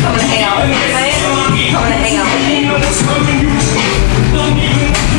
Coming to hang out with me.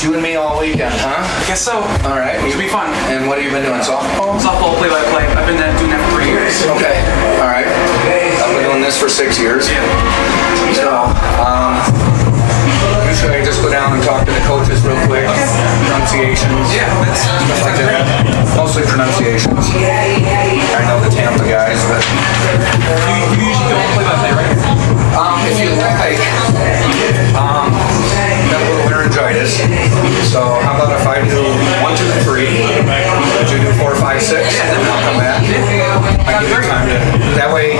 It's you and me all weekend, huh? I guess so. All right. It should be fun. And what have you been doing? Softball? Softball, play-by-play. I've been doing that for 3 years. Okay. All right. I've been doing this for 6 years. Yeah. So, usually I just go down and talk to the coaches real quick. Pronunciations. Yeah, that's Stuff like that. Mostly pronunciations. I know the Tampa guys, but You usually don't play-by-play, right? if you like, got a little laryngitis. So how about if I do 1, 2, 3? Would you do 4, 5, 6? And then I'll come back. I give you time to. That way,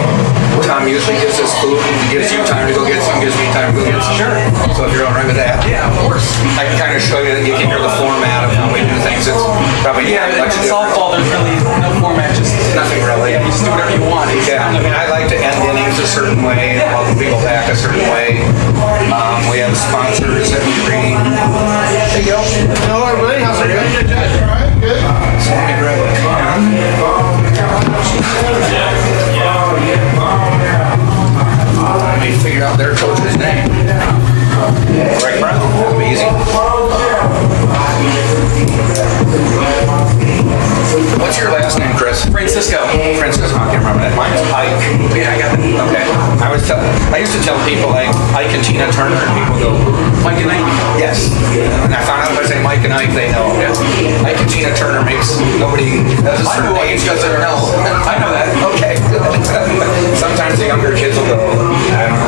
Tom usually gives us food and gives you time to go get some, gives me time to go get some. Sure. So if you're all right with that. Yeah, of course. I can kind of show you that you can hear the format of how we do things. It's probably Yeah, much in different. softball, there's really no format, just Nothing really. you just do whatever you want. Yeah, I mean, I like to end innings a certain way and welcome people back a certain way. We have sponsors that we read. Hey, Gil. Hello, everybody. How's it going? Good. All right, good. So let me grab a pen. Let me figure out their coach's name. Greg Brown. That'll be easy. What's your last name, Chris? Francisco. Francisco. I can't remember that. Mine's Ike. Yeah, I got that. Okay. I used to tell people like Ike and Tina Turner, and people go, Mike and Ike. yes. And I found out if I say Mike and Ike, they know. Ike and Tina Turner makes nobody has a certain age doesn't know. I know that. Okay. Sometimes the younger kids will go, I don't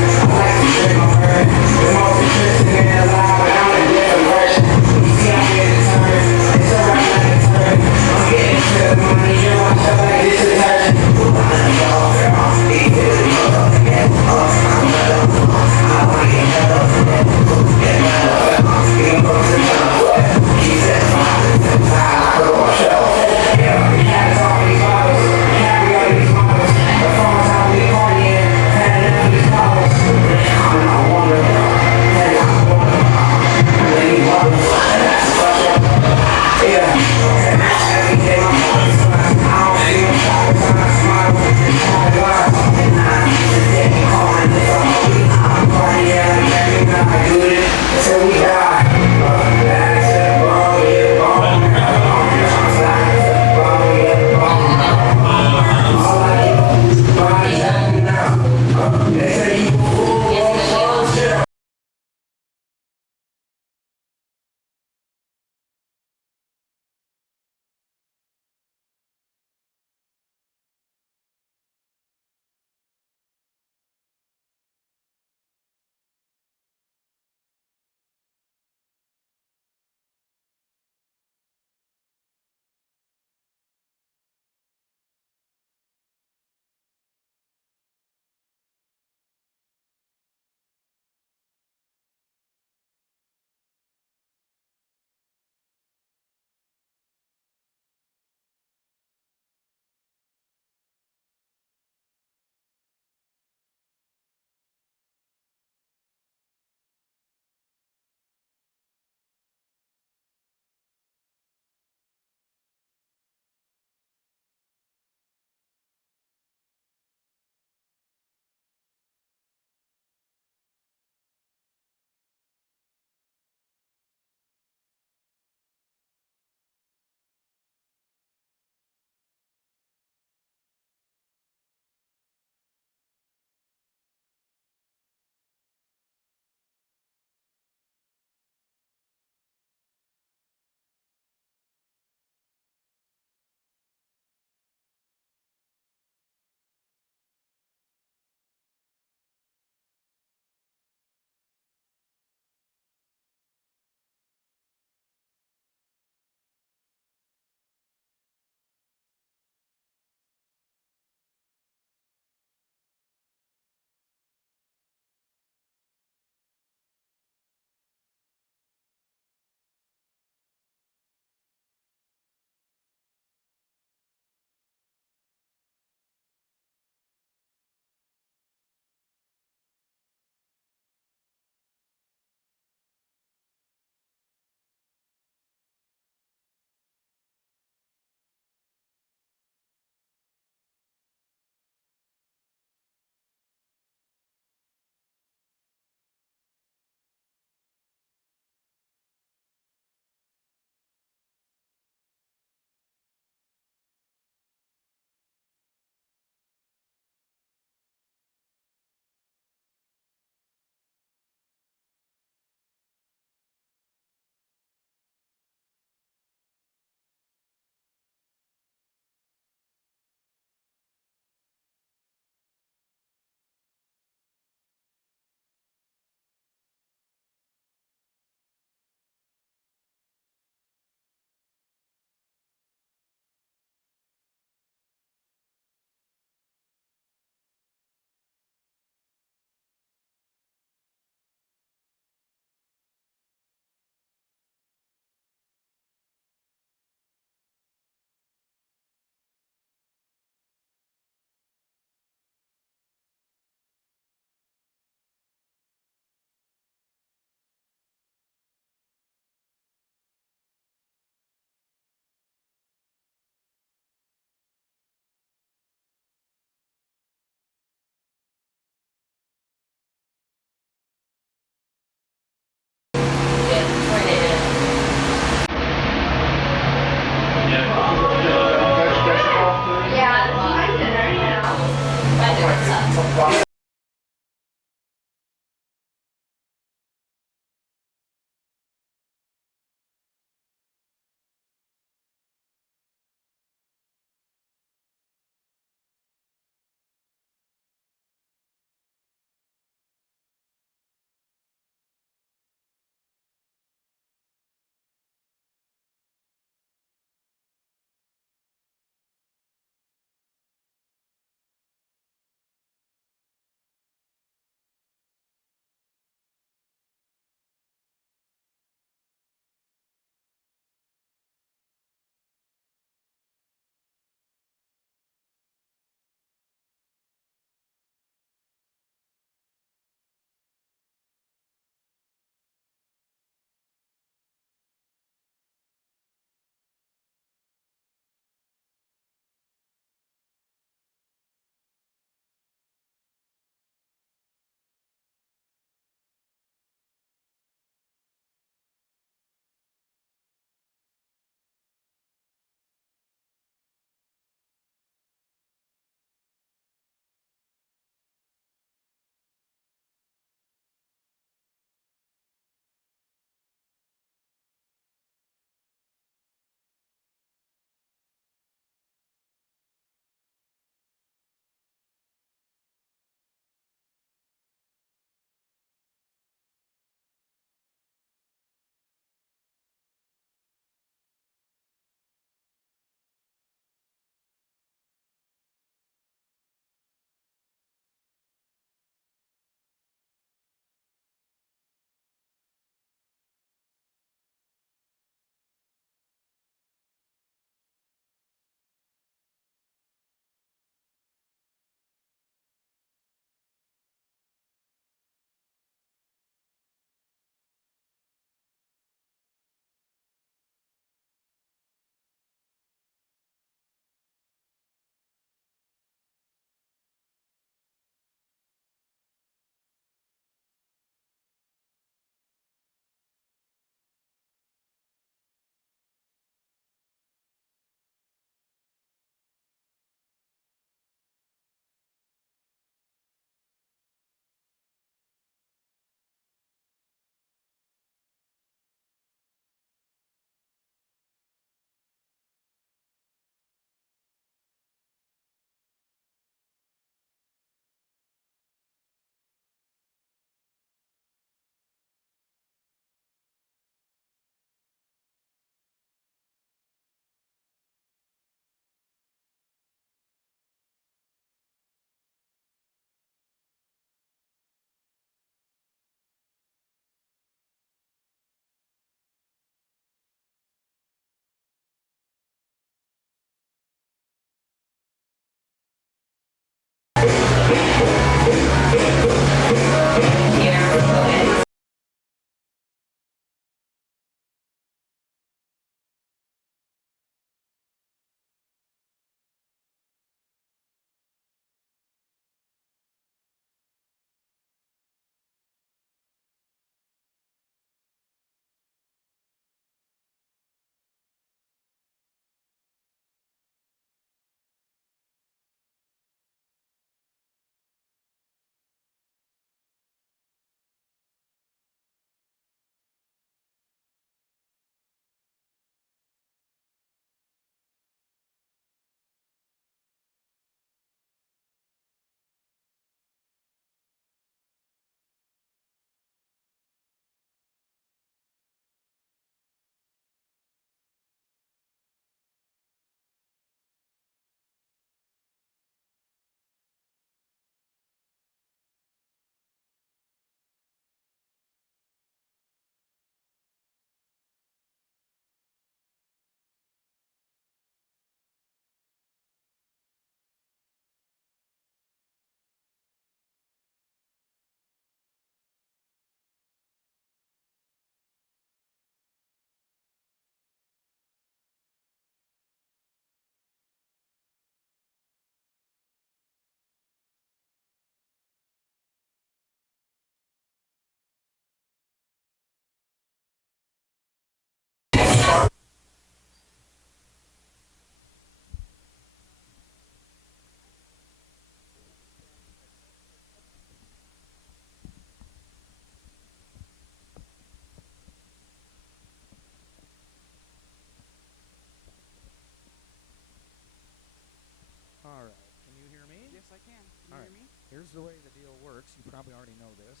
I can. Can All you right. hear me? Here's the way the deal works. You probably already know this.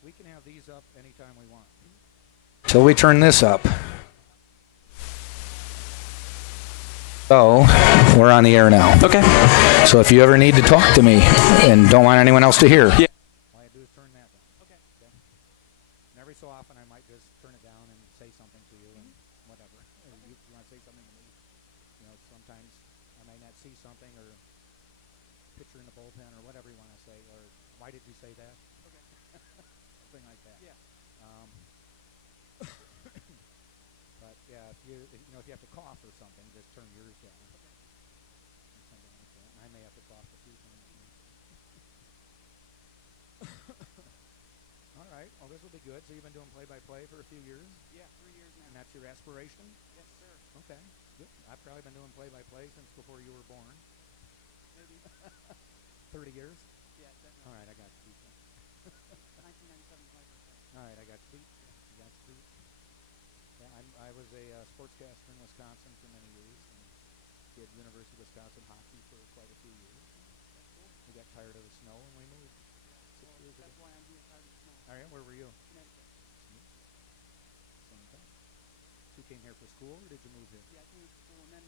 We can have these up anytime we want. Till we turn this up. So, we're on the air now. Okay. So if you ever need to talk to me and don't want anyone else to hear, Yeah. all I do is turn that down. Okay. And every so often I might just turn it down and say something to you and whatever. Or you want to say something to me. You know, sometimes I might not see something or picture in the bullpen or whatever you want to say, or why did you say that? Okay. Something like that. Yeah. But yeah, if you have to cough or something, just turn yours down. Okay. Or something like that. And I may have to cough a few times. All right. Well, this will be good. So you've been doing play-by-play for a few years, Yeah, 3 years now. and that's your aspiration? Yes, sir. Okay. Good. I've probably been doing play-by-play since before you were born. Maybe. 30 years? Yeah, definitely. All right, I got you beat. 1997 is my birthday. All right, I got you beat. You got you beat. Yeah, I was a sportscaster in Wisconsin for many years, and did University of Wisconsin hockey for quite a few years. That's cool. We got tired of the snow and we moved. Yeah. 6 years ago. That's why I'm here, tired of the snow. All right, where were you? Connecticut. Same thing. So you came here for school, or did you move here? Yeah, I came here for school, and then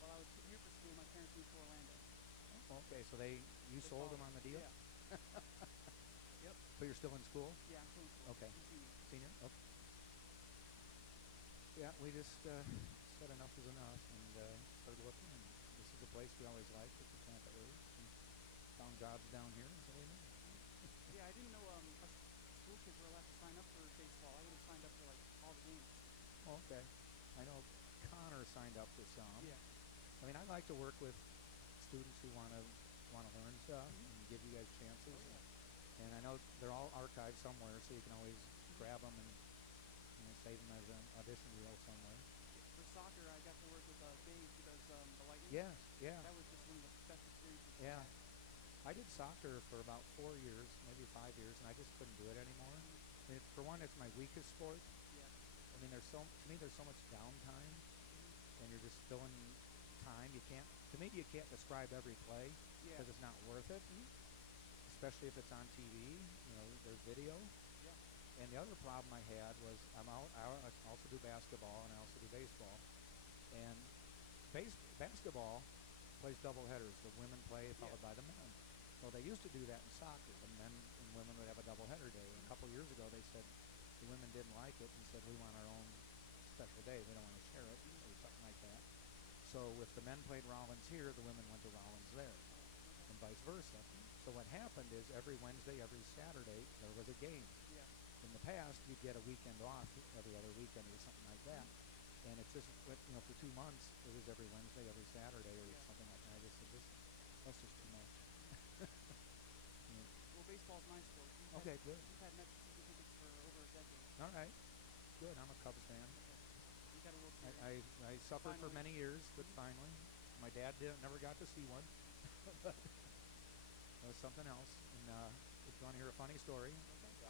while I was here for school, my parents moved to Orlando. Oh, okay, so you sold them on the deal? Yeah. Yep. But you're still in school? Yeah, I'm still in school. Okay. I'm a senior. Senior? Okay. Yeah, we just said enough is enough and started looking, and this is a place we always liked at the Tampa area, and found jobs down here, so we moved. Yeah, I didn't know us school kids were allowed to sign up for baseball. I would have signed up for like all the games. Oh, okay. I know Connor signed up for some. Yeah. I mean, I like to work with students who want to learn stuff and give you guys chances. Oh, yeah. And I know they're all archived somewhere, so you can always grab them and save them as an audition reel somewhere. For soccer, I got to work with Dave who does the Lightning. Yes, yeah. That was just one of the best experiences. Yeah. I did soccer for about 4 years, maybe 5 years, and I just couldn't do it anymore. I mean, for one, it's my weakest sport. Yeah. I mean, there's so much downtime, and you're just filling time. To me, you can't describe every play because it's not worth it, especially if it's on TV. You know, there's video. Yeah. And the other problem I had was I also do basketball and I also do baseball. And basketball plays double headers. The women play followed by the men. Well, they used to do that in soccer. The men and women would have a double header day. And a couple years ago, they said the women didn't like it and said we want our own special day. We don't want to share it or something like that. So if the men played Rollins here, the women went to Rollins there, and vice versa. So what happened is every Wednesday, every Saturday, there was a game. Yeah. In the past, you'd get a weekend off every other weekend or something like that. And it's just, for 2 months, it was every Wednesday, every Saturday or something like that. I just said, that's just too much. Well, baseball's my sport. Okay, good. We've had Mets season tickets for over a decade. All right. Good. I'm a Cubs fan. Okay. We've had a World Series. I suffered for many years, but finally. My dad never got to see one. But it was something else. And if you want to hear a funny story,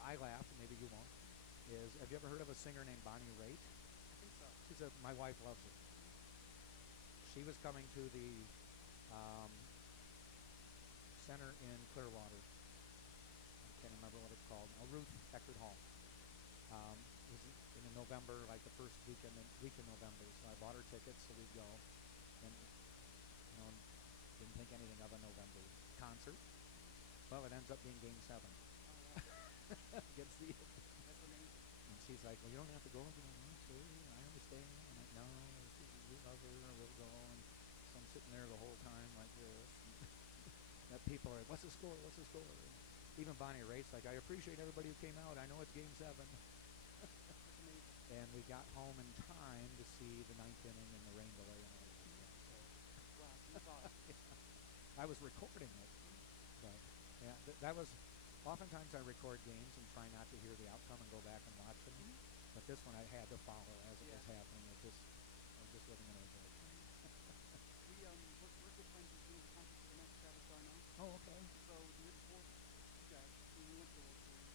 I laugh, maybe you won't, have you ever heard of a singer named Bonnie Raitt? I think so. My wife loves her. She was coming to the center in Clearwater. I can't remember what it's called. Ruth Eckerd Hall. It was in November, like the first week in November. So I bought her tickets so we'd go. And didn't think anything of a November concert. Well, it ends up being Game 7. Oh, wow. Against the That's amazing. And she's like, well, you don't have to go if you don't want to. I understand. I'm like, no, we love her. We'll go. And so I'm sitting there the whole time like this. That people are like, what's the score? What's the score? And even Bonnie Raitt's like, I appreciate everybody who came out. I know it's Game 7. That's amazing. And we got home in time to see the 9th inning and the rain delay and everything. So, Wow, so you saw it. I was recording it. But, yeah, that was... Oftentimes I record games and try not to hear the outcome and go back and watch them. But this one I had to follow as it was happening. I just wasn't going to avoid it. We're good friends with the conference of the Mets, Travis Darno. Oh, okay. So the year before you guys, when we went to the World Series,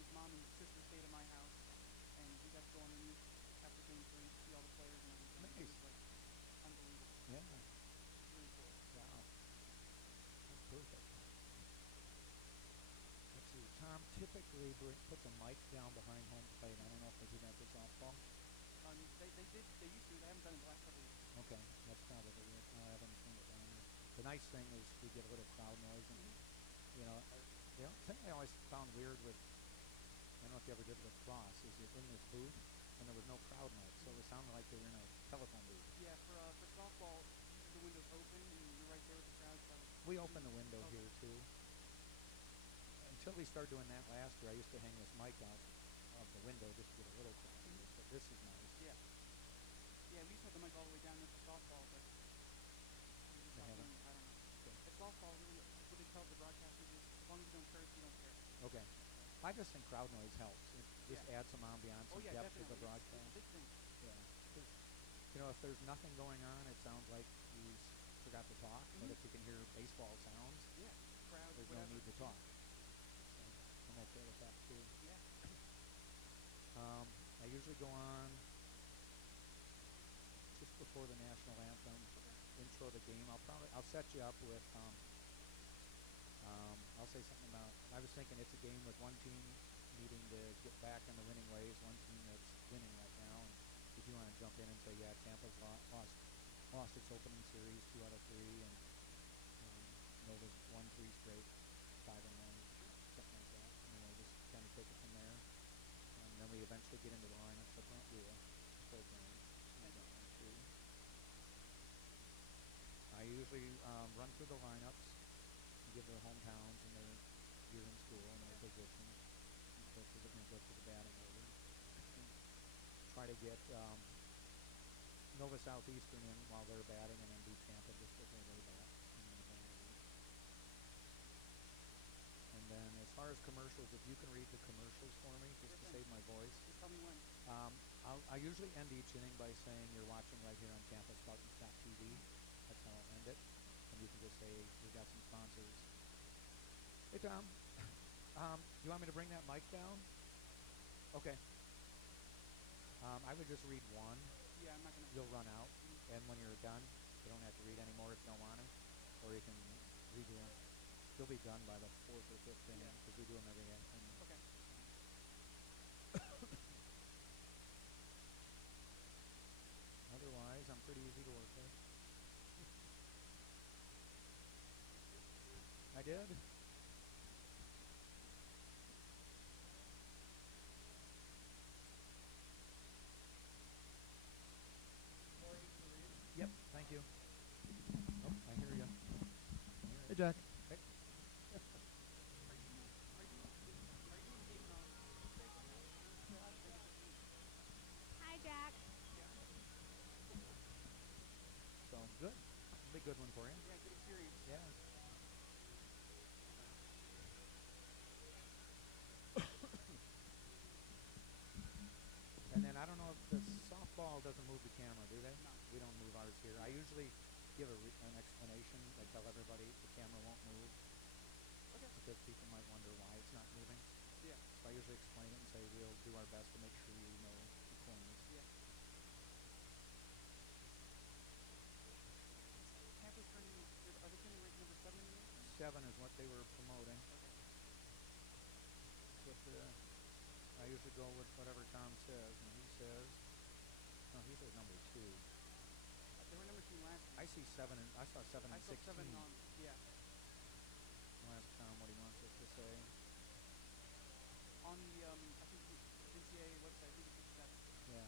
his mom and sister stayed at my house, and we got to go underneath after Game 3 to see all the players and everything. Nice. It was like unbelievable. Yeah. Really cool. Wow. typically put the mic down behind home plate. I don't know if they do that for softball. They used to. They haven't done it the last couple of years. Okay, that's probably it. I haven't turned it down. The nice thing is we get a little crowd noise, and the thing I always found weird with, I don't know if you ever did lacrosse, is you're in this booth and there was no crowd noise, so it sounded like they were in a telephone booth. Yeah, for softball, usually the window's open and you're right there with the crowd. So We open the window here too. Until we started doing that last year, I used to hang this mic out of the window just to get a little crowd noise, but this is nice. Yeah. Yeah, we used to have the mic all the way down there for softball, but They haven't? I don't know. Okay. At softball, really, what they tell the broadcasters is, as long as you don't curse, you don't care. Okay. I just think crowd noise helps. It just adds some ambiance and depth to the definitely. broadcast. It's a big thing. Yeah. 'Cause, if there's nothing going on, it sounds like you forgot to talk. But if you can hear baseball sounds, Yeah, crowd, there's whatever. no need to talk. So I'm okay with that too. Yeah. I usually go on just before the national anthem, intro the game. I'll set you up with I'll say something about, I was thinking it's a game with one team needing to get back in the winning ways, one team that's winning right now. And if you want to jump in and say, yeah, Tampa's lost its opening series 2 out of 3, and Nova's won 3 straight, 5-1, something like that. And we'll just kind of take it from there. And then we eventually get into the lineups of Brent Rua program. I usually run through the lineups and give their hometowns and their year in school and their positions. Go through the batting order. Try to get Nova Southeastern in while they're batting, and then do Tampa just before they bat. And then as far as commercials, if you can read the commercials for me, just to save my voice. Just tell me when. I usually end each inning by saying you're watching right here on Tampa Spartans.tv. That's how I'll end it. And you can just say, we've got some sponsors. Hey, Tom, you want me to bring that mic down? Okay. I would just read one. Yeah, I'm not going to. You'll run out. And when you're done, you don't have to read anymore if you don't want to. Or you can redo them. You'll be done by the 4th or 5th inning, because we do them every half inning. Okay. Otherwise, I'm pretty easy to work with. I did. Yep, thank you. Oh, I hear you. Hey, Jack. Hey. Hi, Jack. So, good. It'll be a good one for you. Yeah, good experience. Yeah. And then I don't know if the softball doesn't move the camera, do they? No. We don't move ours here. I usually give an explanation. I tell everybody the camera won't move. Okay. Because people might wonder why it's not moving. Yeah. So I usually explain it and say we'll do our best to make sure you know the corners. Yeah. Tampa's turning, are they turning right number 7 in the year? 7 is what they were promoting. Okay. But I usually go with whatever Tom says, and he says number 2. They were number 2 last year. I see 7 and I saw 7 and 16. I saw 7 on, yeah. I'll ask Tom what he wants us to say. On the, I think the NCAA website, I think it's 7. Yeah.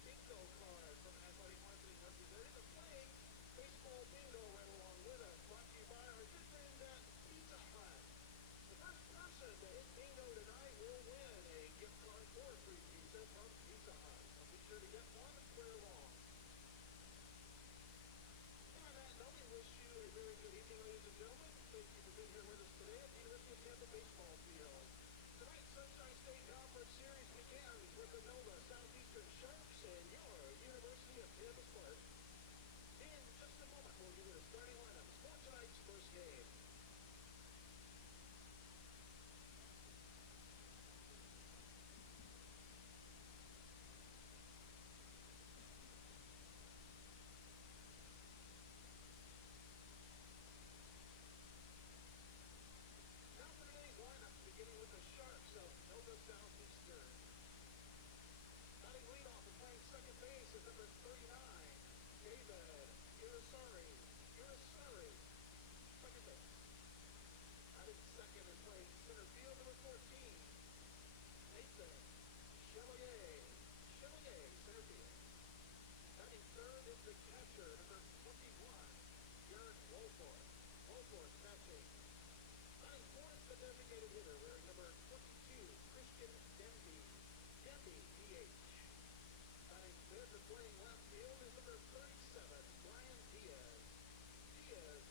bingo card from Athletic Marketing representing the playing baseball bingo right along with us. Brought to you by our good friends at Pizza Hut. The first person to hit bingo tonight will win a gift card for a free pizza from Pizza Hut. So be sure to get one and play along. And on that note, we wish you a very good evening, ladies and gentlemen. Thank you for being here with us today at the University of Tampa baseball field. Tonight's Sunshine State Conference Series begins with the NOLA Southeastern Sharks and your University of Tampa Spartans. In just a moment, we'll give you the starting lineups for tonight's first game. Now for today's lineup, beginning with the Sharks of Nova Southeastern. Batting leadoff and playing second base is number 39, David Irasari. Second base. Batting second is playing center field, number 14, Nathan Chevalier, center field. Batting third is the catcher, number 21, Garrett Wolforth catching. Batting fourth, the designated hitter, wearing number 22, Christian Demby, DH. Batting fifth and playing left field is number 37, Brian Diaz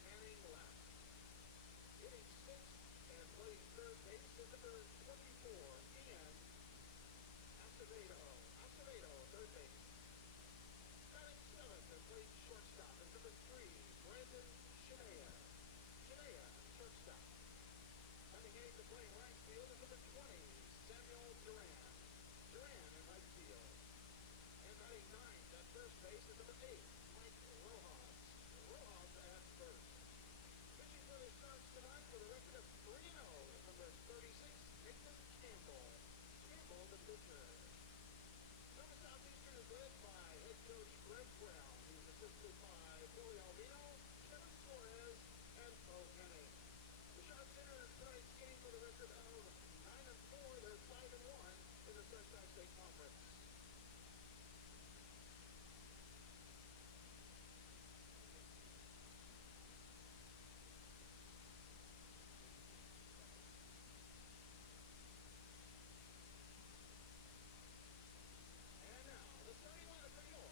manning left. Hitting sixth and playing third base is number 24, Ian Acevedo, third base. Batting seventh and playing shortstop is number 3, Brandon Shania, shortstop. Batting eighth and playing right field is number 20, Samuel Duran in right field. And batting ninth at first base is number 8, Mike Rojas at first. Pitching for the Sharks tonight with a record of 3-0 is number 36, Nathan Campbell, the pitcher. Nova Southeastern is led by head coach Greg Brown, who's assisted by Billy Albino, Kevin Suarez, and Bo Henning. The Sharks enter tonight's game with a record of 9-4. They're 5-1 in the Sunshine State Conference. And now, the starting lineup for your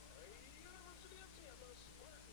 University of Tampa Spartans.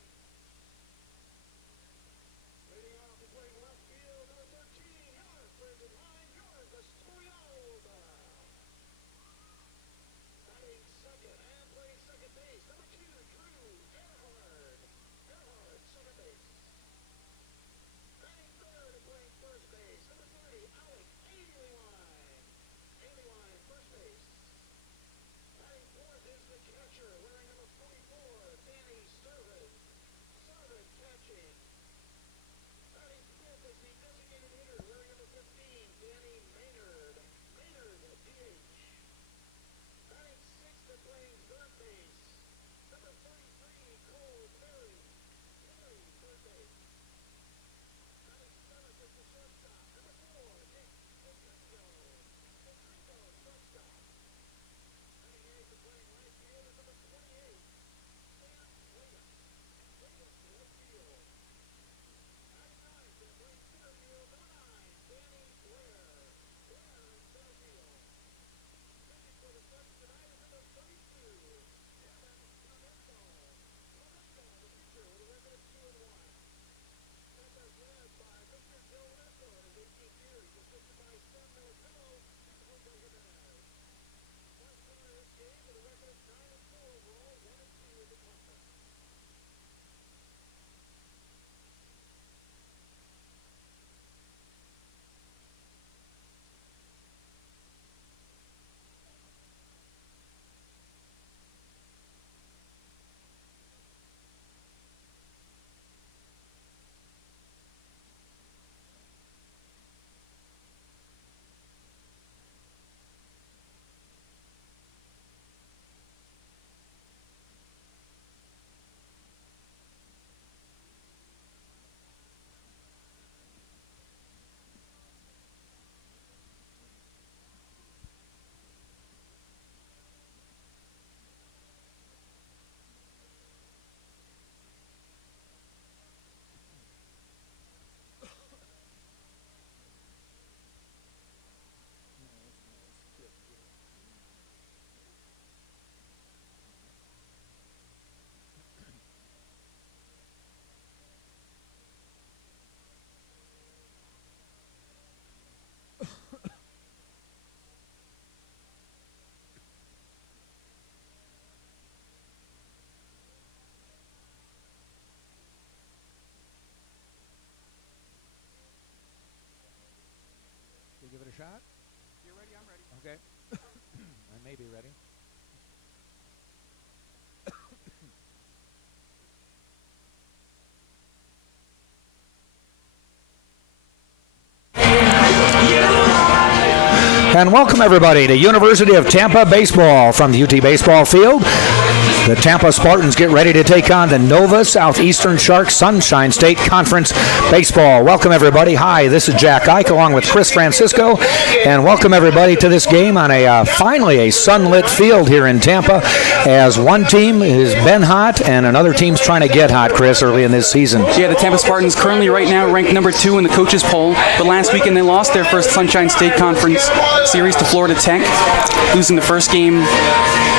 hot? You're ready, I'm ready. Okay. I may be ready. And welcome everybody to University of Tampa baseball from the UT baseball field. The Tampa Spartans get ready to take on the Nova Southeastern Sharks Sunshine State Conference baseball. Welcome everybody. Hi, this is Jack Ike along with Chris Francisco, and welcome everybody to this game on a finally a sunlit field here in Tampa, as one team has been hot and another team's trying to get hot, Chris, early in this season. Yeah, the Tampa Spartans currently right now ranked number 2 in the coaches poll, but last weekend they lost their first Sunshine State Conference series to Florida Tech, losing the first game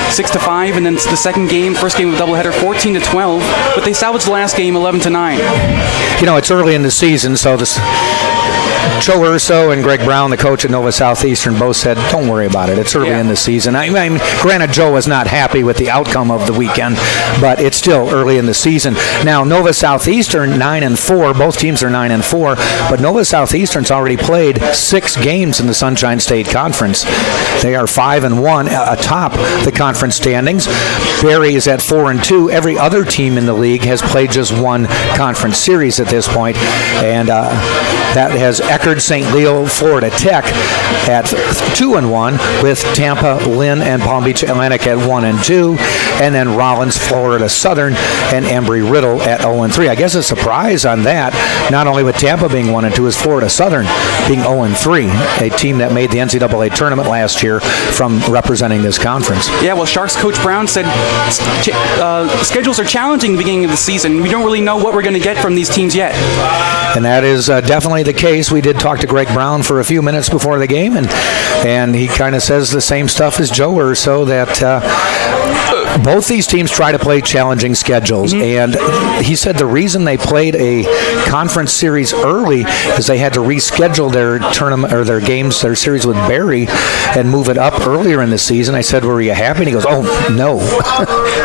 6-5, and then the second game, first game of a doubleheader, 14-12. But they salvaged the last game 11-9. You know, it's early in the season, so this Joe Urso and Greg Brown, the coach at Nova Southeastern, both said, don't worry about it. It's early in the season. I mean, granted, Joe was not happy with the outcome of the weekend, but it's still early in the season. Now, Nova Southeastern, 9-4. Both teams are 9-4, but Nova Southeastern's already played 6 games in the Sunshine State Conference. They are 5-1 atop the conference standings. Barry is at 4-2. Every other team in the league has played just one conference series at this point, and that has Eckerd St. Leo, Florida Tech at 2-1, with Tampa, Lynn, and Palm Beach Atlantic at 1-2, and then Rollins, Florida Southern, and Embry-Riddle at 0-3. I guess a surprise on that, not only with Tampa being 1-2, is Florida Southern being 0-3, a team that made the NCAA tournament last year from representing this conference. Yeah, well, Sharks coach Brown said schedules are challenging at the beginning of the season. We don't really know what we're going to get from these teams yet. And that is definitely the case. We did talk to Greg Brown for a few minutes before the game, and he kind of says the same stuff as Joe Urso, that both these teams try to play challenging schedules, and he said the reason they played a conference series early is they had to reschedule their tournament or their games, their series with Barry, and move it up earlier in the season. I said, were you happy? And he goes, oh, no.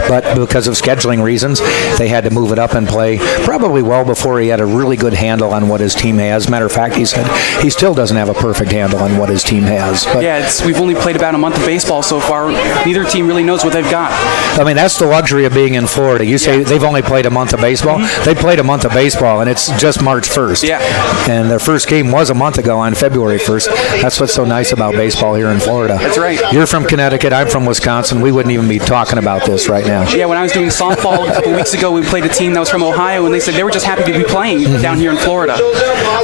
But because of scheduling reasons, they had to move it up and play probably well before he had a really good handle on what his team has. Matter of fact, he said he still doesn't have a perfect handle on what his team has. But yeah, we've only played about a month of baseball so far. Neither team really knows what they've got. I mean, that's the luxury of being in Florida. You say they've only played a month of baseball. They played a month of baseball, and it's just March 1st. Yeah. And their first game was a month ago on February 1st. That's what's so nice about baseball here in Florida. That's right. You're from Connecticut. I'm from Wisconsin. We wouldn't even be talking about this right now. Yeah, when I was doing softball a couple weeks ago, we played a team that was from Ohio, and they said they were just happy to be playing down here in Florida.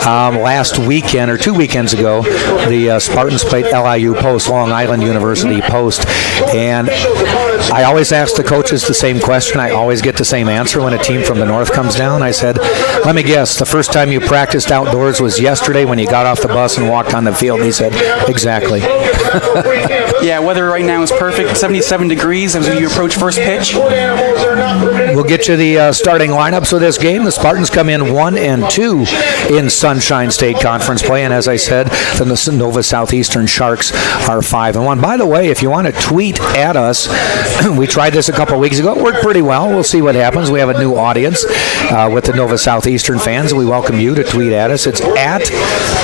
Last weekend, or 2 weekends ago, the Spartans played LIU Post, Long Island University Post, and I always ask the coaches the same question. I always get the same answer when a team from the north comes down. I said, let me guess, the first time you practiced outdoors was yesterday when you got off the bus and walked on the field? He said, exactly. Yeah, weather right now is perfect, 77 degrees as you approach first pitch. We'll get you the starting lineups of this game. The Spartans come in 1-2 in Sunshine State Conference play, and as I said, the Nova Southeastern Sharks are 5-1. By the way, if you want to tweet at us, we tried this a couple weeks ago. It worked pretty well. We'll see what happens. We have a new audience with the Nova Southeastern fans. We welcome you to tweet at us. It's at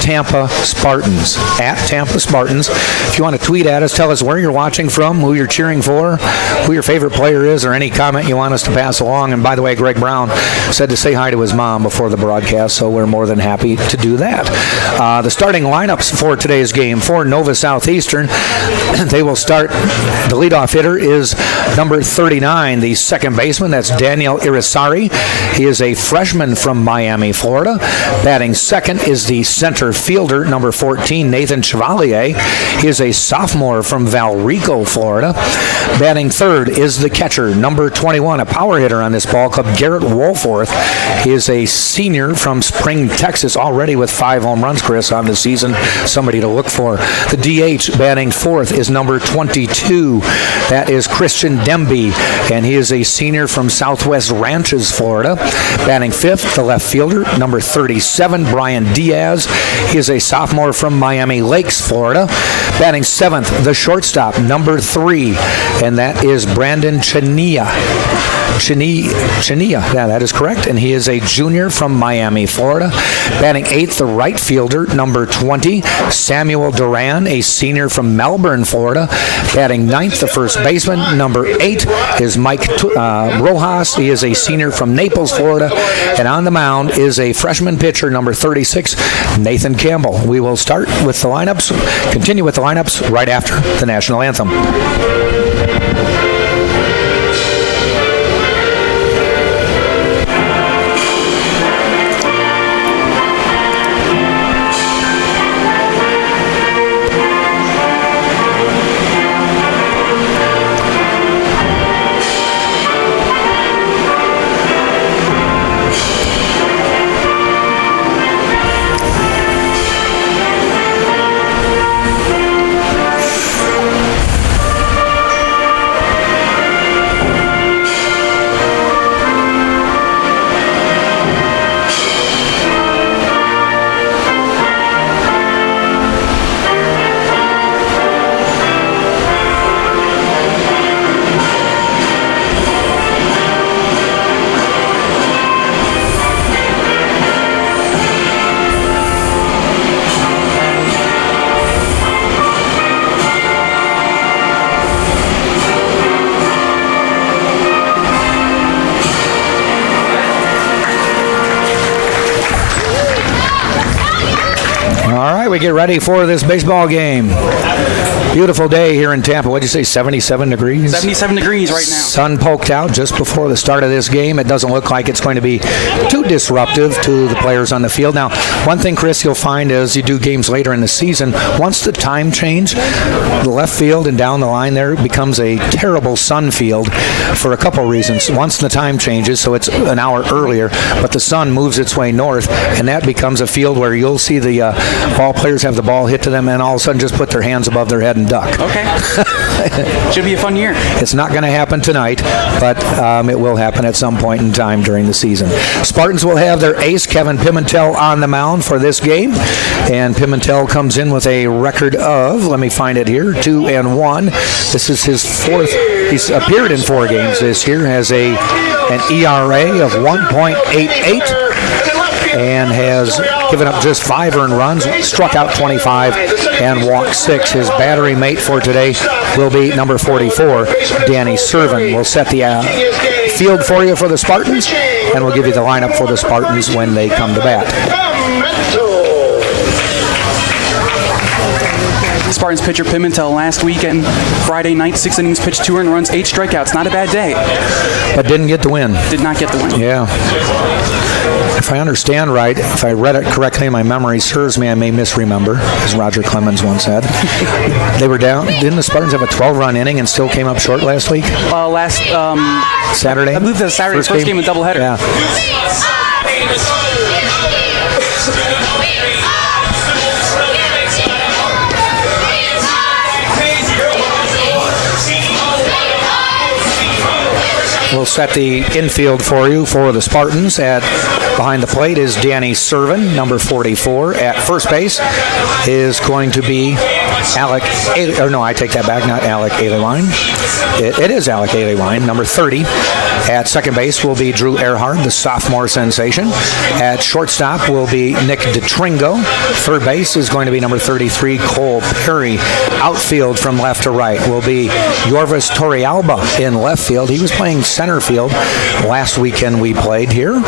Tampa Spartans. At Tampa Spartans. If you want to tweet at us, tell us where you're watching from, who you're cheering for, who your favorite player is, or any comment you want us to pass along. And by the way, Greg Brown said to say hi to his mom before the broadcast, so we're more than happy to do that. The starting lineups for today's game for Nova Southeastern, they will start. The leadoff hitter is number 39, the second baseman. That's Daniel Irisari. He is a freshman from Miami, Florida. Batting second is the center fielder, number 14, Nathan Chevalier. He is a sophomore from Valrico, Florida. Batting third is the catcher, number 21, a power hitter on this ball club, Garrett Wolforth. He is a senior from Spring, Texas, already with 5 home runs, Chris, on the season. Somebody to look for. The DH batting fourth is number 22. That is Christian Demby, and he is a senior from Southwest Ranches, Florida. Batting fifth, the left fielder, number 37, Brian Diaz. He is a sophomore from Miami Lakes, Florida. Batting seventh, the shortstop, number 3, and that is Brandon Chania. Chania. Yeah, that is correct. And he is a junior from Miami, Florida. Batting 8th, the right fielder, number 20, Samuel Duran, a senior from Melbourne, Florida. Batting 9th, the first baseman, number 8, is Mike Rojas. He is a senior from Naples, Florida. And on the mound is a freshman pitcher, number 36, Nathan Campbell. We will start with the lineups, continue with the lineups right after the national anthem. We get ready for this baseball game. Beautiful day here in Tampa. What'd you say, 77 degrees? 77 degrees right now. Sun poked out just before the start of this game. It doesn't look like it's going to be too disruptive to the players on the field. Now, one thing, Chris, you'll find as you do games later in the season, once the time change, the left field and down the line there becomes a terrible sun field for a couple reasons. Once the time changes, so it's an hour earlier, but the sun moves its way north, and that becomes a field where you'll see the ball players have the ball hit to them and all of a sudden just put their hands above their head and duck. Okay. Should be a fun year. It's not going to happen tonight, but it will happen at some point in time during the season. Spartans will have their ace, Kevin Pimentel, on the mound for this game. And Pimentel comes in with a record of, let me find it here, 2-1. This is his fourth. He's appeared in 4 games this year, has an ERA of 1.88. and has given up just 5 earned runs, struck out 25, and walked 6. His battery mate for today will be number 44, Danny Servin. We'll set the field for you for the Spartans, and we'll give you the lineup for the Spartans when they come to bat. Spartans pitcher Pimentel last weekend, Friday night, 6 innings pitched, 2 earned runs, 8 strikeouts. Not a bad day. But didn't get the win. Did not get the win. Yeah. If I understand right, if I read it correctly, my memory serves me, I may misremember, as Roger Clemens once said. They were down. Didn't the Spartans have a 12-run inning and still came up short last week? Saturday? I believe the Saturday first game of doubleheader. Yeah. We'll set the infield for you for the Spartans. Behind the plate is Danny Servin, number 44. At first base is going to be Alec Aliewine. It is Alec Aliewine, number 30. At second base will be Drew Earhart, the sophomore sensation. At shortstop will be Nick DeTringo. Third base is going to be number 33, Cole Perry. Outfield from left to right will be Yorvis Torrealba in left field. He was playing center field last weekend we played here.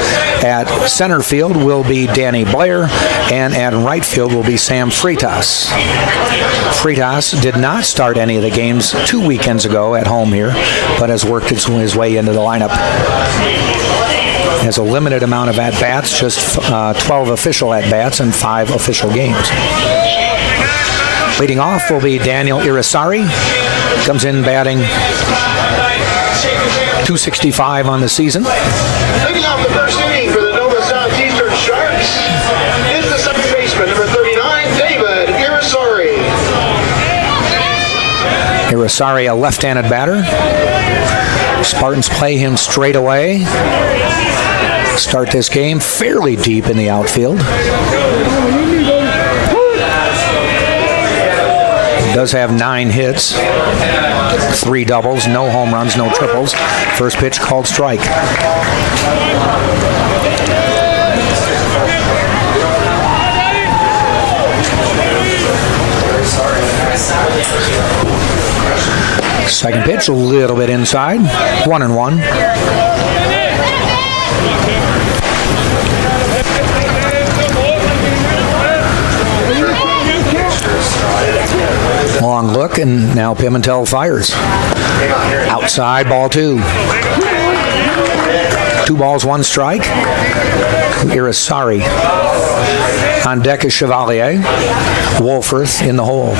At center field will be Danny Blair, and at right field will be Sam Freitas. Freitas did not start any of the games 2 weekends ago at home here, but has worked his way into the lineup. Has a limited amount of at-bats, just 12 official at-bats and 5 official games. Leading off will be Daniel Irisari. Comes in batting .265 on the season. Leading off the first inning for the Nova Southeastern Sharks is the second baseman, number 39, David Irisari. Irisari, a left-handed batter. Spartans play him straight away. Start this game fairly deep in the outfield. Does have 9 hits. 3 doubles, no home runs, no triples. First pitch called strike. Second pitch, a little bit inside. 1-1. Long look, and now Pimentel fires. Outside, ball 2. 2 balls, 1 strike. Irisari. On deck is Chevalier. Wolforth in the hole.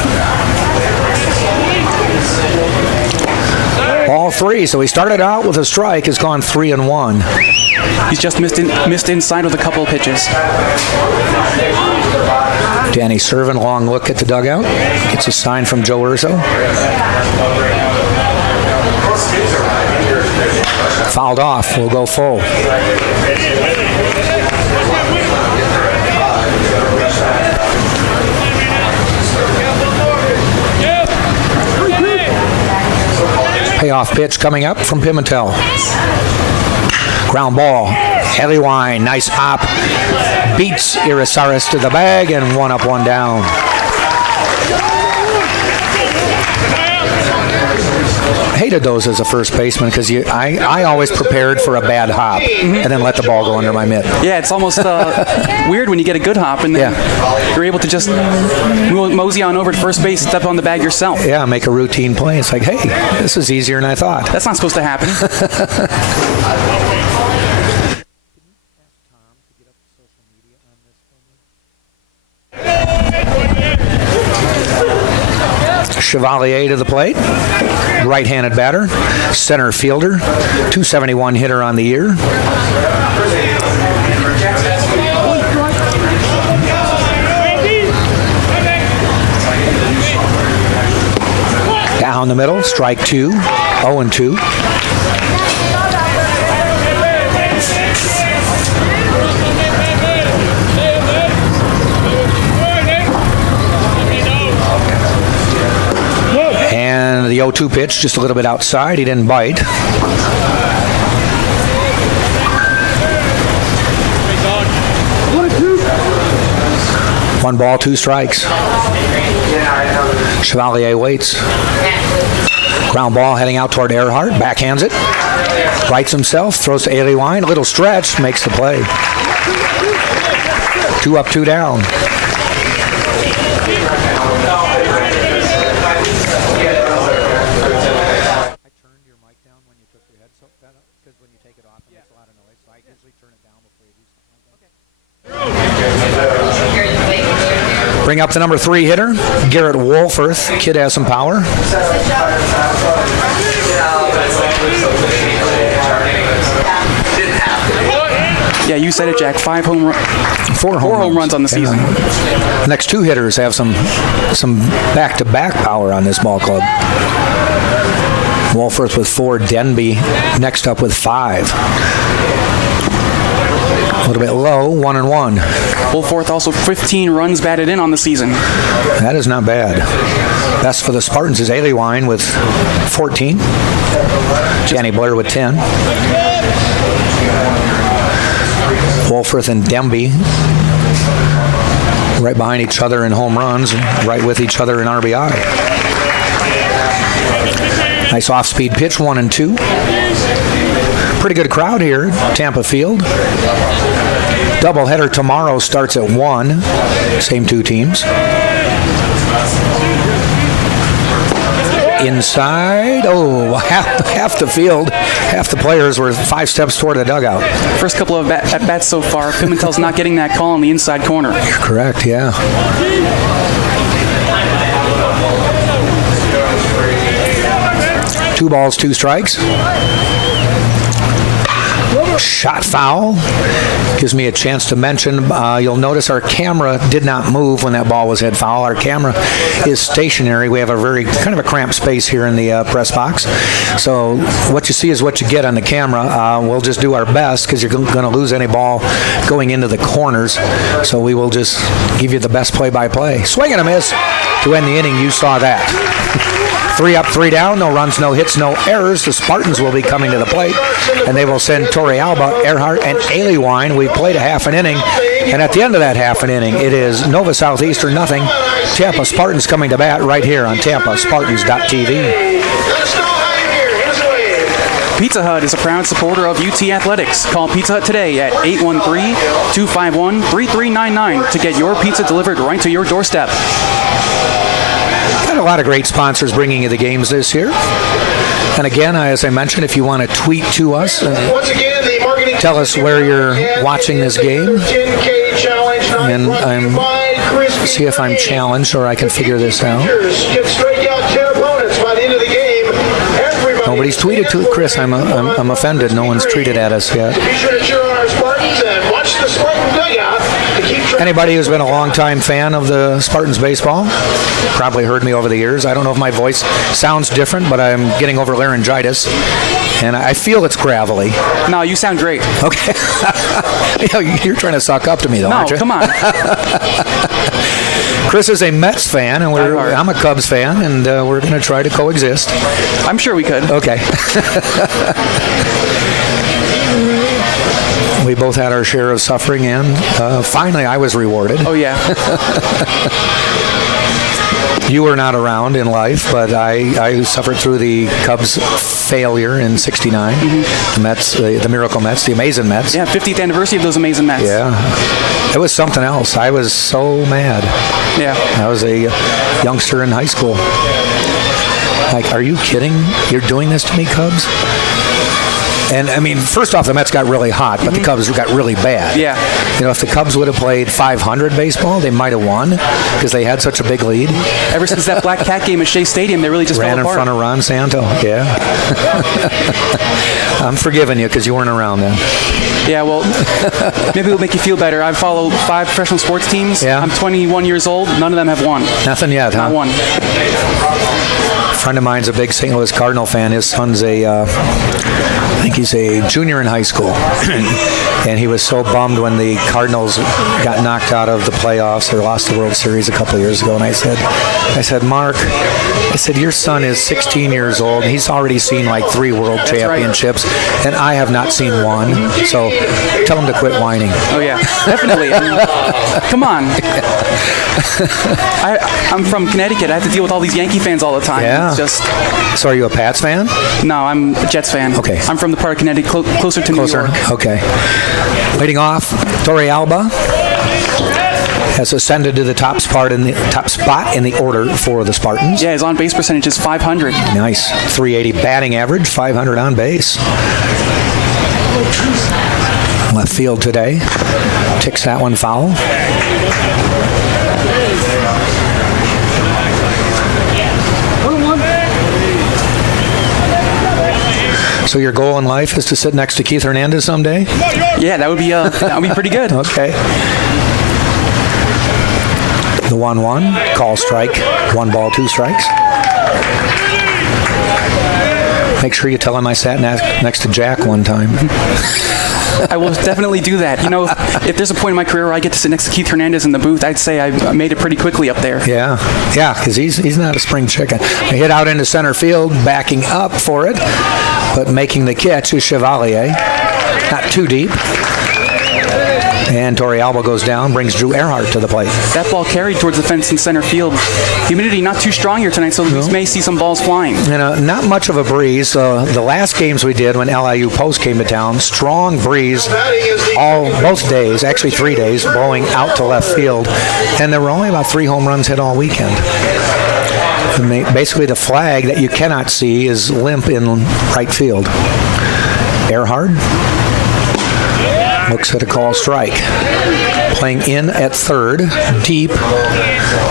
Ball 3, so he started out with a strike, has gone 3-1. He's just missed inside with a couple of pitches. Danny Servin, long look at the dugout. Gets a sign from Joe Urso. Fouled off. We'll go full. Payoff pitch coming up from Pimentel. Ground ball. Hellywine, nice hop. Beats Irisaris to the bag, and 1 up, 1 down. Hated those as a first baseman because I always prepared for a bad hop and then let the ball go under my mitt. Yeah, it's almost weird when you get a good hop and then you're able to just mosey on over to first base, step on the bag yourself. Yeah, make a routine play. It's like, hey, this is easier than I thought. That's not supposed to happen. Chevalier to the plate. Right-handed batter. Center fielder. 271 hitter on the year. Down the middle. Strike 2. 0-2. And the 0-2 pitch, just a little bit outside. He didn't bite. One ball, 2 strikes. Chevalier waits. Ground ball heading out toward Earhart. Backhands it. Rights himself. Throws to Aliwine. A little stretch. Makes the play. 2 up, 2 down. Bring up the number 3 hitter, Garrett Wolforth. Kid has some power. Yeah, you said it, Jack. 4 home runs on the season. Next 2 hitters have some back-to-back power on this ball club. Wolforth with 4, Denby next up with 5. A little bit low, 1-1. Wolforth also 15 runs batted in on the season. That is not bad. Best for the Spartans is Aliwine with 14. Danny Blair with 10. Wolforth and Demby right behind each other in home runs, right with each other in RBI. Nice off-speed pitch, 1-2. Pretty good crowd here at Tampa Field. Doubleheader tomorrow starts at 1. Same 2 teams. Inside. Oh, half the field, half the players were 5 steps toward the dugout. First couple of at-bats so far, Pimentel's not getting that call in the inside corner. Correct, yeah. Two balls, 2 strikes. Shot foul. gives me a chance to mention, you'll notice our camera did not move when that ball was hit foul. Our camera is stationary. We have a very kind of a cramped space here in the press box. So what you see is what you get on the camera. We'll just do our best because you're going to lose any ball going into the corners. So we will just give you the best play-by-play. Swing and a miss to end the inning. You saw that. 3 up, 3 down, no runs, no hits, no errors. The Spartans will be coming to the plate, and they will send Torrey Alba, Earhart, and Aliwine. We played a half an inning, and at the end of that half an inning, it is Nova Southeastern nothing. Tampa Spartans coming to bat right here on TampaSpartans.tv. Pizza Hut is a proud supporter of UT Athletics. Call Pizza Hut today at 813-251-3399 to get your pizza delivered right to your doorstep. Got a lot of great sponsors bringing you the games this year. And again, as I mentioned, if you want to tweet to us and tell us where you're watching this game, and see if I'm challenged or I can figure this out. Nobody's tweeted to it, Chris. I'm offended. No one's tweeted at us yet. Be sure to cheer on our Spartans and watch the Spartan dugout to keep track. Anybody who's been a longtime fan of the Spartans baseball probably heard me over the years. I don't know if my voice sounds different, but I'm getting over laryngitis, and I feel it's gravelly. No, you sound great. Okay. You're trying to suck up to me, though, aren't you? No, come on. Chris is a Mets fan, and I'm a Cubs fan, and we're going to try to coexist. I'm sure we could. Okay. We both had our share of suffering, and finally I was rewarded. Oh, yeah. You were not around in life, but I suffered through the Cubs' failure in '69. Mm-hmm. The Mets, the Miracle Mets, the Amazing Mets. Yeah, 50th anniversary of those Amazing Mets. Yeah. It was something else. I was so mad. Yeah. I was a youngster in high school. Like, are you kidding? You're doing this to me, Cubs? And, I mean, first off, the Mets got really hot, but the Cubs got really bad. Yeah. You know, if the Cubs would have played .500 baseball, they might have won because they had such a big lead. Ever since that Black Cat game at Shea Stadium, they really just ran fell apart. In front of Ron Santo. Yeah. I'm forgiving you because you weren't around then. Yeah, well, maybe it'll make you feel better. I follow 5 professional sports teams. Yeah. I'm 21 years old. None of them have won. Nothing yet, huh? Not one. A friend of mine's a big St. Louis Cardinal fan. His son's I think he's a junior in high school. And he was so bummed when the Cardinals got knocked out of the playoffs or lost the World Series a couple of years ago. And I said, Mark, your son is 16 years old, and he's already seen like 3 world championships, and I have not seen one. So tell him to quit whining. Oh, yeah, definitely. I mean, come on. I'm from Connecticut. I have to deal with all these Yankee fans all the time. Yeah. It's just... So are you a Pats fan? No, I'm a Jets fan. Okay. I'm from the part of Connecticut closer to New York. Okay. Leading off, Torrey Alba has ascended to the top spot in the order for the Spartans. Yeah, his on-base percentage is .500. Nice. .380 batting average, .500 on base. Left field today. Ticks that one foul. So your goal in life is to sit next to Keith Hernandez someday? Yeah, that would be pretty good. Okay. The 1-1, call strike, 1 ball, 2 strikes. Make sure you tell him I sat next to Jack one time. I will definitely do that. You know, if there's a point in my career where I get to sit next to Keith Hernandez in the booth, I'd say I made it pretty quickly up there. Yeah, because he's not a spring chicken. I hit out into center field, backing up for it, but making the catch is Chevalier. Not too deep. And Torrey Alba goes down, brings Drew Earhart to the plate. That ball carried towards the fence in center field. Humidity not too strong here tonight, so we may see some balls flying. Not much of a breeze. The last games we did when LIU Post came to town, strong breeze both days, actually 3 days, blowing out to left field. And there were only about 3 home runs hit all weekend. Basically, the flag that you cannot see is limp in right field. Earhart looks at a call strike. Playing in at third, deep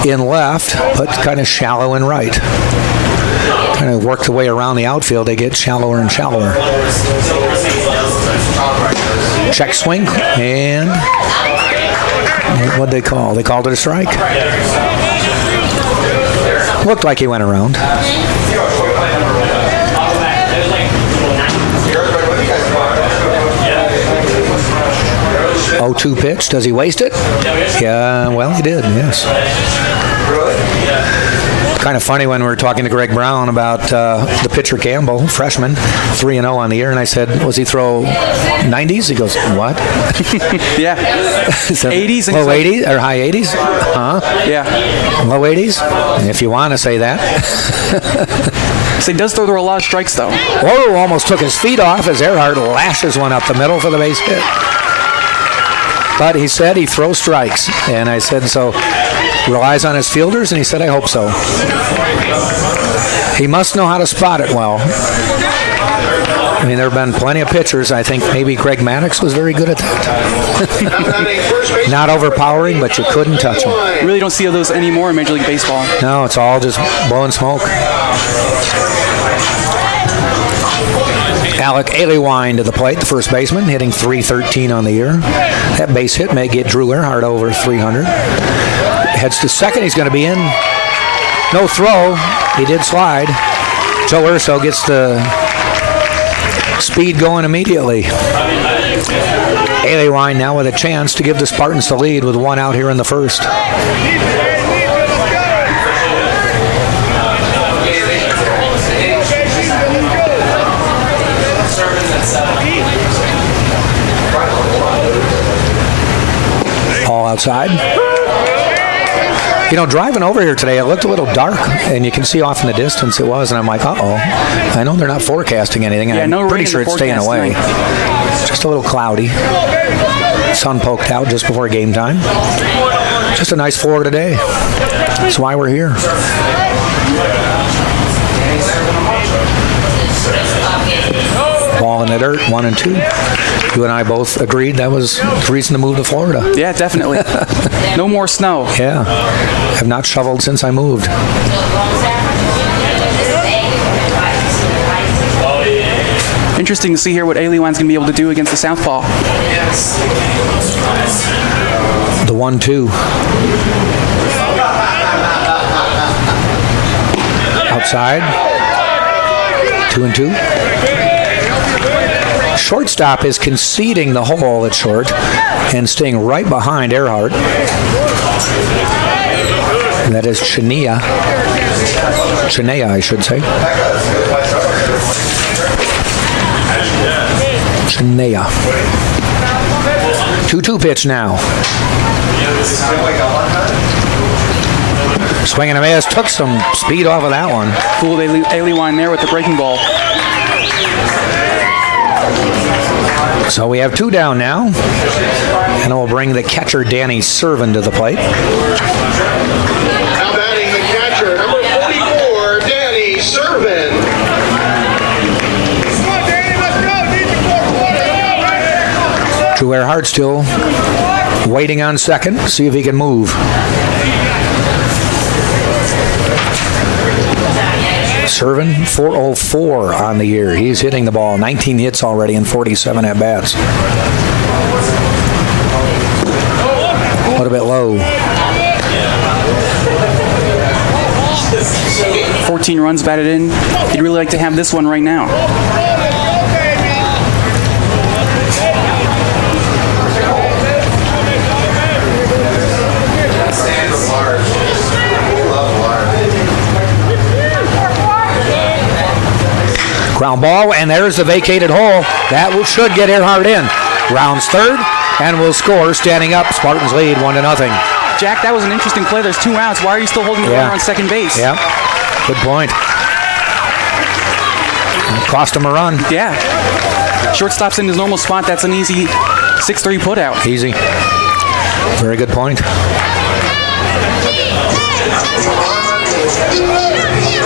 in left, but kind of shallow in right. Kind of work the way around the outfield, they get shallower and shallower. Check swing, and what'd they call? They called it a strike. Looked like he went around. 0-2 pitch. Does he waste it? Yeah, well, he did, yes. Kind of funny when we were talking to Greg Brown about the pitcher Campbell, freshman, 3-0 on the year, and I said, was he throw 90s? He goes, what? Yeah. 80s? Low 80s or high 80s? Huh? Yeah. Low 80s? If you want to say that. So he does throw a lot of strikes, though. Whoa, almost took his feet off as Earhart lashes one up the middle for the base hit. But he said he throws strikes. And I said, so relies on his fielders? And he said, I hope so. He must know how to spot it well. I mean, there have been plenty of pitchers. I think maybe Greg Maddox was very good at that. Not overpowering, but you couldn't touch him. Really don't see those anymore in Major League Baseball. No, it's all just blowing smoke. Alec Aliwine to the plate, the first baseman, hitting .313 on the year. That base hit may get Drew Earhart over 300. Heads to second. He's going to be in. No throw. He did slide. Joe Urso gets the speed going immediately. Aliwine now with a chance to give the Spartans the lead with one out here in the first. All outside. You know, driving over here today, it looked a little dark, and you can see off in the distance it was, and I'm like, uh-oh. I know they're not forecasting anything, and no I'm pretty rain sure in the it's staying away. forecast Just a little cloudy. Sun poked out just before game time. Just a nice Florida day. That's why we're here. Ball in the dirt, 1-2. You and I both agreed that was the reason to move to Florida. Yeah, definitely. No more snow. Yeah. Have not shoveled since I moved. Interesting to see here what Aliwine's going to be able to do against the southpaw. The 1-2. Outside. 2-2. Shortstop is conceding the hole at short and staying right behind Earhart. That is Chinea. Chinea, I should say. Chinea. 2-2 pitch now. Swinging a miss, took some speed off of that one. Fooled Aliwine there with the breaking ball. So we have two down now, and we'll bring the catcher Danny Servin to the plate. Now batting the catcher, number 44, Danny Servin. Come on, Danny, let's go. Drew Earhart still waiting on second, see if he can move. Servin, 404 on the year. He's hitting the ball. 19 hits already and 47 at-bats. A little bit low. 14 runs batted in. He'd really like to have this one right now. Ground ball, and there's the vacated hole. That should get Earhart in. Rounds third, and will score standing up. Spartans lead 1-0. Jack, that was an interesting play. There's two outs. Why are you still holding the runner on second base? Yeah, good point. Cost him a run. Yeah. Shortstop's in his normal spot. That's an easy 6-3 put out. Easy. Very good point.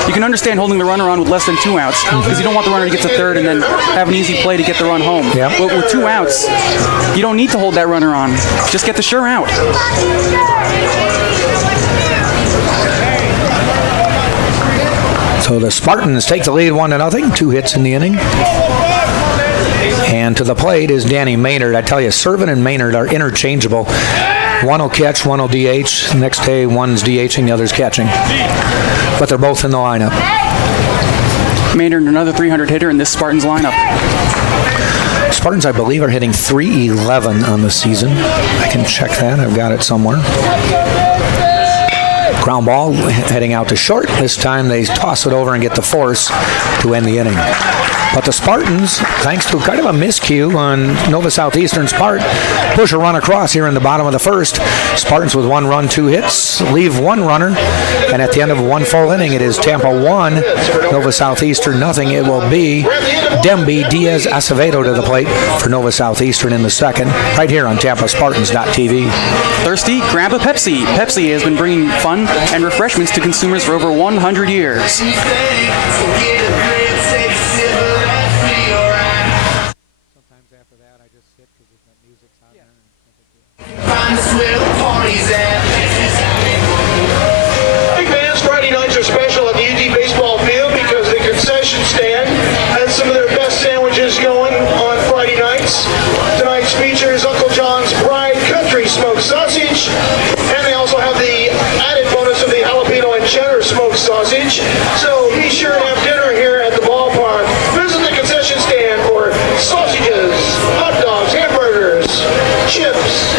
You can understand holding the runner on with less than two outs because you don't want the runner to get to third and then have an easy play to get the run home. Yep. But with two outs, you don't need to hold that runner on. Just get the sure out. So the Spartans take the lead 1-0. 2 hits in the inning. And And to the plate is Danny Maynard. I tell you, Servin and Maynard are interchangeable. One will catch, one will DH. Next day, one's DHing, the other's catching. But they're both in the lineup. Maynard, another 300 hitter in this Spartans lineup. Spartans, I believe, are hitting .311 on the season. I can check that. I've got it somewhere. Ground ball heading out to short. This time they toss it over and get the force to end the inning. But the Spartans, thanks to kind of a miscue on Nova Southeastern's part, push a run across here in the bottom of the first. Spartans with 1 run, 2 hits, leave 1 runner, and at the end of 1 full inning, it is Tampa 1, Nova Southeastern nothing. It will be Demby Diaz Acevedo to the plate for Nova Southeastern in the second, right here on TampaSpartans.tv. Thirsty? Grab a Pepsi. Pepsi has been bringing fun and refreshments to consumers for over 100 years. After that, I just sit because the music's on there. Hey fans, Friday nights are special at the UD baseball field because the concession stand has some of their best sandwiches going on Friday nights. Tonight's features Uncle John's Pride Country Smoked Sausage, and they also have the added bonus of the jalapeno and cheddar smoked sausage. So be sure to have dinner here at the ballpark. Visit the concession stand for sausages, hot dogs, hamburgers, chips,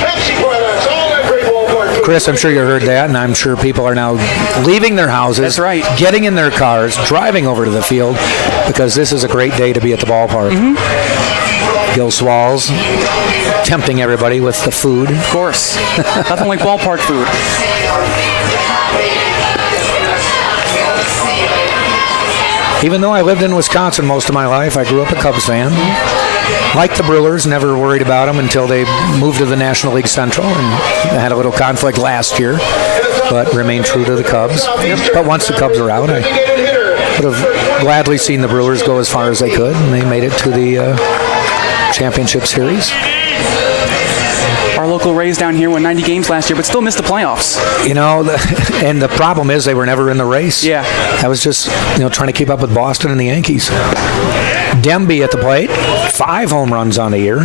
Pepsi products, all that great ballpark food. Chris, I'm sure you heard that, and I'm sure people are now leaving their houses. That's right. Getting in their cars, driving over to the field, because this is a great day to be at the ballpark. Gil Swalls tempting everybody with the food. Of course. Nothing like ballpark food. Even though I lived in Wisconsin most of my life, I grew up a Cubs fan. Liked the Brewers, never worried about them until they moved to the National League Central, and I had a little conflict last year, but remained true to the Cubs. But once the Cubs were out, I would have gladly seen the Brewers go as far as they could, and they made it to the championship series. Our local Rays down here won 90 games last year, but still missed the playoffs. You know, and the problem is they were never in the race. Yeah. I was just, trying to keep up with Boston and the Yankees. Demby at the plate, 5 home runs on the year.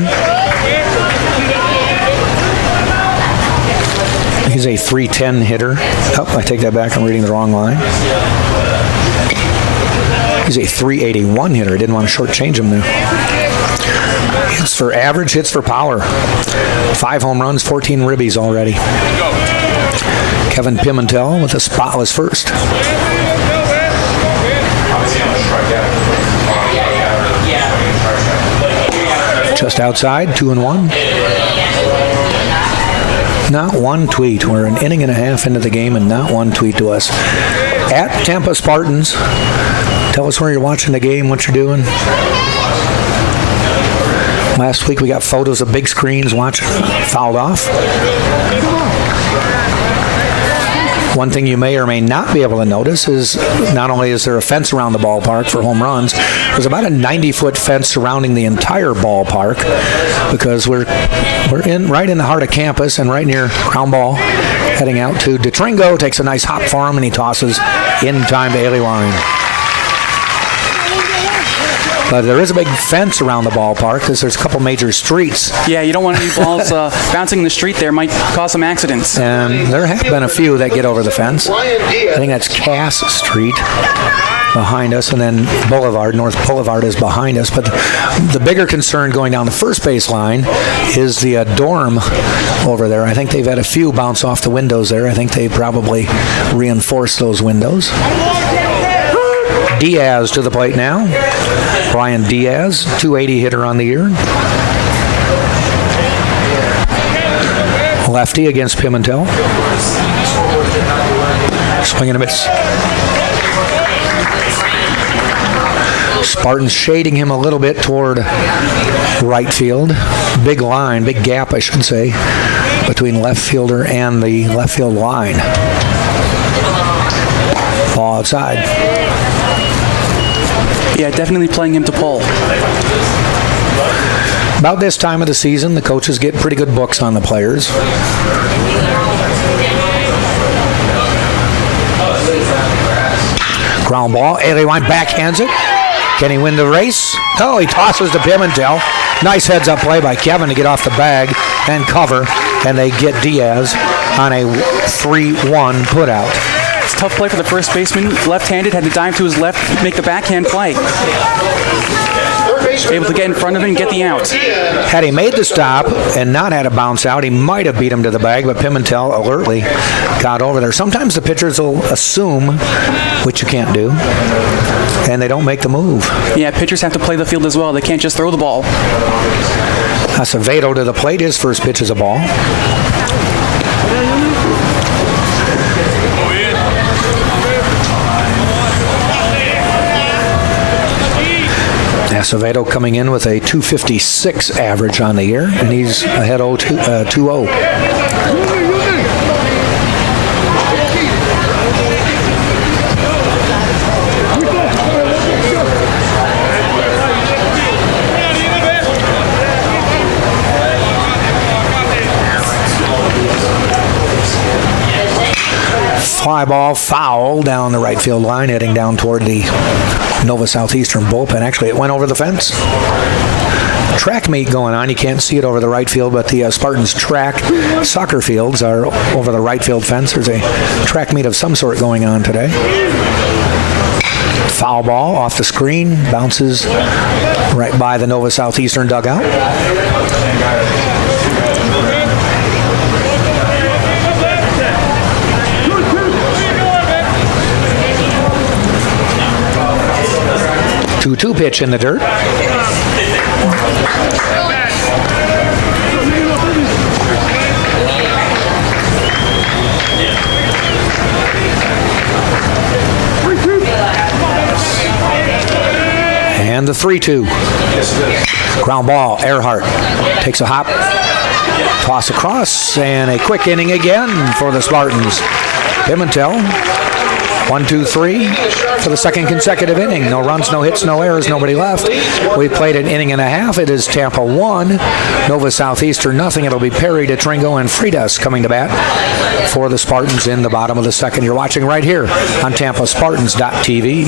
He's a .310 hitter. Oh, I take that back. I'm reading the wrong line. He's a .381 hitter. I didn't want to shortchange him there. Hits for average, hits for power. 5 home runs, 14 ribbies already. Kevin Pimentel with a spotless first. Just outside, 2-1. Not one tweet. We're an inning and a half into the game and not one tweet to us. At Tampa Spartans, tell us where you're watching the game, what you're doing. Last week we got photos of big screens watching. Fouled off. One thing you may or may not be able to notice is not only is there a fence around the ballpark for home runs, there's about a 90-foot fence surrounding the entire ballpark because we're right in the heart of campus and right near ground ball heading out to DeTringo. Takes a nice hop for him and he tosses in time to Aliwine. But there is a big fence around the ballpark because there's a couple major streets. Yeah, you don't want any balls bouncing in the street there. Might cause some accidents. And there have been a few that get over the fence. I think that's Cass Street behind us, and then North Boulevard is behind us. But the bigger concern going down the first base line is the dorm over there. I think they've had a few bounce off the windows there. I think they probably reinforced those windows. Diaz to the plate now. Brian Diaz, .280 hitter on the year. Lefty against Pimentel. Swing and a miss. Spartans shading him a little bit toward right field. Big line, big gap, I should say, between left fielder and the left field line. Ball outside. Yeah, definitely playing him to pull. About this time of the season, the coaches get pretty good books on the players. Ground ball. Aliwine backhands it. Can he win the race? Oh, he tosses to Pimentel. Nice heads-up play by Kevin to get off the bag and cover, and they get Diaz on a 3-1 putout. It's a tough play for the first baseman. Left-handed, had to dive to his left, make the backhand play. Able to get in front of it and get the out. Had he made the stop and not had a bounce out, he might have beat him to the bag, but Pimentel alertly got over there. Sometimes the pitchers will assume, which you can't do, and they don't make the move. Yeah, pitchers have to play the field as well. They can't just throw the ball. Acevedo to the plate. His first pitch is a ball. Acevedo coming in with a 256 average on the year, and he's ahead 2-0. Fly ball foul down the right field line, heading down toward the Nova Southeastern bullpen. Actually, it went over the fence. Track meet going on. You can't see it over the right field, but the Spartans track soccer fields are over the right field fence. There's a track meet of some sort going on today. Foul ball off the screen, bounces right by the Nova Southeastern dugout. 2-2 pitch in the dirt. And the 3-2. Ground ball, Earhart takes a hop, toss across, and a quick inning again for the Spartans. Pimentel, 1-2-3 for the second consecutive inning. No runs, no hits, no errors, nobody left. We played an inning and a half. It is Tampa 1, Nova Southeastern nothing. It'll be Perry, DeTringo, and Freitas coming to bat for the Spartans in the bottom of the second. You're watching right here on TampaSpartans.tv.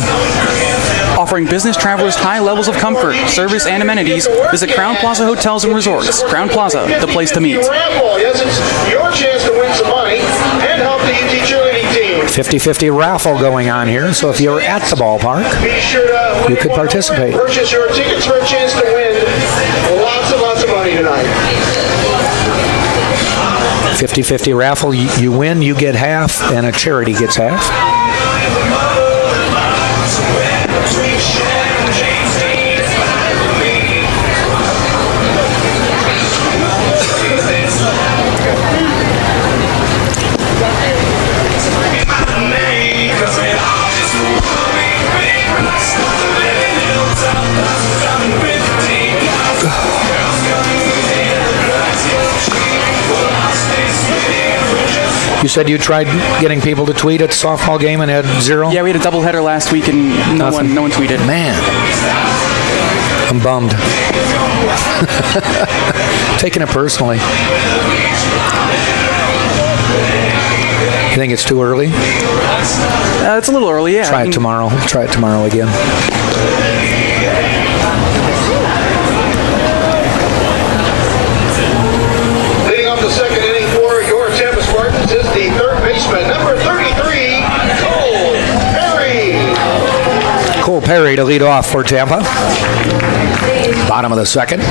Offering business travelers high levels of comfort, service, and amenities, visit Crown Plaza Hotels and Resorts. Crown Plaza, the place to meet. Yes, it's your chance to win some money and help the UT cheerleading team. 50-50 raffle going on here, so if you're at the ballpark, Be sure to you could participate. purchase your tickets for a chance to win lots and lots of money tonight. 50-50 raffle, you win, you get half, and a charity gets half. You said you tried getting people to tweet at the softball game and had zero? Yeah, we had a doubleheader last week and no one tweeted. Man, I'm bummed. Taking it personally. You think it's too early? It's a little early, yeah. Try it tomorrow. Try it tomorrow again. Leading off the second inning for your Tampa Spartans is the third baseman, number 33, Cole Perry. Cole Perry to lead off for Tampa. Bottom of the second.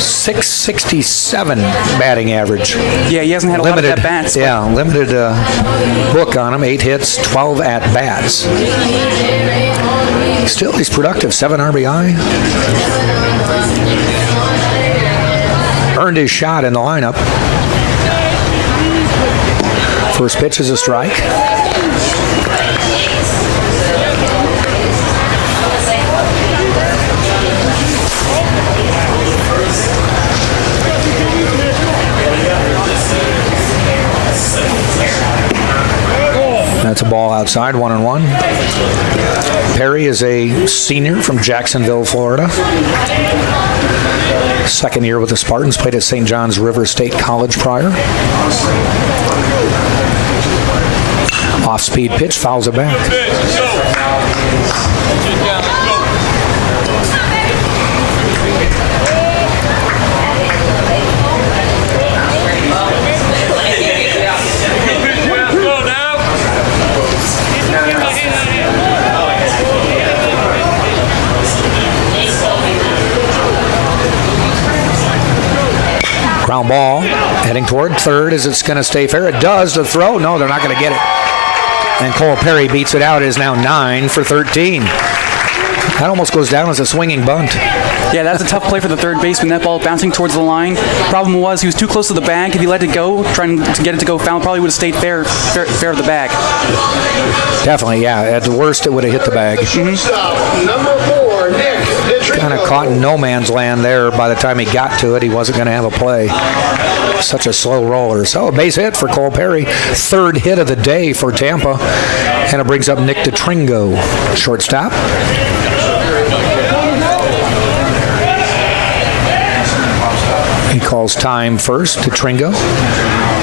667 batting average. Yeah, he hasn't had a lot of at-bats. Yeah, limited book on him. 8 hits, 12 at-bats. Still, he's productive. 7 RBI. Earned his shot in the lineup. First pitch is a strike. That's a ball outside, 1-1. Perry is a senior from Jacksonville, Florida. Second year with the Spartans, played at St. John's River State College prior. Off-speed pitch, fouls it back. Ground ball heading toward third. Is it going to stay fair? It does. The throw. No, they're not going to get it. And Cole Perry beats it out. It is now 9 for 13. That almost goes down as a swinging bunt. Yeah, that's a tough play for the third baseman. That ball bouncing towards the line. Problem was he was too close to the bag. If he let it go, trying to get it to go foul, probably would have stayed fair of the bag. Definitely, yeah. At the worst, it would have hit the bag. Shortstop, number 4, Nick DeTrinco. Kind of caught in no man's land there. By the time he got to it, he wasn't going to have a play. Such a slow roller. So a base hit for Cole Perry. Third hit of the day for Tampa. And it brings up Nick DeTrinco, shortstop. He calls time first. DeTrinco,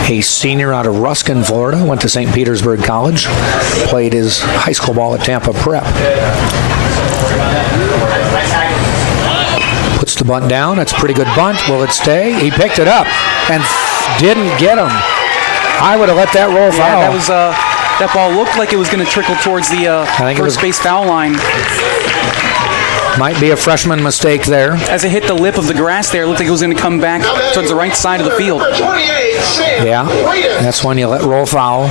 a senior out of Ruskin, Florida, went to St. Petersburg College, played his high school ball at Tampa Prep. Puts the bunt down. That's a pretty good bunt. Will it stay? He picked it up and didn't get him. I would have let that roll foul. Yeah, that was that ball looked like it was going to trickle towards the first base foul line. Might be a freshman mistake there. As it hit the lip of the grass there, it looked like it was going to come back towards the right side of the field. Number 28, Sam Yeah, Freitas. that's when you let roll foul.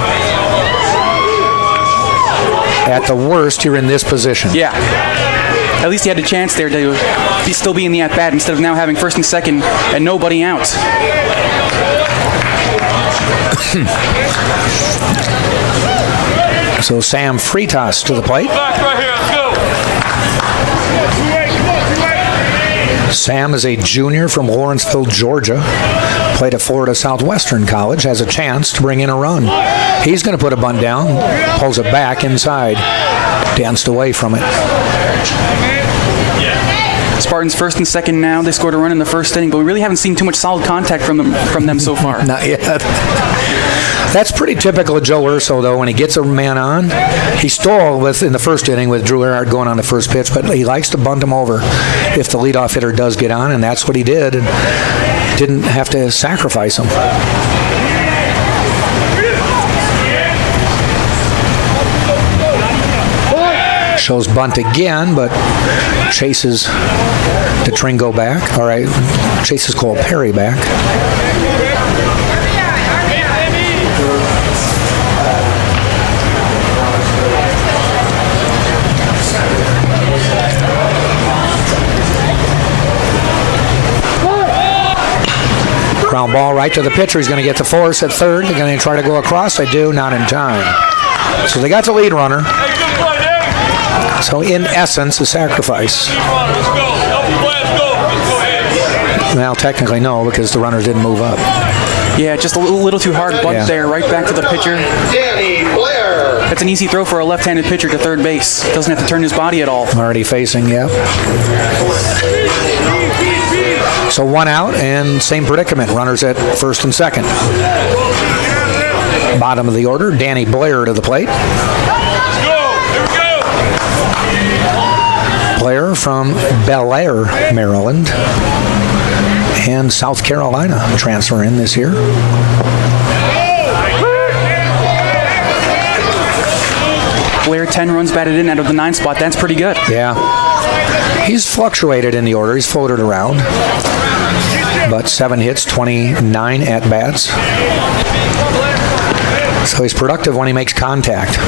At the worst, you're in this position. Yeah. At least he had a chance there to still be in the at-bat instead of now having first and second and nobody out. So Sam Freitas to the plate. Sam is a junior from Lawrenceville, Georgia. Played at Florida Southeastern College. Has a chance to bring in a run. He's going to put a bunt down. Pulls it back inside. Danced away from it. Spartans first and second now. They scored a run in the first inning, but we really haven't seen too much solid contact from them so far. Not yet. That's pretty typical of Joe Urso, though. When he gets a man on, he stole in the first inning with Drew Earhart going on the first pitch, but he likes to bunt him over if the leadoff hitter does get on, and that's what he did, and didn't have to sacrifice him. Shows bunt again, but chases DeTrinco back. All right, chases Cole Perry back. Ground ball right to the pitcher. He's going to get the force at third. They're going to try to go across. They do, not in time. So they got the lead runner. So in essence, a sacrifice. Well, technically no, because the runners didn't move up. Yeah, just a little too hard bunt there, right back to the pitcher. Danny Blair. That's an easy throw for a left-handed pitcher to third base. Doesn't have to turn his body at all. Already facing, yep. So one out and same predicament. Runners at first and second. Bottom of the order, Danny Blair to the plate. Blair from Bel Air, Maryland, and South Carolina transfer in this year. Blair 10 runs batted in out of the 9 spot. That's pretty good. Yeah. He's fluctuated in the order. He's floated around. But 7 hits, 29 at-bats. So he's productive when he makes contact.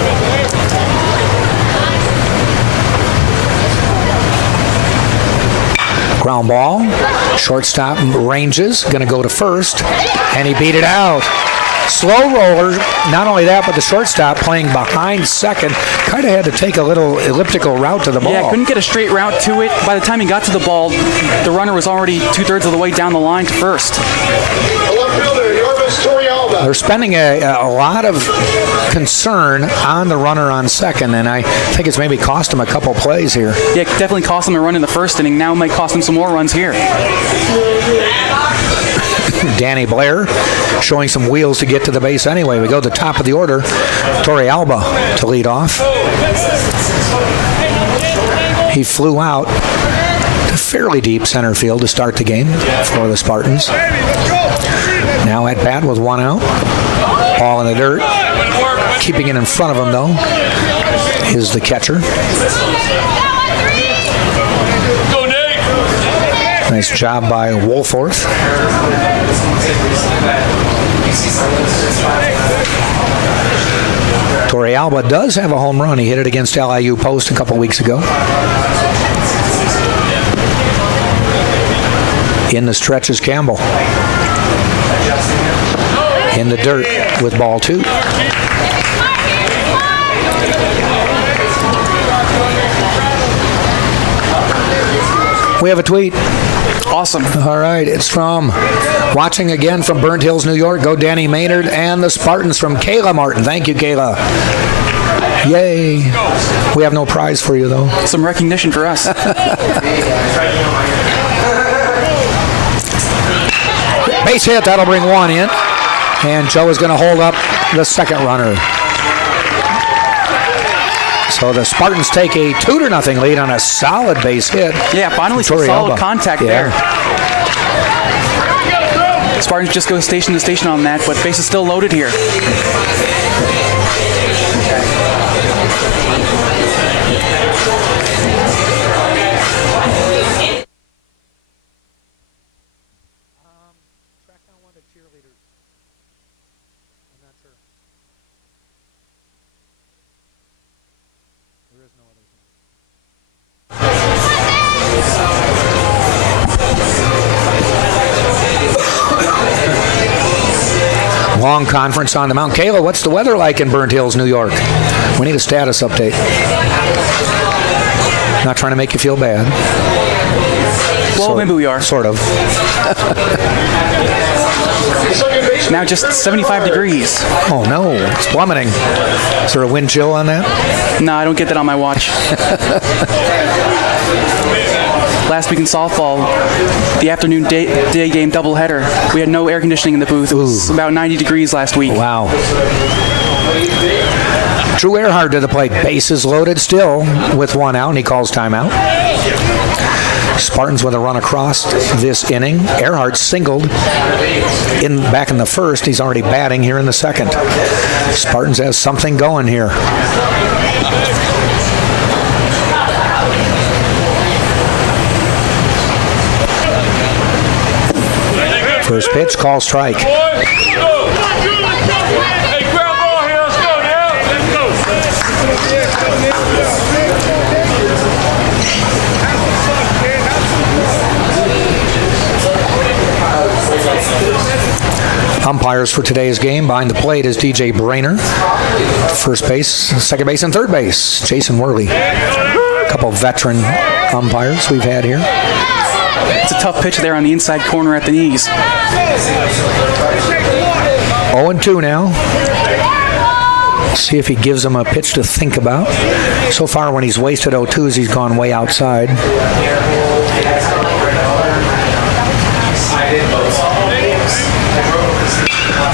Ground ball. Shortstop ranges. Going to go to first. And he beat it out. Slow roller. Not only that, but the shortstop playing behind second kind of had to take a little elliptical route to the ball. Yeah, couldn't get a straight route to it. By the time he got to the ball, the runner was already 2/3 of the way down the line to first. The left fielder, Yorvis Torrealba. They're spending a lot of concern on the runner on second, and I think it's maybe cost him a couple plays here. Yeah, it definitely cost him a run in the first inning. Now it might cost him some more runs here. Danny Blair showing some wheels to get to the base anyway. We go to the top of the order. Torrey Alba to lead off. He flew out to fairly deep center field to start the game for the Spartans. Now at bat with one out. Ball in the dirt. Keeping it in front of him, though, is the catcher. Nice job by Wolforth. Torrey Alba does have a home run. He hit it against LIU Post a couple weeks ago. In the stretch is Campbell. In the dirt with ball 2. We have a tweet. Awesome. All right, it's from watching again from Burnt Hills, New York. Go Danny Maynard and the Spartans from Kayla Martin. Thank you, Kayla. Yay. We have no prize for you, though. Some recognition for us. Base hit, that'll bring one in. And Joe is going to hold up the second runner. So the Spartans take a 2-0 lead on a solid base hit. Yeah, finally some solid contact there. Spartans just go station to station on that, but base is still loaded here. Track down one of the cheerleaders. I'm not sure. There is no other thing. Long conference on the mound. Kayla, what's the weather like in Burnt Hills, New York? We need a status update. Not trying to make you feel bad. Well, maybe we are. Sort of. Now just 75 degrees. Oh, no. It's plummeting. Is there a wind chill on that? No, I don't get that on my watch. Last week in softball, the afternoon day game doubleheader, we had no air conditioning in the booth. It was about 90 degrees last week. Wow. Drew Earhart to the plate. Bases loaded still with one out, and he calls timeout. Spartans with a run across this inning. Earhart singled back in the first. He's already batting here in the second. Spartans has something going here. First pitch, call strike. Umpires for today's game. Behind the plate is DJ Brainer. First base, second base, and third base, Jason Worley. A couple veteran umpires we've had here. It's a tough pitch there on the inside corner at the knees. 0-2 now. See if he gives him a pitch to think about. So far, when he's wasted 0-2s, he's gone way outside.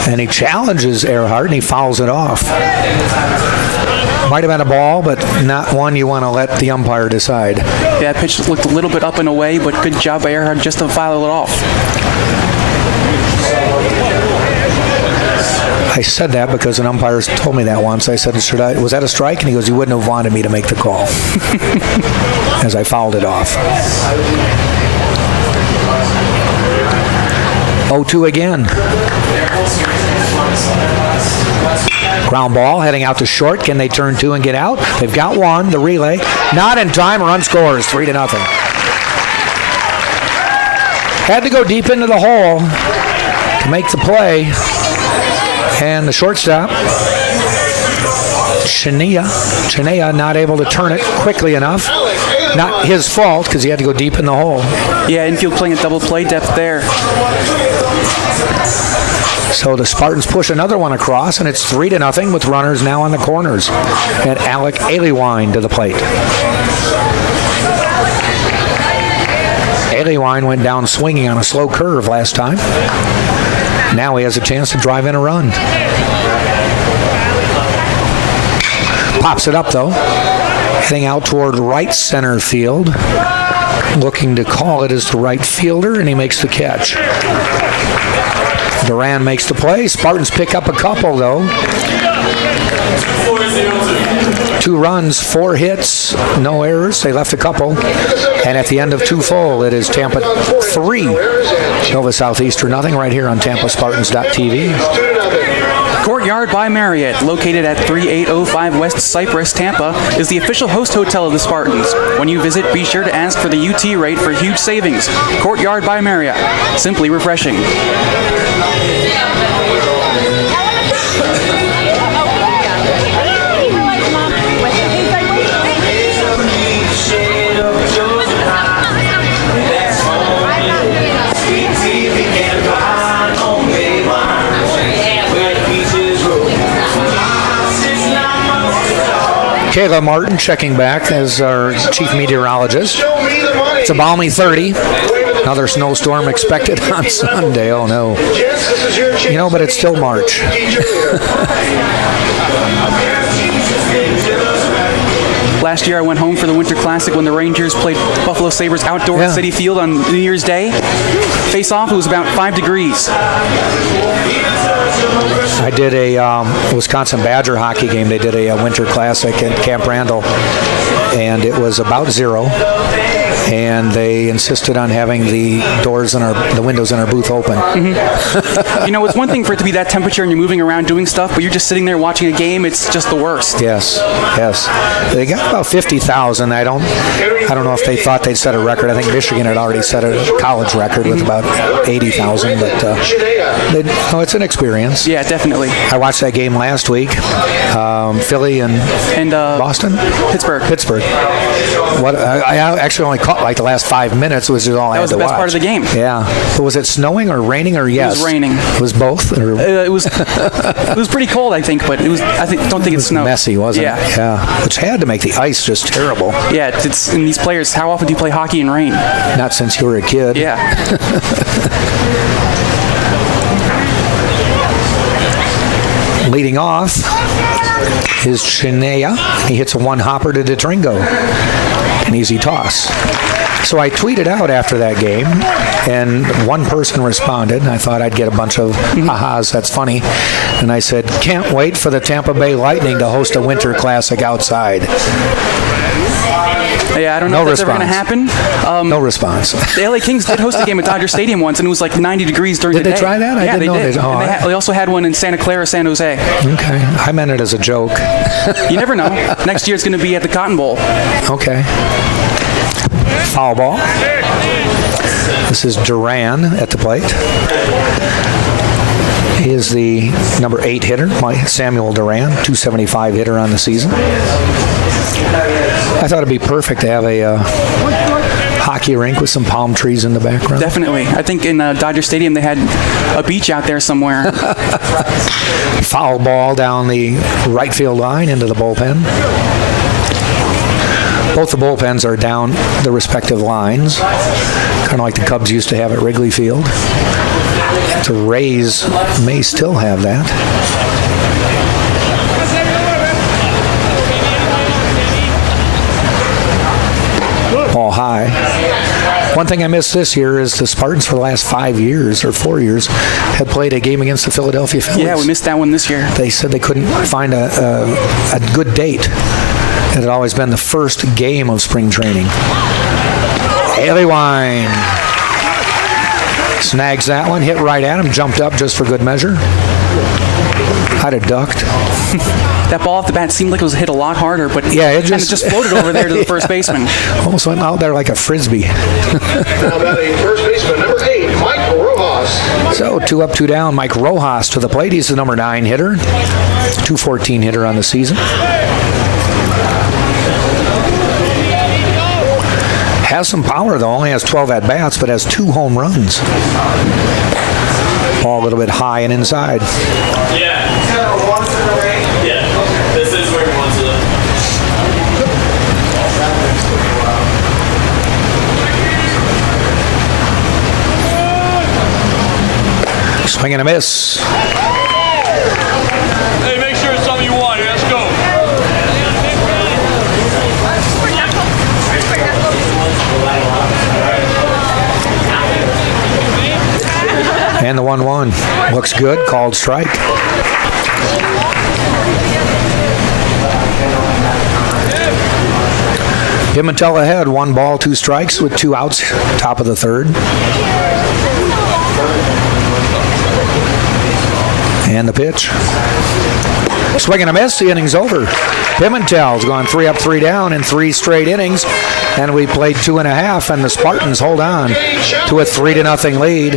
And he challenges Earhart, and he fouls it off. Might have been a ball, but not one you want to let the umpire decide. Yeah, that pitch looked a little bit up and away, but good job by Earhart just to foul it off. I said that because an umpire told me that once. I said, was that a strike? And he goes, you wouldn't have wanted me to make the call. As I fouled it off. 0-2 again. Ground ball heading out to short. Can they turn two and get out? They've got one. The relay. Not in time. Run scores 3-0. Had to go deep into the hole to make the play. And the shortstop, Chinea not able to turn it quickly enough. Not his fault because he had to go deep in the hole. Yeah, infield playing a double play depth there. So the Spartans push another one across, and it's 3-0 with runners now on the corners. And Alec Aliwine to the plate. Haley went down swinging on a slow curve last time. Now he has a chance to drive in a run. Pops it up, though. Heading out toward right center field. Looking to call it as the right fielder, and he makes the catch. Duran makes the play. Spartans pick up a couple, though. 2 runs, 4 hits, no errors. They left a couple. And at the end of 2 full, it is Tampa 3, Nova Southeastern nothing, right here on TampaSpartans.tv. Courtyard by Marriott, located at 3805 West Cypress, Tampa, is the official host hotel of the Spartans. When you visit, be sure to ask for the UT rate for huge savings. Courtyard by Marriott, simply refreshing. Kayla Martin checking back as our chief meteorologist. It's a balmy 30. Another snowstorm expected on Sunday. Oh, no. But it's still March. Last year I went home for the Winter Classic when the Rangers played Buffalo Sabres outdoor at Citi Field on New Year's Day. Face off, it was about 5 degrees. I did a Wisconsin Badger hockey game. They did a Winter Classic at Camp Randall, and it was about 0. And they insisted on having the windows in our booth open. Mm-hmm. It's one thing for it to be that temperature and you're moving around doing stuff, but you're just sitting there watching a game. It's just the worst. Yes. They got about 50,000. I don't know if they thought they'd set a record. I think Michigan had already set a college record with about 80,000. But it's an experience. Yeah, definitely. I watched that game last week. Philly and Boston, Pittsburgh. What I actually only caught like the last 5 minutes, which is all I had to watch. That was the best part of the game. Yeah. But was it snowing or raining or yes? It was raining. It was both. It was pretty cold, I think, but don't think it snowed. Messy, wasn't it? Yeah. Which had to make the ice just terrible. Yeah. And these players, how often do you play hockey in rain? Not since you were a kid. Yeah. Leading off is Chinea. He hits a 1-hopper to DeTringo. An easy toss. So I tweeted out after that game, and one person responded, and I thought I'd get a bunch of ha-has, that's funny. And I said, can't wait for the Tampa Bay Lightning to host a Winter Classic outside. Yeah, I don't know if that's ever going to happen. No response. The LA Kings did host a game at Dodger Stadium once, and it was like 90 degrees during the day. Did they try that? Yeah, I didn't know did. They also had one in Santa Clara, San Jose. Okay. I meant it as a joke. You never know. Next year it's going to be at the Cotton Bowl. Okay. Foul ball. This is Duran at the plate. He is the number 8 hitter, Samuel Duran, 275 hitter on the season. I thought it'd be perfect to have a hockey rink with some palm trees in the background. Definitely. I think in Dodger Stadium they had a beach out there somewhere. Foul ball down the right field line into the bullpen. Both the bullpens are down the respective lines, kind of like the Cubs used to have at Wrigley Field. The Rays may still have that. Ball high. One thing I missed this year is the Spartans for the last 5 years or 4 years had played a game against the Philadelphia Phillies. Yeah, we missed that one this year. They said they couldn't find a good date. It had always been the first game of spring training. Haley Wine snags that one, hit right at him, jumped up just for good measure. I'd have ducked. That ball off the bat seemed like it was hit a lot harder, but yeah, it just floated over there to the first baseman. Almost went out there like a frisbee. Now batting first baseman, number 8, Mike Rojas. So 2 up, 2 down. Mike Rojas to the plate. He's the number 9 hitter, 214 hitter on the season. Has some power, though. Only has 12 at-bats, but has 2 home runs. Ball a little bit high and inside. Yeah. This is where he wants to live. Swing and a miss. Hey, make sure it's something you want. Let's go. And the 1-1 looks good. Called strike. Pimentel ahead. 1 ball, 2 strikes with 2 outs. Top of the third. And the pitch. Swing and a miss. The inning's over. Pimentel's gone 3 up, 3 down in 3 straight innings. And we played 2.5, and the Spartans hold on to a 3-0 lead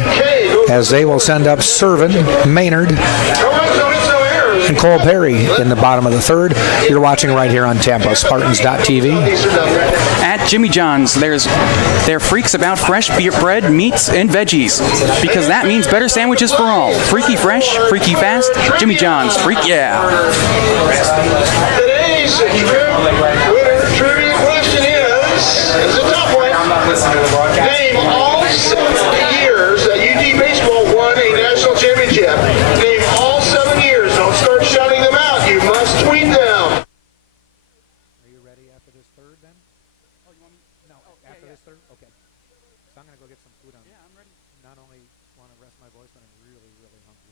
as they will send up Servin, Maynard, and Cole Perry in the bottom of the third. You're watching right here on Tampa, Spartans.tv. At Jimmy John's, they're freaks about fresh bread, meats, and veggies, because that means better sandwiches for all. Freaky fresh, freaky fast, Jimmy John's, freak yeah. Today's winner trivia question is a tough one. Name all 7 years that UT Baseball won a national championship. Name all 7 years. Don't start shouting them out. You must tweet them. Are you ready after this third then? Oh, you want me? No, after this third? Okay. So I'm going to go get some food on. Yeah, I'm ready. Not only want to rest my voice, but I'm really, really hungry.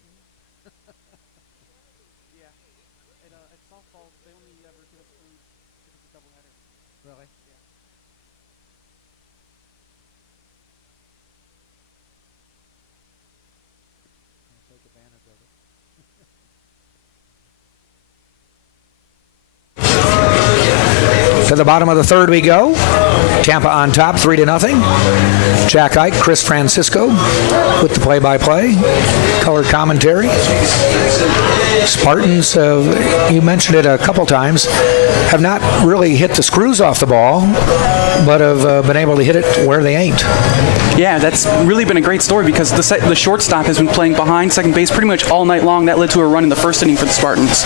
Yeah, at softball, they only ever give us food if it's a doubleheader. Really? Yeah. I'll take advantage of it. To the bottom of the third we go. Tampa on top, 3-0. Jack Ike, Chris Francisco with the play-by-play. Color commentary. Spartans, you mentioned it a couple times, have not really hit the screws off the ball, but have been able to hit it where they ain't. Yeah, that's really been a great story because the shortstop has been playing behind second base pretty much all night long. That led to a run in the first inning for the Spartans.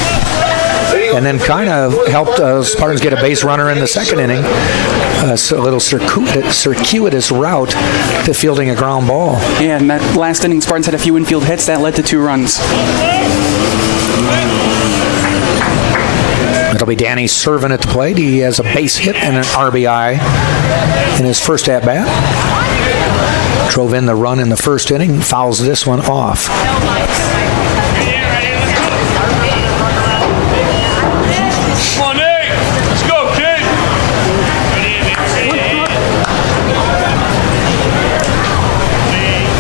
And then kind of helped Spartans get a base runner in the second inning. A little circuitous route to fielding a ground ball. Yeah, and that last inning, Spartans had a few infield hits that led to 2 runs. It'll be Danny Servin at the plate. He has a base hit and an RBI in his first at-bat. Drove in the run in the first inning, fouls this one off. Come on, Nate. Let's go, kid.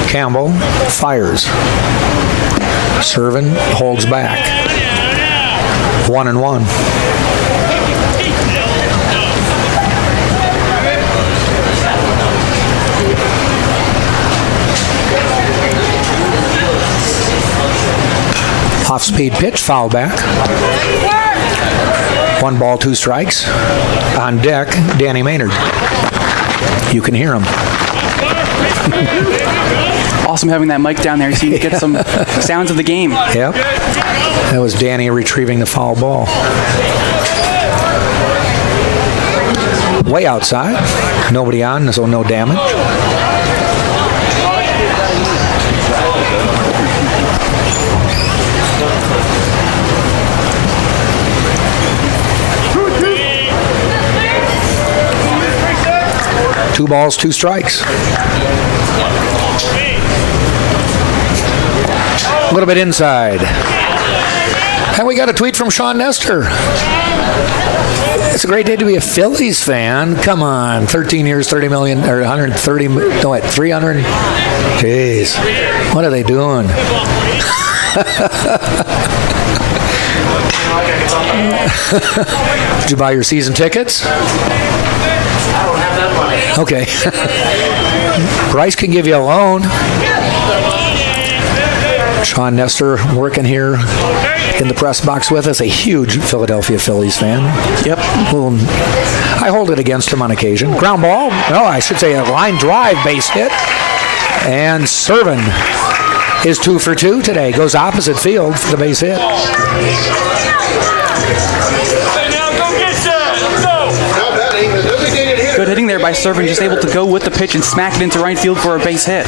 Campbell fires. Servin holds back. 1-1. Off-speed pitch, foul back. 1 ball, 2 strikes. On deck, Danny Maynard. You can hear him. Awesome having that mic down there so you can get some sounds of the game. Yep. That was Danny retrieving the foul ball. Way outside. Nobody on, so no damage. Two balls, 2 strikes. A little bit inside. And we got a tweet from Sean Nestor. It's a great day to be a Phillies fan. Come on, 13 years, 30 million, or 130, no wait, 300. Jeez, what are they doing? Did you buy your season tickets? I don't have that money. Okay. Bryce can give you a loan. Sean Nestor working here in the press box with us, a huge Philadelphia Phillies fan. Yep. Well, I hold it against him on occasion. Ground ball. No, I should say a line drive base hit. And Servin is 2 for 2 today. Goes opposite field for the base hit. Hey, now go get that. Let's go. Now batting, the designated hitter. Good hitting there by Servin, just able to go with the pitch and smack it into right field for a base hit.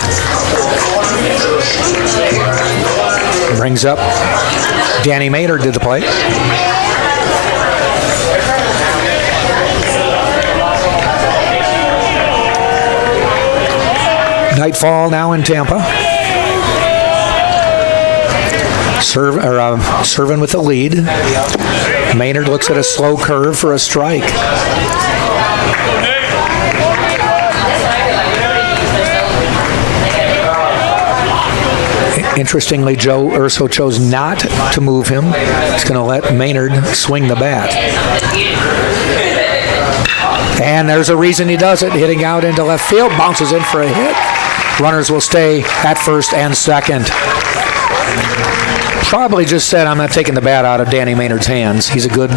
Brings up Danny Maynard to the plate. Nightfall now in Tampa. Serving with the lead. Maynard looks at a slow curve for a strike. Interestingly, Joe Urso chose not to move him. He's going to let Maynard swing the bat. And there's a reason he does it. Hitting out into left field, bounces in for a hit. Runners will stay at first and second. Probably just said, I'm not taking the bat out of Danny Maynard's hands. He's a good,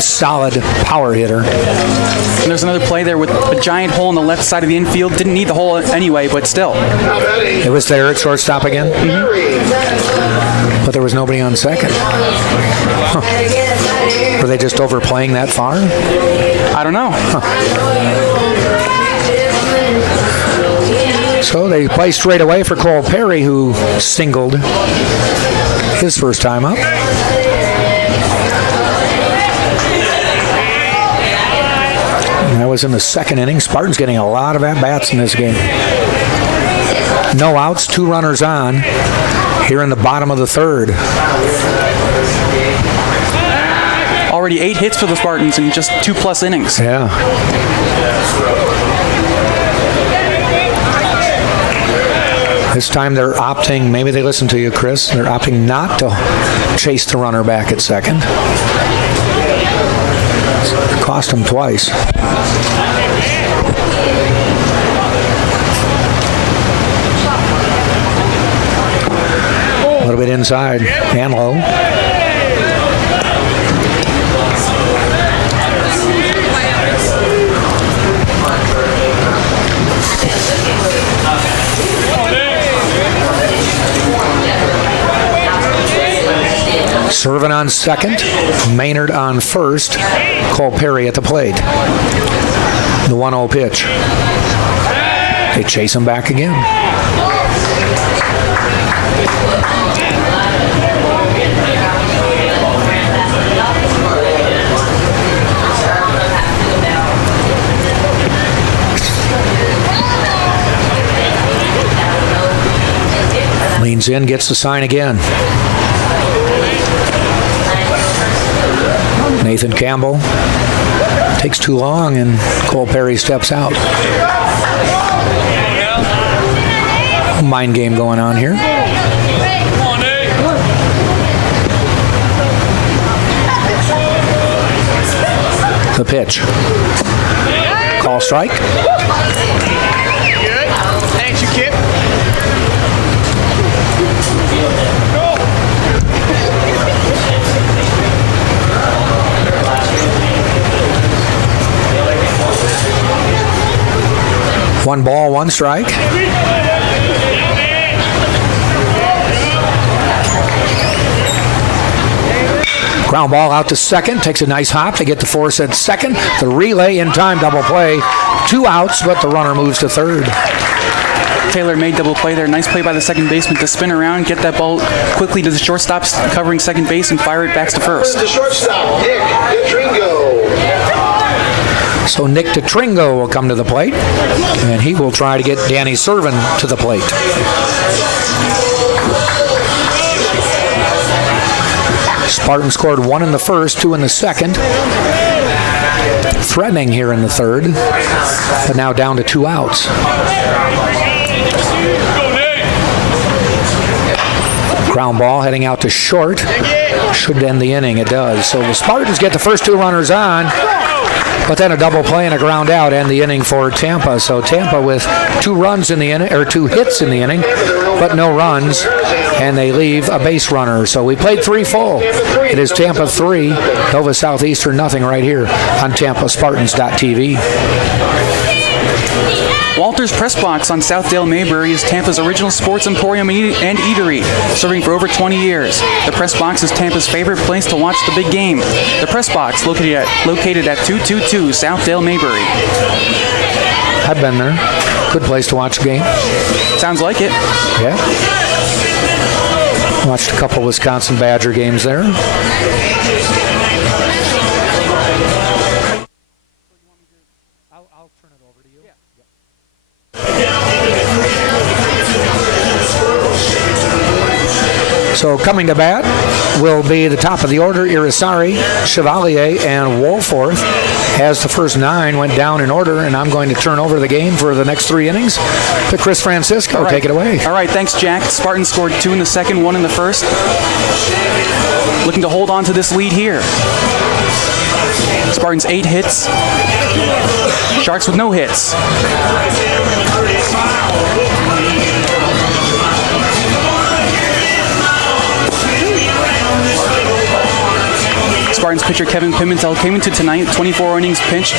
solid power hitter. And there's another play there with a giant hole on the left side of the infield. Didn't need the hole anyway, but still. It was there at shortstop again? Mm-hmm. But there was nobody on second. Huh. Were they just overplaying that far? I don't know. Huh. So they play straight away for Cole Perry, who singled his first time up. And that was in the second inning. Spartans getting a lot of at-bats in this game. No outs, 2 runners on here in the bottom of the third. Already 8 hits for the Spartans in just 2+ innings. Yeah. This time they're opting, maybe they listen to you, Chris, they're opting not to chase the runner back at second. It cost them twice. A little bit inside and low. Servin on second, Maynard on first, Cole Perry at the plate. The 1-0 pitch. They chase him back again. Leans in, gets the sign again. Nathan Campbell takes too long, and Cole Perry steps out. Mind game going on here. The pitch. Call strike. Good. Thanks, you kid. 1 ball, 1 strike. Ground ball out to second. Takes a nice hop to get the force at second. The relay in time, double play. 2 outs, but the runner moves to third. Taylor made double play there. Nice play by the second baseman to spin around, get that ball quickly to the shortstop covering second base, and fire it back to first. The shortstop, Nick Detringo. So Nick Detringo will come to the plate, and he will try to get Danny Servin to the plate. Spartans scored 1 in the first, 2 in the second. Threatening here in the third, but now down to 2 outs. Ground ball heading out to short. Should end the inning. It does. So the Spartans get the first 2 runners on, but then a double play and a ground out end the inning for Tampa. So Tampa with 2 runs in the inning, or 2 hits in the inning, but no runs, and they leave a base runner. So we played 3 full. It is Tampa 3, Nova Southeastern nothing right here on TampaSpartans.tv. Walter's Press Box on Southdale Maybury is Tampa's original sports emporium and eatery, serving for over 20 years. The Press Box is Tampa's favorite place to watch the big game. The Press Box, located at 222 Southdale Maybury. I've been there. Good place to watch a game. Sounds like it. Yeah. Watched a couple Wisconsin Badger games there. I'll turn it over to you. Yeah. So coming to bat will be the top of the order, Irisari, Chevalier, and Wolforth. As the first 9 went down in order, and I'm going to turn over the game for the next 3 innings to Chris Francisco. All right. Take it away. All right, thanks, Jack. Spartans scored 2 in the second, 1 in the first. Looking to hold on to this lead here. Spartans 8 hits. Sharks with no hits. Spartans pitcher Kevin Pimentel came into tonight, 24 innings pitched,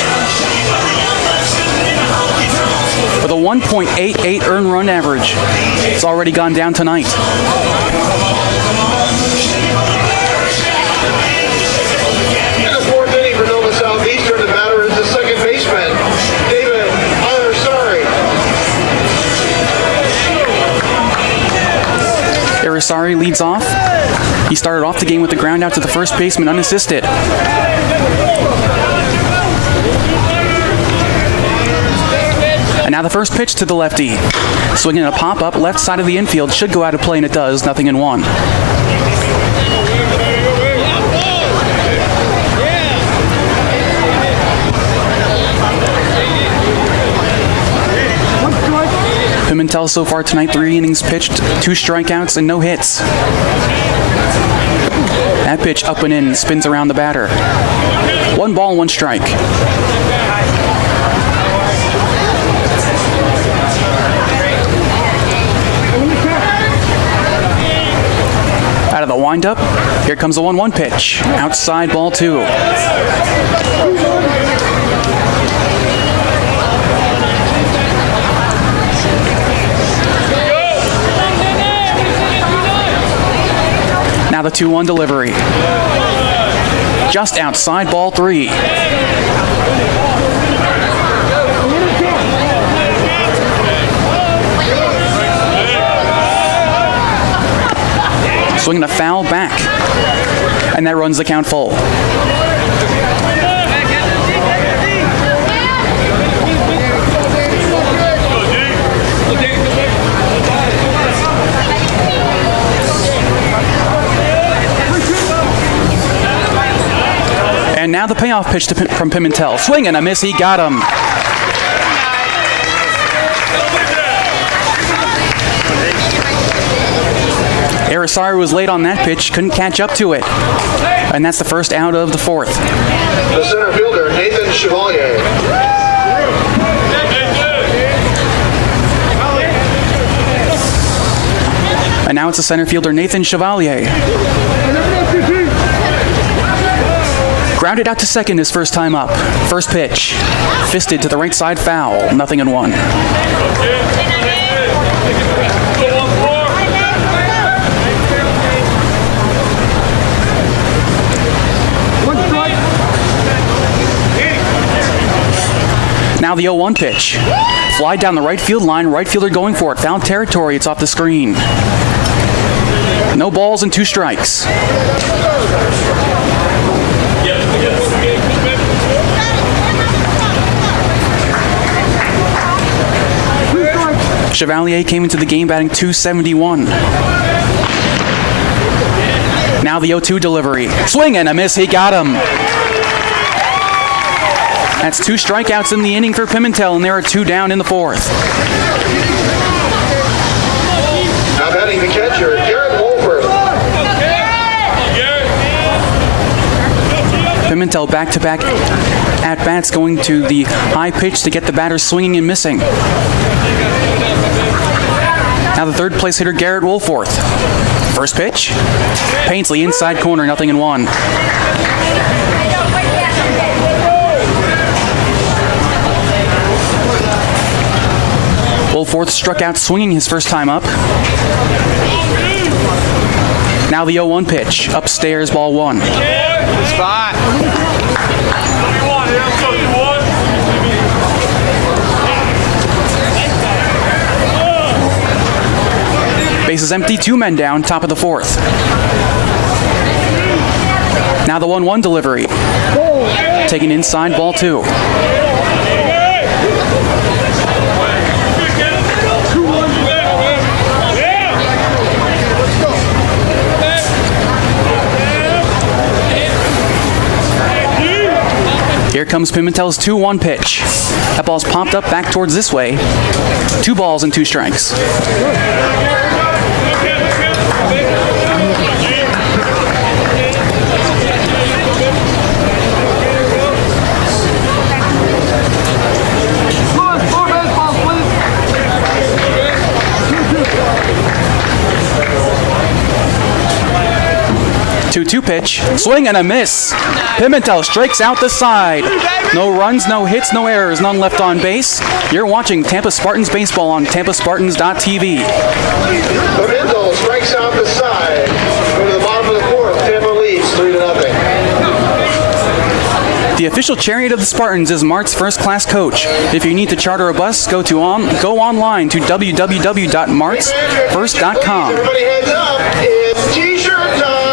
with a 1.88 earned run average. It's already gone down tonight. In the fourth inning for Nova Southeastern, the batter is the second baseman, David Irisari. Irisari leads off. He started off the game with the ground out to the first baseman unassisted. And now the first pitch to the lefty. Swinging a pop-up left side of the infield. Should go out of play, and it does. 0-1. Pimentel so far tonight, 3 innings pitched, 2 strikeouts, and no hits. That pitch up and in, spins around the batter. 1 ball, 1 strike. Out of the windup, here comes the 1-1 pitch. Outside, ball 2. Now the 2-1 delivery. Just outside, ball 3. Swinging a foul back. And that runs the count full. And now the payoff pitch from Pimentel. Swing and a miss, he got him. Irisari was late on that pitch, couldn't catch up to it. And that's the first out of the 4th. The center fielder, Nathan Chevalier. And now it's the center fielder, Nathan Chevalier. Grounded out to second his first time up. First pitch. Fisted to the right side, foul. 0-1. Now the 0-1 pitch. Fly down the right field line, right fielder going for it. Foul territory, it's off the screen. No balls and 2 strikes. Chevalier came into the game batting .271. Now the 0-2 delivery. Swing and a miss, he got him. That's 2 strikeouts in the inning for Pimentel, and there are 2 down in the 4th. Now batting the catcher, Garrett Wolford. Pimentel back-to-back at-bats, going to the high pitch to get the batter swinging and missing. Now the third place hitter, Garrett Wolforth. First pitch. Painsley inside corner, 0-1. fourth, struck out swinging his first time up. Now the 0-1 pitch. Upstairs, ball 1. Spot. Bases empty, 2 men down, top of the 4th. Now the 1-1 delivery. Taken inside, ball 2. Here comes Pimentel's 2-1 pitch. That ball's popped up back towards this way. 2 balls and 2 strikes. Two pitch, swing and a miss. Pimentel strikes out the side. No runs, no hits, no errors, none left on base. You're watching Tampa Spartans baseball on TampaSpartans.tv. Pimentel strikes out the side. Go to the bottom of the 4th. Tampa leads 3-0. The official chariot of the Spartans is Mart's first-class coach. If you need to charter a bus, go online to www.martsfirst.com. Everybody heads up. It's T-shirt time.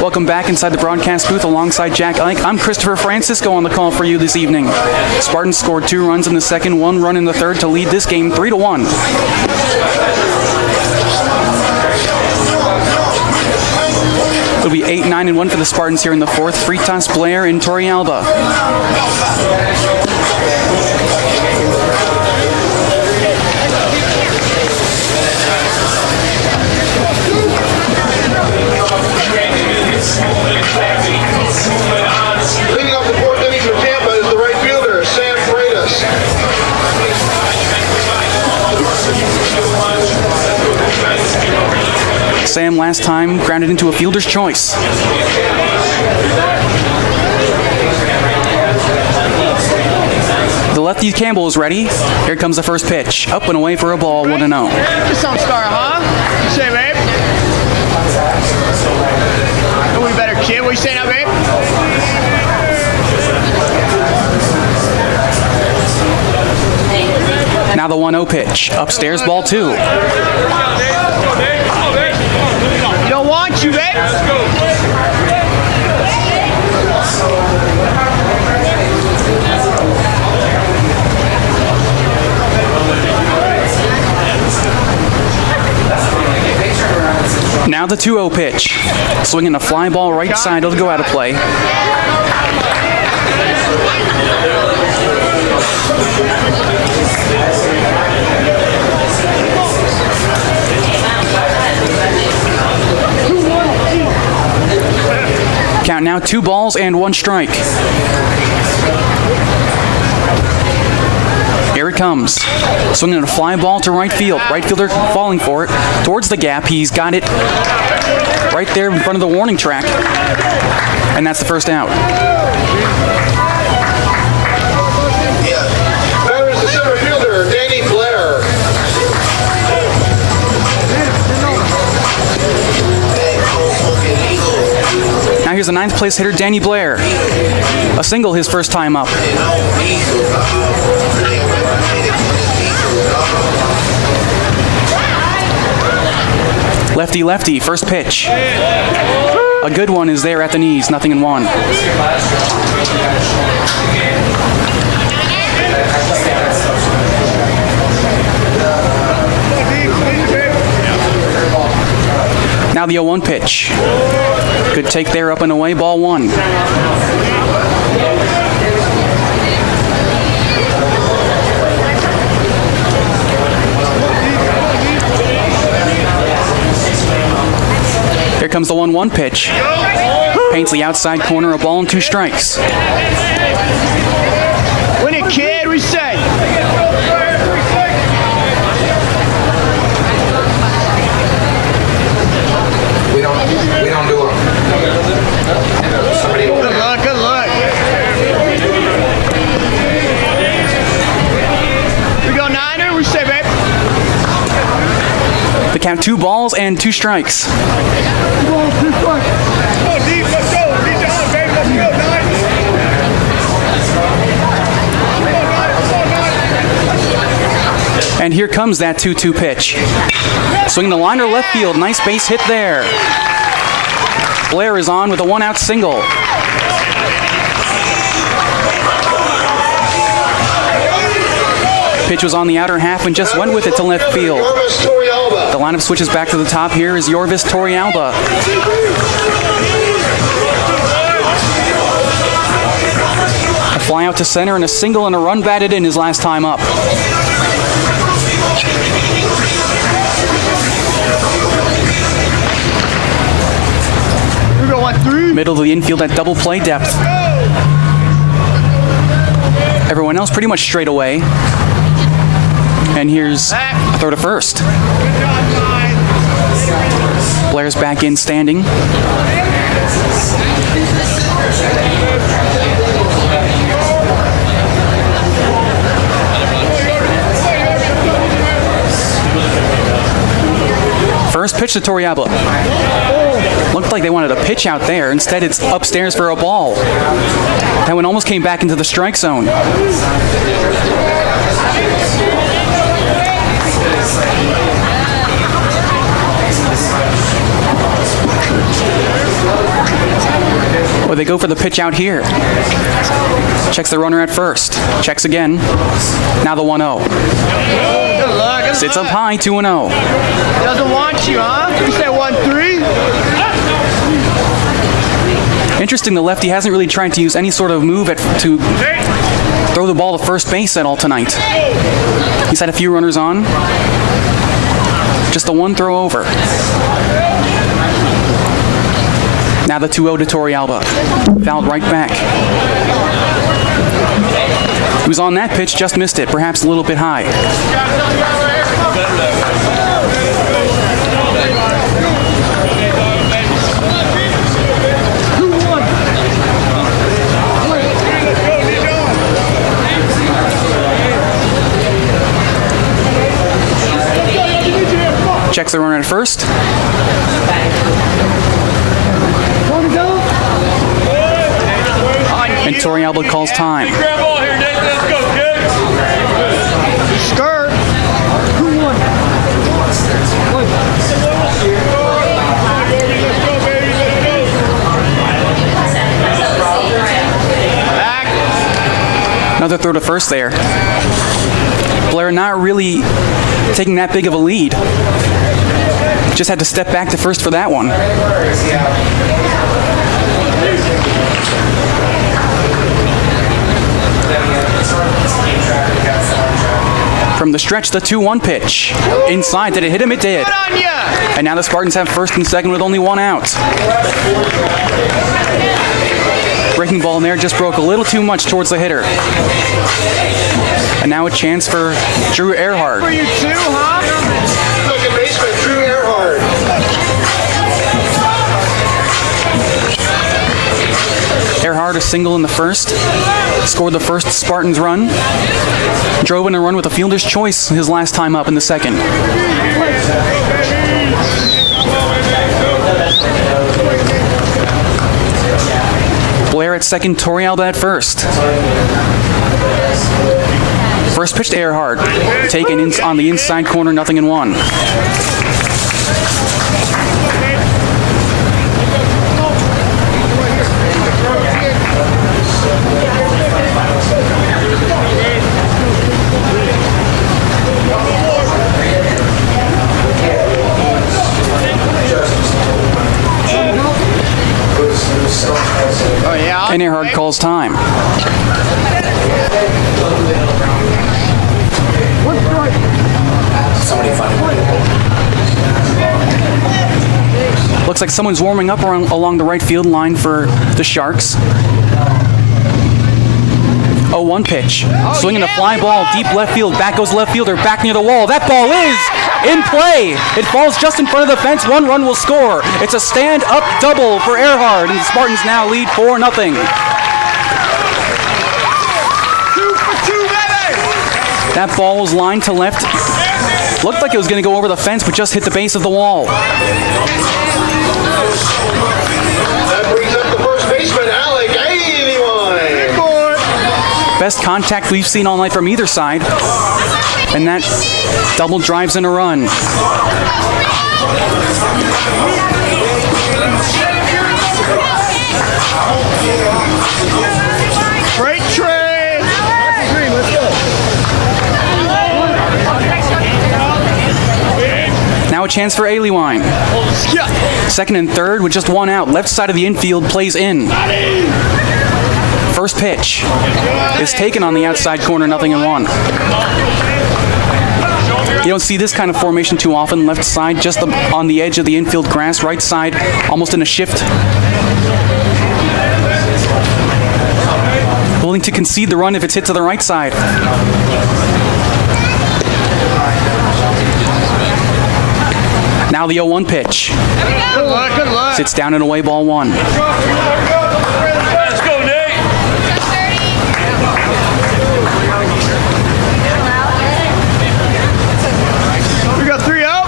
Welcome back inside the broadcast booth alongside Jack Ike. I'm Christopher Francisco on the call for you this evening. Spartans scored 2 runs in the second, 1 run in the third to lead this game 3-1. It'll be 8-9-1 for the Spartans here in the 4th. Fritas, Blair, and Torrealba. Leading off the 4th inning for Tampa is the right fielder, Sam Freitas. Sam last time grounded into a fielder's choice. The lefty Campbell is ready. Here comes the first pitch. Up and away for a ball, 1-0. This don't start, huh? You say, babe? We better kid. What you saying now, babe? Now the 1-0 pitch. Upstairs, ball 2. You don't want you, babe. Let's go. Now the 2-0 pitch. Swinging a fly ball right side, it'll go out of play. Count now 2 balls and 1 strike. Here it comes. Swinging a fly ball to right field. Right fielder falling for it. Towards the gap. He's got it right there in front of the warning track. And that's the first out. Batter is the center fielder, Danny Blair. Now here's the 9th place hitter, Danny Blair. A single his first time up. Lefty Lefty. First pitch. A good one is there at the knees. 0-1. Now the 0-1 pitch. Good take there, up and away, ball 1. Here comes the 1-1 pitch. Paints the outside corner, a ball and 2 strikes. Win it, kid, reset. We don't do them. Somebody open it. Good luck. We go Niner, reset, babe. The count 2 balls and 2 strikes. And here comes that 2-2 pitch. Swinging the liner left field. Nice base hit there. Blair is on with a 1-out single. Pitch was on the outer half and just went with it to left field. The lineup switches back to the top. Here is Yorvis Torrealba. A fly out to center and a single and a run batted in his last time up. We go 1-3. Middle of the infield at double play depth. Everyone else pretty much straight away. And here's a throw to first. Blair's back in standing. First pitch to Torrealba. Looked like they wanted a pitch out there. Instead, it's upstairs for a ball. That one almost came back into the strike zone. Well, they go for the pitch out here. Checks the runner at first. Checks again. Now the 1-0. Good luck. Sits up high, 2-0. Doesn't want you, huh? You said 1-3. Interesting, the lefty hasn't really tried to use any sort of move to throw the ball to first base at all tonight. He's had a few runners on. Just the one throw over. Now the 2-0 to Torrealba. Fouled right back. He was on that pitch, just missed it, perhaps a little bit high. Checks the runner at first. And Torrealba calls time. Grab ball here, Nick. Let's go, kid. Skirt. Who won? Back. Another throw to first there. Blair not really taking that big of a lead. Just had to step back to first for that one. From the stretch, the 2-1 pitch. Inside, did it hit him? It did. Good on ya. And now the Spartans have first and second with only one out. Breaking ball in there just broke a little too much towards the hitter. And now a chance for Drew Earhart. For you too, huh? Second baseman, Drew Earhart. Earhart a single in the first. Scored the first Spartans run. Drove in a run with a fielder's choice his last time up in the second. Blair at second, Torrealba at first. First pitch to Earhart. Taken in on the inside corner, 0-1. Oh, yeah. And Earhart calls time. Looks like someone's warming up along the right field line for the Sharks. 0-1 pitch. Swinging a fly ball, deep left field. Back goes left fielder, back near the wall. That ball is in play. It falls just in front of the fence. 1 run will score. It's a stand-up double for Earhart, and the Spartans now lead 4-0. 2 for 2, baby! That ball was lined to left. Looked like it was going to go over the fence, but just hit the base of the wall. That brings up the first baseman, Alec. Best contact we've seen all night from either side. And that double drives in a run. Freight train! Let's go. Now a chance for Aliwine. Second and third with just 1 out. Left side of the infield plays in. First pitch is taken on the outside corner, 0-1. You don't see this kind of formation too often. Left side just on the edge of the infield grass. Right side almost in a shift. Willing to concede the run if it's hit to the right side. Now the 0-1 pitch. Good luck, good luck. Sits down and away, ball 1. Let's go, Nate. We got 3 out.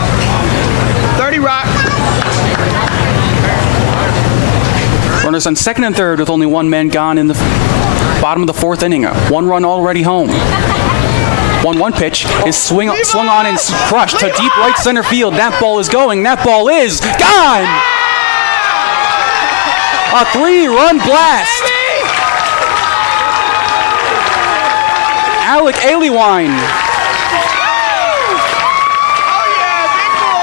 30 rock. Runners on second and third with only 1 man gone in the bottom of the 4th inning. 1 run already home. 1-1 pitch is swung on and crushed to deep right center field. That ball is going. That ball is gone. A 3-run blast. Alec Aliwine.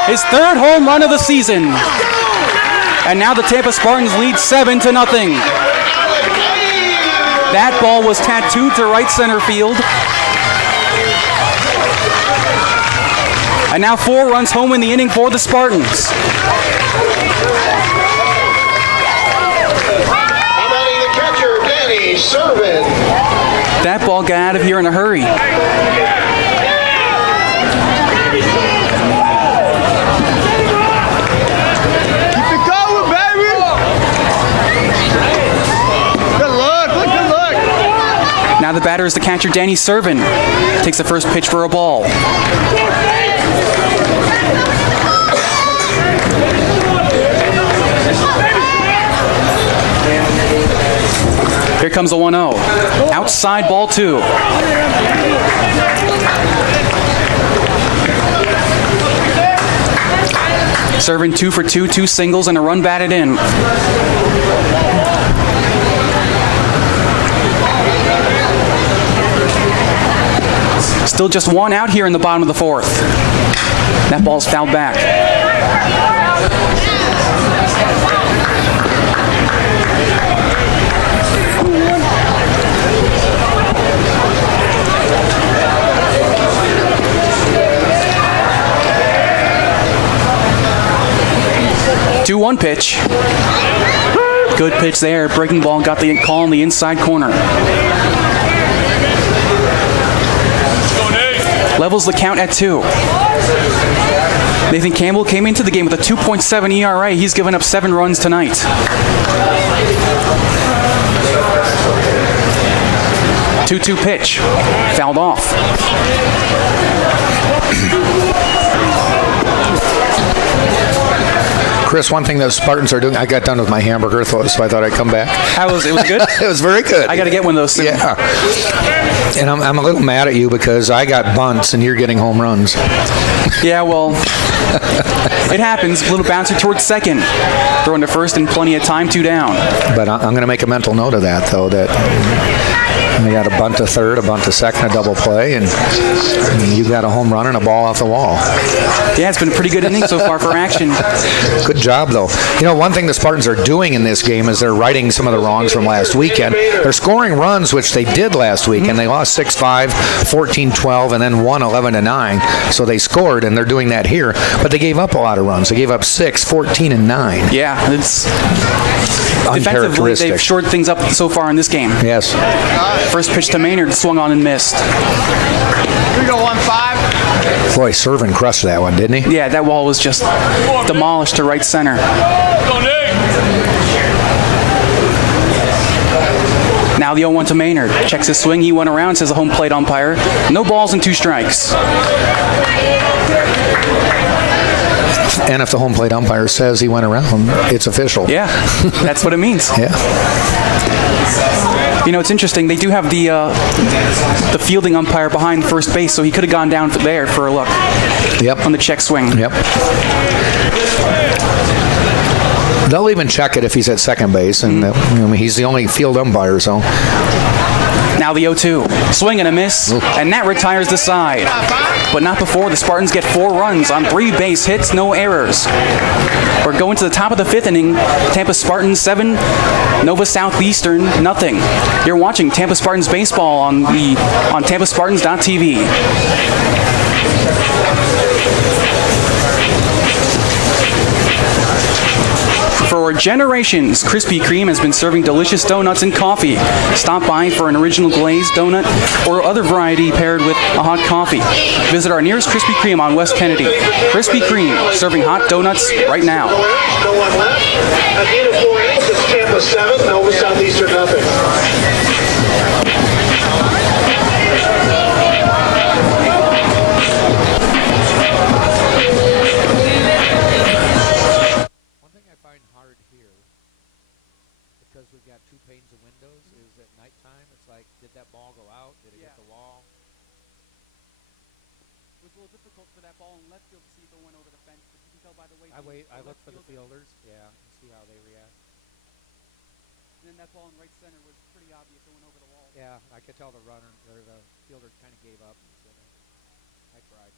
His 3rd home run of the season. And now the Tampa Spartans lead 7-0. That ball was tattooed to right center field. And now 4 runs home in the inning for the Spartans. How about the catcher, Danny Servin? That ball got out of here in a hurry. Keep it going, baby. Good luck, good luck. Now the batter is the catcher, Danny Servin. Takes the first pitch for a ball. Here comes a 1-0. Outside ball 2. Serving 2 for 2, 2 singles and a run batted in. Still just 1 out here in the bottom of the 4th. That ball's fouled back. 2-1 pitch. Good pitch there. Breaking ball got the call in the inside corner. Levels the count at 2. Nathan Campbell came into the game with a 2.7 ERA. He's given up 7 runs tonight. Two-two pitch. Fouled off. Chris, one thing that the Spartans are doing, I got done with my hamburger, so I thought I'd come back. It was good? It was very good. I got to get one of those soon. Yeah. And I'm a little mad at you because I got bunts and you're getting home runs. Yeah, well, it happens. A little bouncer towards second. Throwing to first and plenty of time, 2 down. But I'm going to make a mental note of that, though, that they got a bunt to third, a bunt to second, a double play, and you got a home run and a ball off the wall. Yeah, it's been a pretty good inning so far for action. Good job, though. You know, one thing the Spartans are doing in this game is they're righting some of the wrongs from last weekend. They're scoring runs, which they did last weekend. They lost 6-5, 14-12, and then won 11-9. So they scored, and they're doing that here. But they gave up a lot of runs. They gave up 6, 14, and 9. Yeah, it's defensively they've shored things up so far in this game. Yes. First pitch to Maynard, swung on and missed. We go 1-5. Boy, Servin crushed that one, didn't he? Yeah, that wall was just demolished to right center. Go, Nick. Now the 0-1 to Maynard. Checks his swing. He went around, says the home plate umpire. No balls and 2 strikes. And if the home plate umpire says he went around, it's official. Yeah, that's what it means. Yeah. You know, it's interesting. They do have the fielding umpire behind first base, so he could have gone down there for a look. Yep. On the check swing. Yep. They'll even check it if he's at second base, and he's the only field umpire, so. Now the 0-2. Swing and a miss, and that retires the side. But not before the Spartans get 4 runs on 3 base hits, no errors. We're going to the top of the 5th inning. Tampa Spartans 7, Nova Southeastern nothing. You're watching Tampa Spartans baseball on TampaSpartans.tv. For generations, Krispy Kreme has been serving delicious donuts and coffee. Stop by for an original glazed donut or other variety paired with a hot coffee. Visit our nearest Krispy Kreme on West Kennedy. Krispy Kreme, serving hot donuts right now. No one left. At the end of 4 innings, it's Tampa 7, Nova Southeastern nothing. Because we've got 2 panes of windows, is at nighttime, it's like, did that ball go out? Did it hit the wall? It was a little difficult for that ball in left field to see if it went over the fence, but you can tell by the way I look for the fielders, and see how they react. And then that ball in right center was pretty obvious. It went over the wall. Yeah, I could tell the runner, or the fielder kind of gave up. So I tried.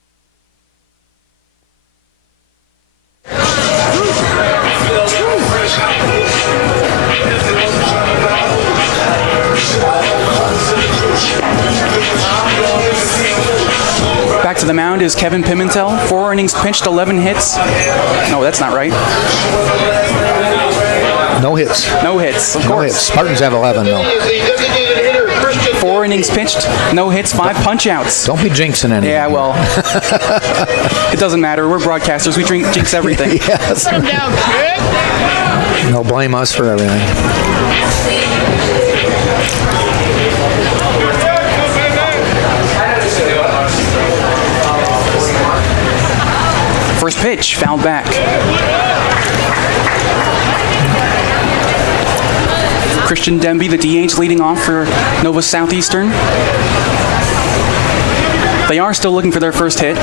Back to the mound is Kevin Pimentel. 4 innings pitched, 11 hits. No, that's not right. No hits. No hits, of No course. hits. Spartans have 11, though. 4 innings pitched, no hits, 5 punch-outs. Don't be jinxing anything. Yeah, well, it doesn't matter. We're broadcasters. We jinx everything. Yes. Come down, kid. They'll blame us for everything. First pitch, fouled back. Christian Demby, the DH, leading off for Nova Southeastern. They are still looking for their first hit.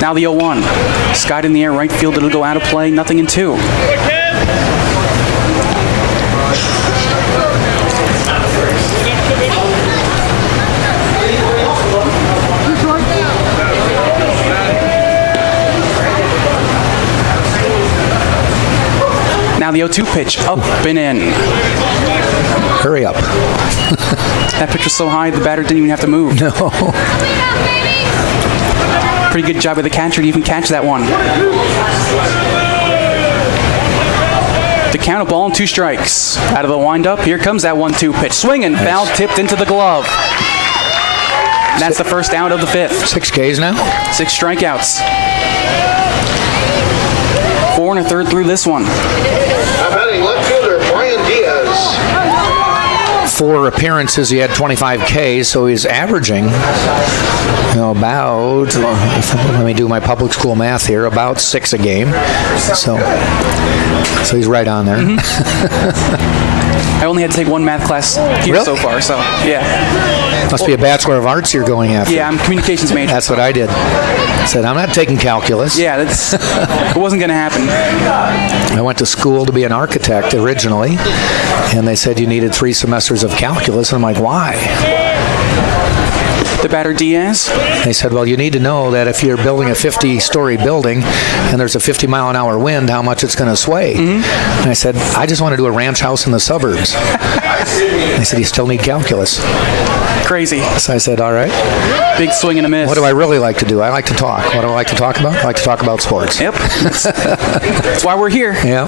Now the 0-1. Skied in the air, right field. It'll go out of play. Nothing in 2. Now the 0-2 pitch, up and in. Hurry up. That pitch was so high, the batter didn't even have to move. No. Pretty good job by the catcher to even catch that one. To count a ball and 2 strikes. Out of the windup, here comes that 1-2 pitch. Swinging, foul tipped into the glove. And that's the first out of the 5th. 6 Ks now? 6 strikeouts. 4 1/3 through this one. Batting left fielder Brian Diaz. 4 appearances, he had 25 Ks, so he's averaging about, let me do my public school math here, about 6 a game. So he's right on there. I only had to take 1 math class here Really? so far, so yeah. Must be a Bachelor of Arts you're going after. Yeah, I'm a communications major. That's what I did. I said, I'm not taking calculus. Yeah, it wasn't going to happen. I went to school to be an architect originally, and they said you needed 3 semesters of calculus. And I'm like, why? The batter Diaz. They said, well, you need to know that if you're building a 50-story building and there's a 50-mile-an-hour wind, how much it's going to sway. And I said, I just want to do a ranch house in the suburbs. They said, you still need calculus. Crazy. So I said, all right. Big swing and a miss. What do I really like to do? I like to talk. What do I like to talk about? I like to talk about sports. Yep. That's why we're here. Yeah.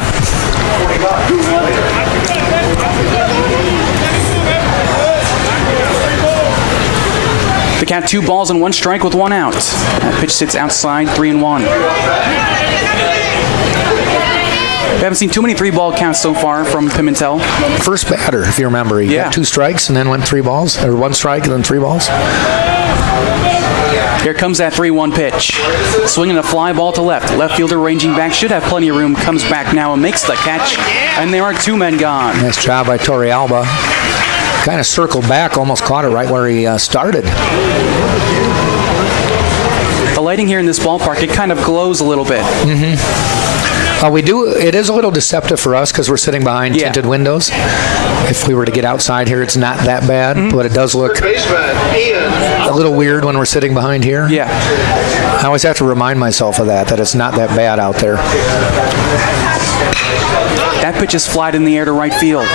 The count 2 balls and 1 strike with 1 out. That pitch sits outside, 3-1. We haven't seen too many 3-ball counts so far from Pimentel. First batter, if you remember. He got 2 strikes and then went 3 balls, or 1 strike and then 3 balls. Here comes that 3-1 pitch. Swinging a fly ball to left. Left fielder ranging back, should have plenty of room. Comes back now and makes the catch. And there are 2 men gone. Nice job by Torrealba. Kind of circled back, almost caught it right where he started. The lighting here in this ballpark, it kind of glows a little bit. It is a little deceptive for us because we're sitting behind tinted windows. If we were to get outside here, it's not that bad, but it does look a little weird when we're sitting behind here. Yeah. I always have to remind myself of that it's not that bad out there. That pitch is flied in the air to right field.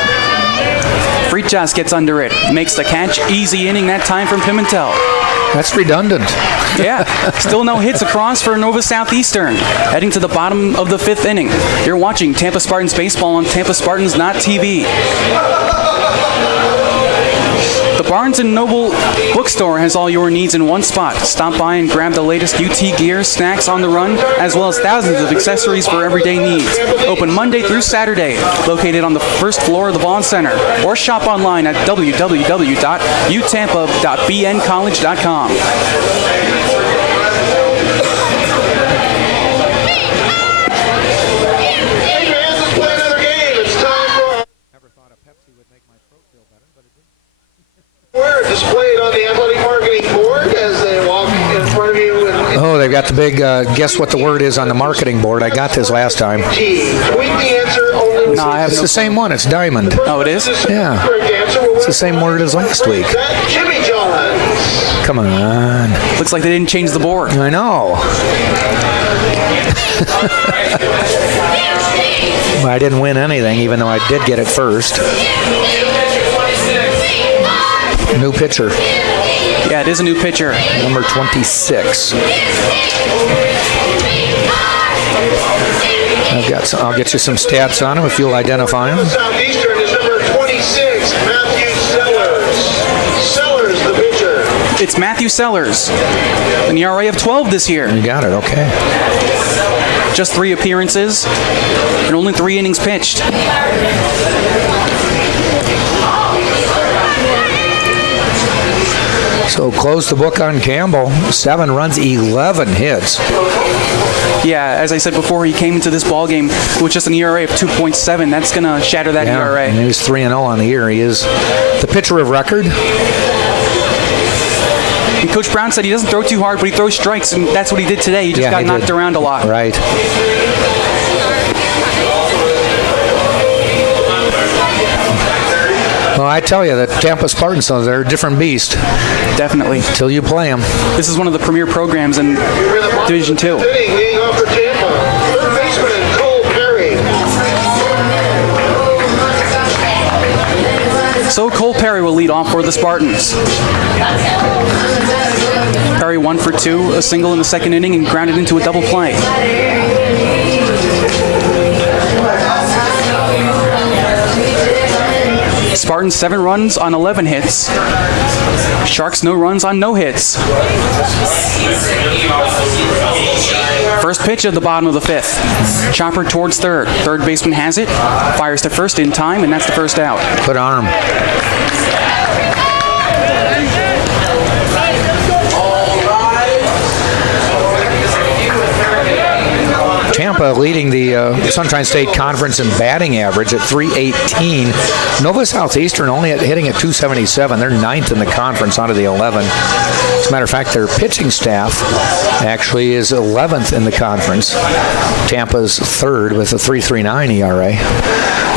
Fritas gets under it, makes the catch. Easy inning that time from Pimentel. That's redundant. Yeah, still no hits across for Nova Southeastern. Heading to the bottom of the 5th inning. You're watching Tampa Spartans baseball on Tampa Spartans Not TV. The Barnes & Noble bookstore has all your needs in one spot. Stop by and grab the latest UT gear, snacks on the run, as well as thousands of accessories for everyday needs. Open Monday through Saturday, located on the 1st floor of the Vaughn Center, or shop online at www.utampa.bncollege.com. Displayed on the athletic marketing board as they walk in front of you. Oh, they've got the big guess what the word is on the marketing board. I got this last time. Tweet the answer only. No, I have It's the same one. It's diamond. Oh, it is? Yeah. It's the same word as last week. Jimmy Johns. Come on. Looks like they didn't change the board. I know. I didn't win anything, even though I did get it first. New pitcher. Yeah, it is a new pitcher. Number 26. I'll get you some stats on him if you'll identify him. Southeastern is number 26, Matthew Sellers. Sellers, the pitcher. It's Matthew Sellers. An ERA of 12 this year. You got it, okay. Just 3 appearances and only 3 innings pitched. So close the book on Campbell. 7 runs, 11 hits. Yeah, as I said before, he came into this ball game with just an ERA of 2.7. That's going to shatter that ERA. And he was 3-0 on the year. He is the pitcher of record. And Coach Brown said he doesn't throw too hard, but he throws strikes, and that's what he did today. He just got knocked around a lot. Right. Well, I tell you, the Tampa Spartans, they're a different beast. Definitely. Until you play them. This is one of the premier programs in Division II. Leading off for Tampa, third baseman Cole Perry. So Cole Perry will lead off for the Spartans. Perry 1 for 2, a single in the 2nd inning, and grounded into a double play. Spartans 7 runs on 11 hits. Sharks no runs on no hits. First pitch at the bottom of the 5th. Chopper towards third. Third baseman has it. Fires to first in time, and that's the first out. Good arm. Tampa Tampa leading the Sunshine State Conference in batting average at 318. Nova Southeastern only hitting at 277. They're 9th in the conference out of the 11. As a matter of fact, their pitching staff actually is 11th in the conference. Tampa's 3rd with a 3.39 ERA.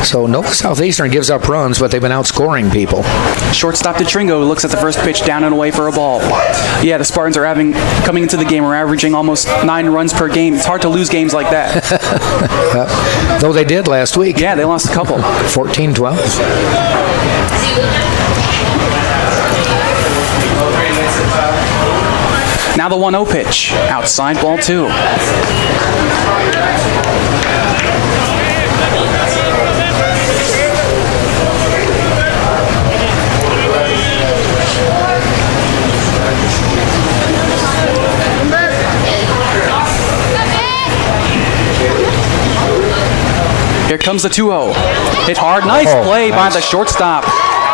So Nova Southeastern gives up runs, but they've been outscoring people. Shortstop DeTringo looks at the first pitch, down and away for a ball. Yeah, the Spartans are coming into the game, are averaging almost 9 runs per game. It's hard to lose games like that. Yep. Though they did last week. Yeah, they lost a couple. 14-12. Now the 1-0 pitch. Outside, ball 2. Here comes the 2-0. Hit hard. Nice play by the shortstop.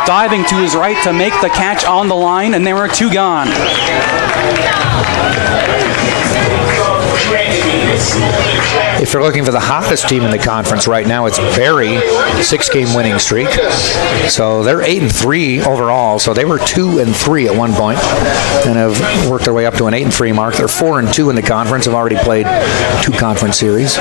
Diving to his right to make the catch on the line, and there were 2 gone. If you're looking for the hottest team in the conference right now, it's Barry, 6-game winning streak. So they're 8-3 overall. So they were 2-3 at one point and have worked their way up to an 8-3 mark. They're 4-2 in the conference, have already played 2 conference series.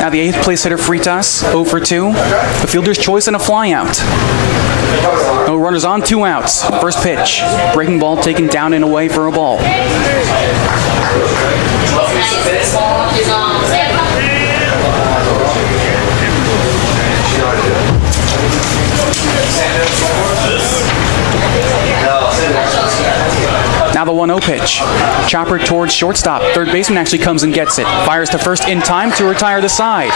Now the 8th place hitter, Fritas, 0 for 2. The fielder's choice and a flyout. No runners on, 2 outs. First pitch. Breaking ball taken down and away for a ball. Now the 1-0 pitch. Chopper towards shortstop. Third baseman actually comes and gets it. Fires to first in time to retire the side.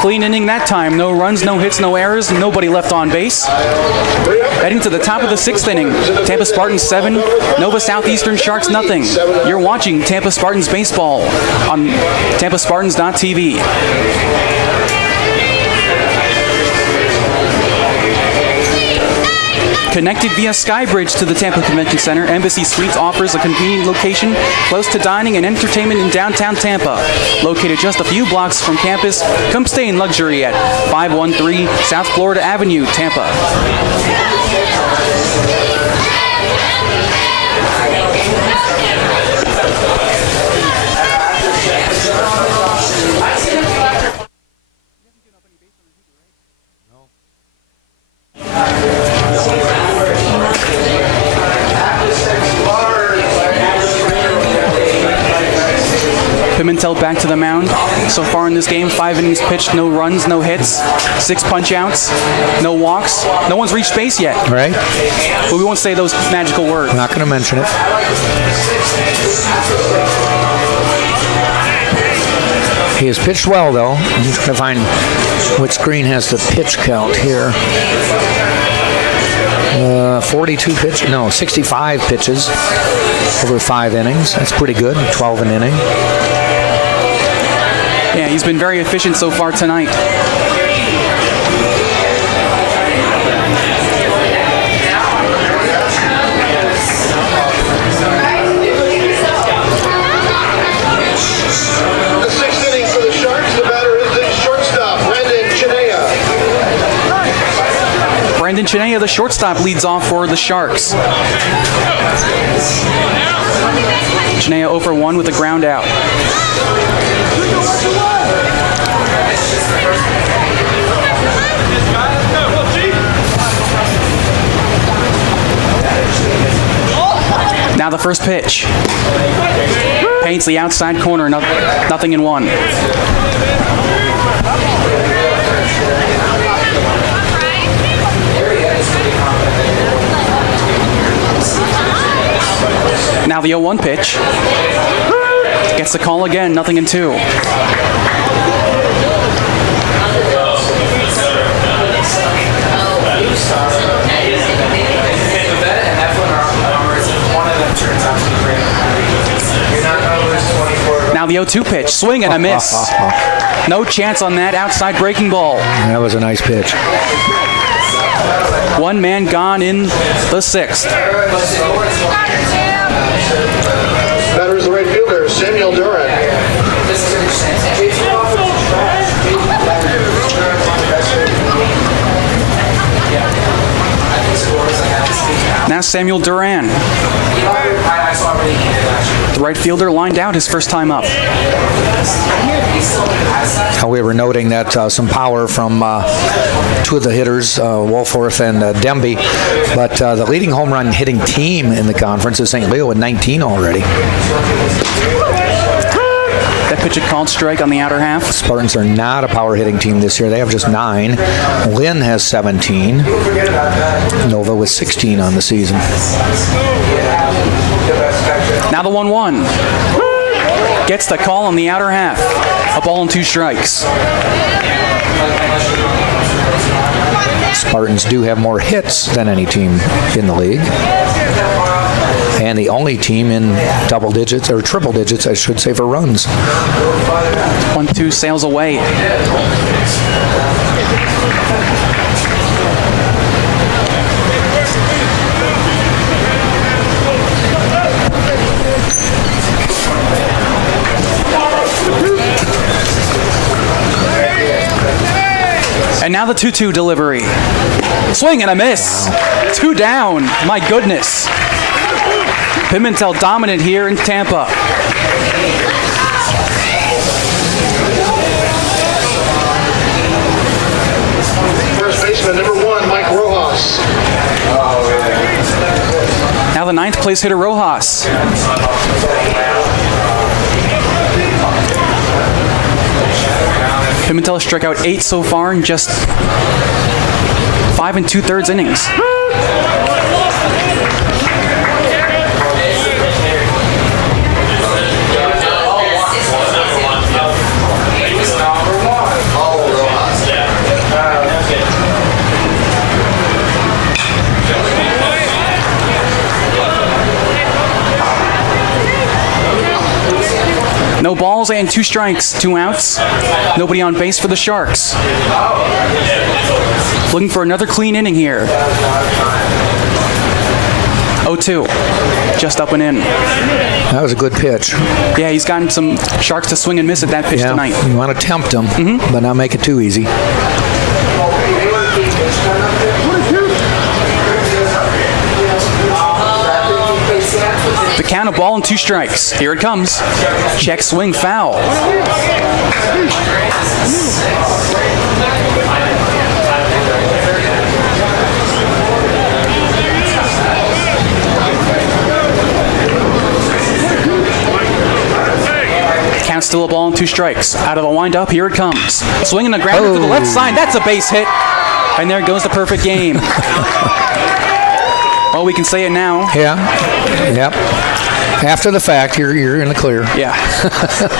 Clean inning that time. No runs, no hits, no errors. Nobody left on base. Heading to the top of the 6th inning. Tampa Spartans 7, Nova Southeastern Sharks nothing. You're watching Tampa Spartans baseball on TampaSpartans.tv. Connected via Skybridge to the Tampa Convention Center, Embassy Suites offers a convenient location close to dining and entertainment in downtown Tampa. Located just a few blocks from campus, come stay in luxury at 513 South Florida Avenue, Tampa. Pimentel back to the mound. So far in this game, 5 innings pitched, no runs, no hits, 6 punch-outs, no walks. No one's reached base yet. Right. But we won't say those magical words. I'm not going to mention it. He has pitched well, though. I'm just going to find which screen has the pitch count here. 65 pitches over 5 innings. That's pretty good. 12 an inning. Yeah, he's been very efficient so far tonight. The 6th inning for the Sharks. The batter is the shortstop, Brandon Chinea. Brandon Chinea, the shortstop, leads off for the Sharks. Chinea 0 for 1 with a ground out. Now the first pitch. Paints the outside corner, nothing in 1. Now the 0-1 pitch. Gets the call again, nothing in 2. Now the 0-2 pitch. Swing and a miss. No chance on that outside breaking ball. That was a nice pitch. One man gone in the sixth. Batter is the right fielder, Samuel Duran. Now Samuel Duran. The right fielder lined out his first time up. We were noting that some power from two of the hitters, Wolforth and Demby, but the leading home run hitting team in the conference is St. Leo with 19 already. That pitch a called strike on the outer half. Spartans are not a power hitting team this year. They have just 9. Lynn has 17. Nova with 16 on the season. Now the 1-1. Gets the call on the outer half. A ball and 2 strikes. Spartans do have more hits than any team in the league. And the only team in double digits, or triple digits, I should say, for runs. 1-2 sails away. And now the 2-2 delivery. Swing and a miss. 2 down. My goodness. Pimentel dominant here in Tampa. First baseman, number 1, Mike Rojas. Now the 9th place hitter, Rojas. Pimentel has struck out 8 so far in just 5 2/3 innings. No balls and 2 strikes, 2 outs. Nobody on base for the Sharks. Looking for another clean inning here. 0-2, just up and in. That was a good pitch. Yeah, he's gotten some Sharks to swing and miss at that pitch tonight. You want to tempt them, but not make it too easy. The count, a ball and 2 strikes. Here it comes. Check swing, foul. Count still a ball and 2 strikes. Out of the windup, here it comes. Swinging the grounder to the left side. That's a base hit. And there goes the perfect game. Well, we can say it now. Yeah. Yep. After the fact, you're in the clear. Yeah.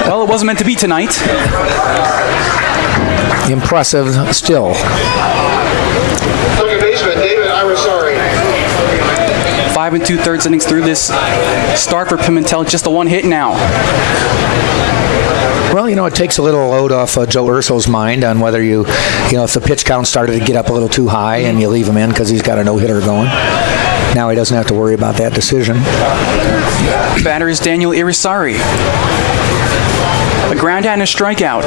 Well, it wasn't meant to be tonight. Impressive still. Second baseman, David Irisari. 5 2/3 innings through this start for Pimentel. Just the 1 hit now. Well, it takes a little load off Joe Urso's mind on whether if the pitch count started to get up a little too high and you leave him in because he's got a no-hitter going. Now he doesn't have to worry about that decision. Batter is Daniel Irisari. A ground out and a strikeout.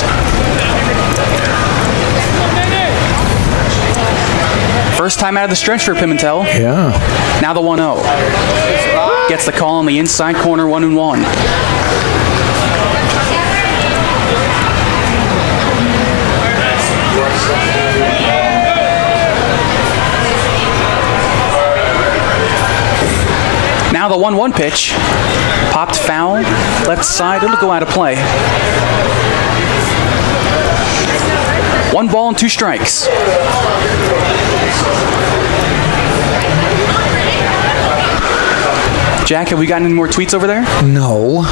First time out of the stretch for Pimentel. Yeah. Now the 1-0. Gets the call on the inside corner, 1-1. Now the 1-1 pitch. Popped foul. Left side. It'll go out of play. 1 ball and 2 strikes. Jack, have we gotten any more tweets over there? No.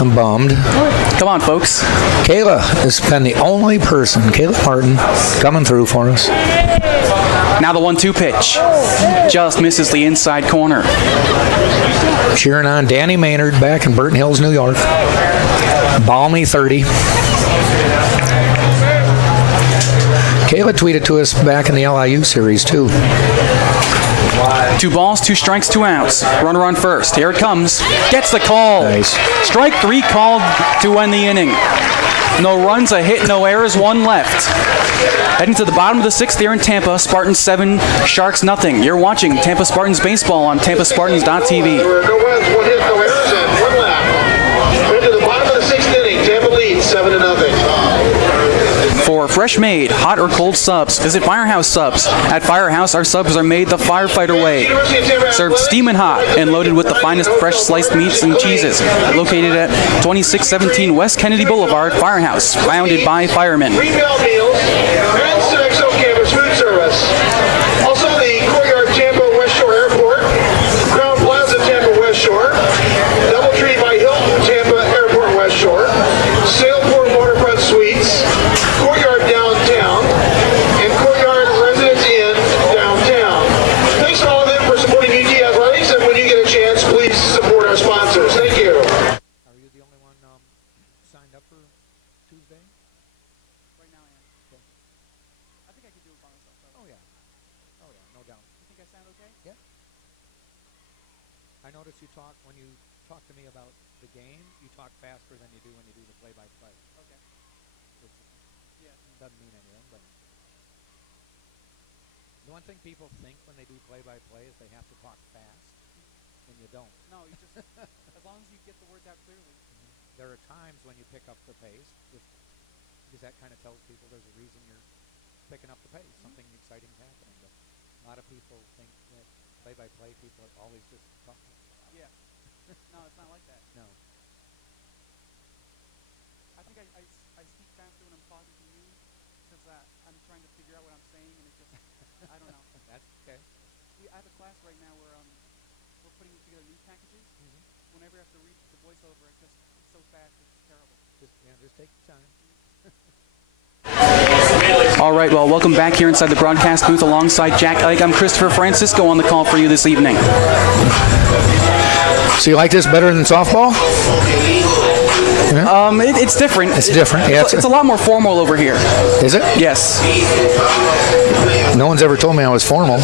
I'm bummed. Come on, folks. Kayla has been the only person, Kayla Martin, coming through for us. Now the 1-2 pitch. Just misses the inside corner. Cheering on Danny Maynard back in Burton Hills, New York. Balmy 30. Kayla Kayla tweeted to us back in the LIU series, too. 2 balls, 2 strikes, 2 outs. Runner on first. Here it comes. Gets the call. Nice. Strike 3 called to end the inning. No runs, a hit, no errors, 1 left. Heading to the bottom of the 6th here in Tampa. Spartans 7, Sharks nothing. You're watching Tampa Spartans baseball on TampaSpartans.tv. No runs, 1 hit, no errors, and 1 left. Into the bottom of the 6th inning. Tampa leads 7-0. For fresh made, hot or cold subs, visit Firehouse Subs. At Firehouse, our subs are made the firefighter way. Served steaming hot and loaded with the finest fresh sliced meats and cheeses. Located at 2617 West Kennedy Boulevard, Firehouse. Founded by firemen. Greenbelt Meals, and Sodexo Campus Food Service. Also the Courtyard Tampa West Shore Airport, Crown Plaza Tampa West Shore, Doubletree by Hilton Tampa Airport West Shore, Sailport Waterfront Suites, Courtyard Downtown, and Courtyard Residence Inn Downtown. Thanks to all of them for supporting UT Athletics, and when you get a chance, please support our sponsors. Thank you. Are you the only one signed up for Tuesday? Right now I am. Okay. I think I could do it by myself. Oh yeah, no doubt. You think I sound okay? Yeah. I noticed you talk when you talk to me about the game. You talk faster than you do when you do the play-by-play. Okay. Which Yeah. doesn't mean anything, but the one thing people think when they do play-by-play is they have to talk fast, and you don't. No, you just, as long as you get the words out clearly. There are times when you pick up the pace, because that kind of tells people there's a reason you're picking up the pace. Something exciting's happening. But a lot of people think that play-by-play people are always just talking. Yeah. No, it's not like that. No. I think I speak faster when I'm talking to you because I'm trying to figure out what I'm saying and it just, I don't know. That's okay. I have a class right now where we're putting together news packages. Whenever I have to read the voiceover, it's so fast, it's terrible. Just take your time. All right, well, welcome back here inside the broadcast booth alongside Jack Ike. I'm Christopher Francisco on the call for you this evening. So you like this better than softball? Yeah. It's different. It's different. Yeah, it's a lot more formal over here. Is it? Yes. No one's ever told me I was formal.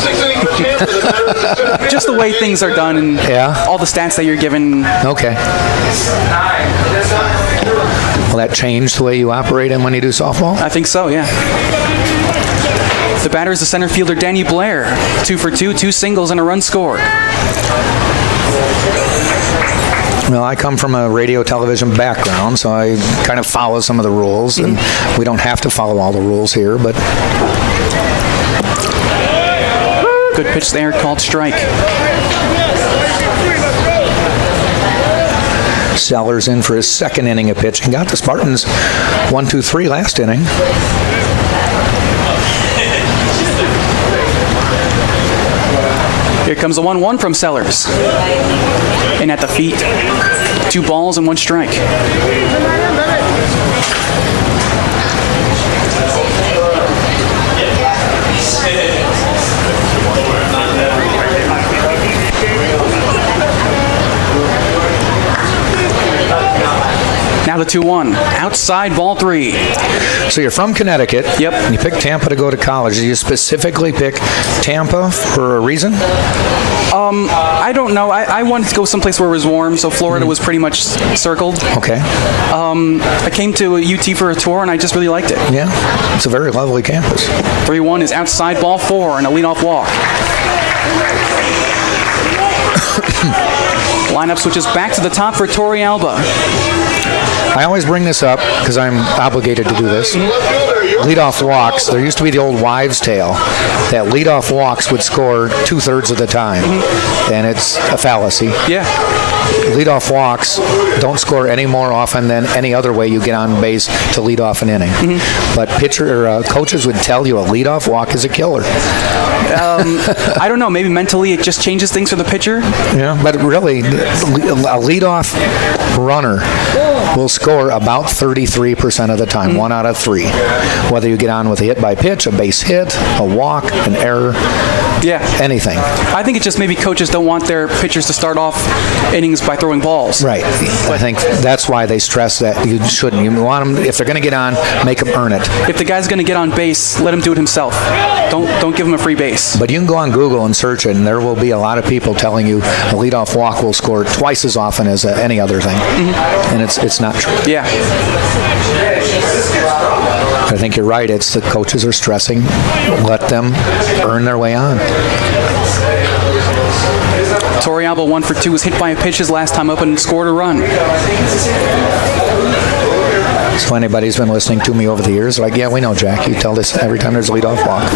Just the way things are done and all the stats that you're given. Okay. Will that change the way you operate and when you do softball? I think so, yeah. The batter is the center fielder, Danny Blair. 2 for 2, 2 singles and a run scored. Well, I come from a radio television background, so I kind of follow some of the rules, and we don't have to follow all the rules here, but... Good pitch there, called strike. Sellers in for his 2nd inning of pitching. Got the Spartans 1-2-3 last inning. Here comes the 1-1 from Sellers. And at the feet, 2 balls and 1 strike. Now the 2-1. Outside, ball 3. So you're from Connecticut. Yep. And you picked Tampa to go to college. Did you specifically pick Tampa for a reason? I don't know. I wanted to go someplace where it was warm, so Florida was pretty much circled. Okay. I came to UT for a tour, and I just really liked it. Yeah. It's a very lovely campus. 3-1 is outside, ball 4, and a leadoff walk. Lineup switches back to the top for Torrey Alba. I always bring this up because I'm obligated to do this. Leadoff walks, there used to be the old wives' tale that leadoff walks would score 2/3 of the time, and it's a fallacy. Yeah. Leadoff walks don't score any more often than any other way you get on base to lead off an inning. But coaches would tell you a leadoff walk is a killer. I don't know. Maybe mentally it just changes things for the pitcher. Yeah, but really, a leadoff runner will score about 33% of the time, 1 out of 3. Whether you get on with a hit by pitch, a base hit, a walk, an error, anything. I think it's just maybe coaches don't want their pitchers to start off innings by throwing balls. Right. I think that's why they stress that you shouldn't. You want them, if they're going to get on, make them earn it. If the guy's going to get on base, let him do it himself. Don't give him a free base. But you can go on Google and search it, and there will be a lot of people telling you a leadoff walk will score twice as often as any other thing. And it's not true. Yeah. I think you're right. It's the coaches are stressing, let them earn their way on. Torrealba 1 for 2 was hit by a pitch his last time up and scored a run. So anybody's been listening to me over the years, like, yeah, we know, Jack. You tell this every time there's a leadoff walk.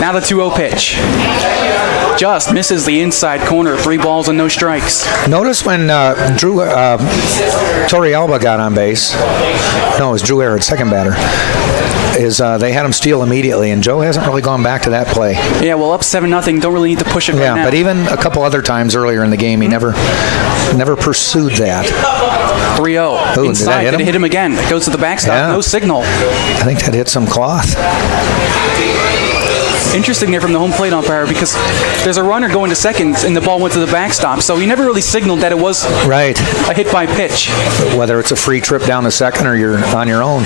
Now the 2-0 pitch. Just misses the inside corner. 3 balls and no strikes. Notice when Torrealba got on base. No, it was Drew Erhard, second batter. They had him steal immediately, and Joe hasn't really gone back to that play. Yeah, well, up 7-0, don't really need to push it right now. Yeah, but even a couple other times earlier in the game, he never pursued that. 3-0. Ooh, inside, did it hit him again. It goes to the backstop. Yeah. No signal. I think that hit some cloth. Interesting there from the home plate umpire because there's a runner going to second and the ball went to the backstop, so he never really signaled that it was right a hit by pitch. Whether it's a free trip down to second or you're on your own.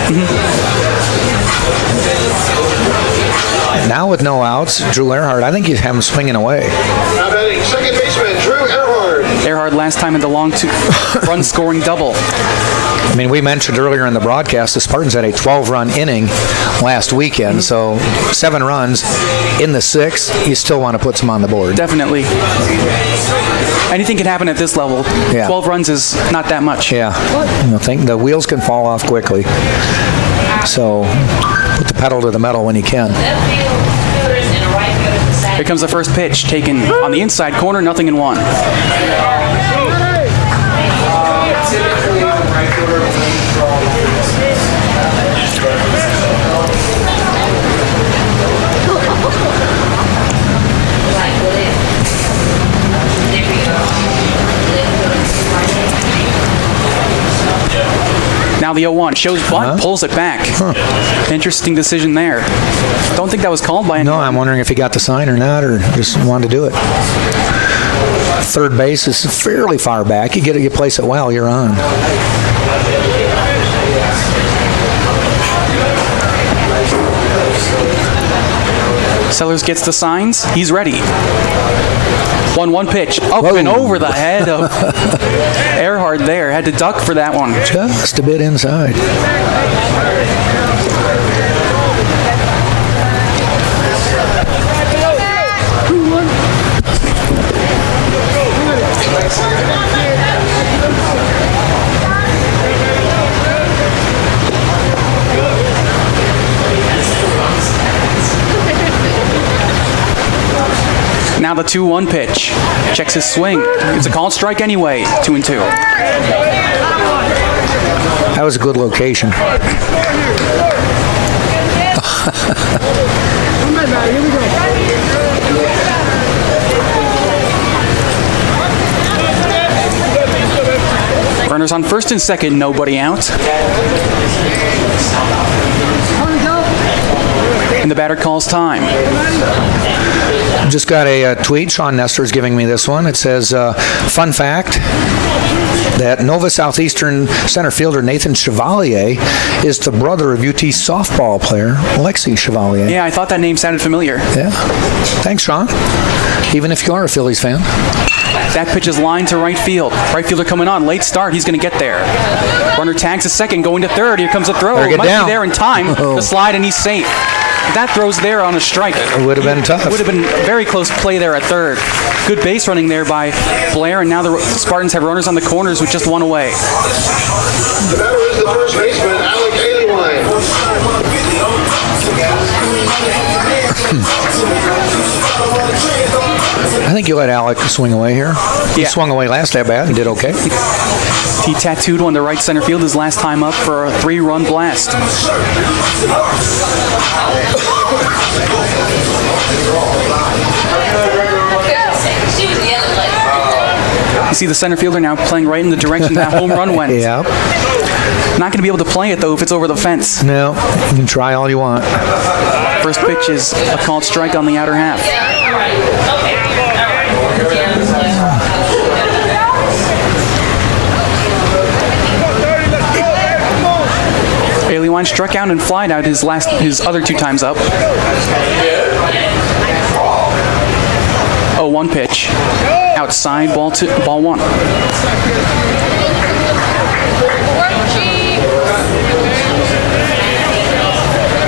Now with no outs, Drew Erhard, I think you have him swinging away. Now batting second baseman Drew Erhard. Erhard last time in the long run scoring double. I mean, we mentioned earlier in the broadcast the Spartans had a 12-run inning last weekend, so 7 runs in the 6th, you still want to put some on the board. Definitely. Anything can happen at this level. Yeah. 12 runs is not that much. Yeah. I think the wheels can fall off quickly. So put the pedal to the metal when you can. Here comes the first pitch, taken on the inside corner, 0-1. Now the 0-1 shows bunt, pulls it back. Interesting decision there. Don't think that was called by anyone. No, I'm wondering if he got the sign or not, or just wanted to do it. Third base is fairly far back. You place it well, you're on. Sellers gets the signs. He's ready. 1-1 pitch. Up and over the head of Erhard there. Had to duck for that one. Just a bit inside. Now the 2-1 pitch. Checks his swing. It's a called strike anyway. 2-2. That was a good location. Runners on first and second, nobody out. And the batter calls time. Just got a tweet. Sean Nestor's giving me this one. It says, fun fact that Nova Southeastern center fielder Nathan Chevalier is the brother of UT softball player Lexi Chevalier. Yeah, I thought that name sounded familiar. Yeah. Thanks, Sean. Even if you are a Phillies fan. That pitch is lined to right field. Right fielder coming on. Late start. He's going to get there. Runner tags a second, going to third. Here comes a throw. Might down. be there in time. The slide, and he's safe. That throw's there on a strike. It would have been tough. Would have been a very close play there at third. Good base running there by Blair, and now the Spartans have runners on the corners with just one away. The batter is the first baseman, Alec Aliewine. I think you let Alec swing away here. He swung away last at bat and did okay. He tattooed one to right center field his last time up for a 3-run blast. You see the center fielder now playing right in the direction that home run went. Yeah. Not going to be able to play it, though, if it's over the fence. No, you can try all you want. First pitch is a called strike on the outer half. Aliwine struck out and flied out his other 2 times up. 0-1 pitch. Outside, ball 1.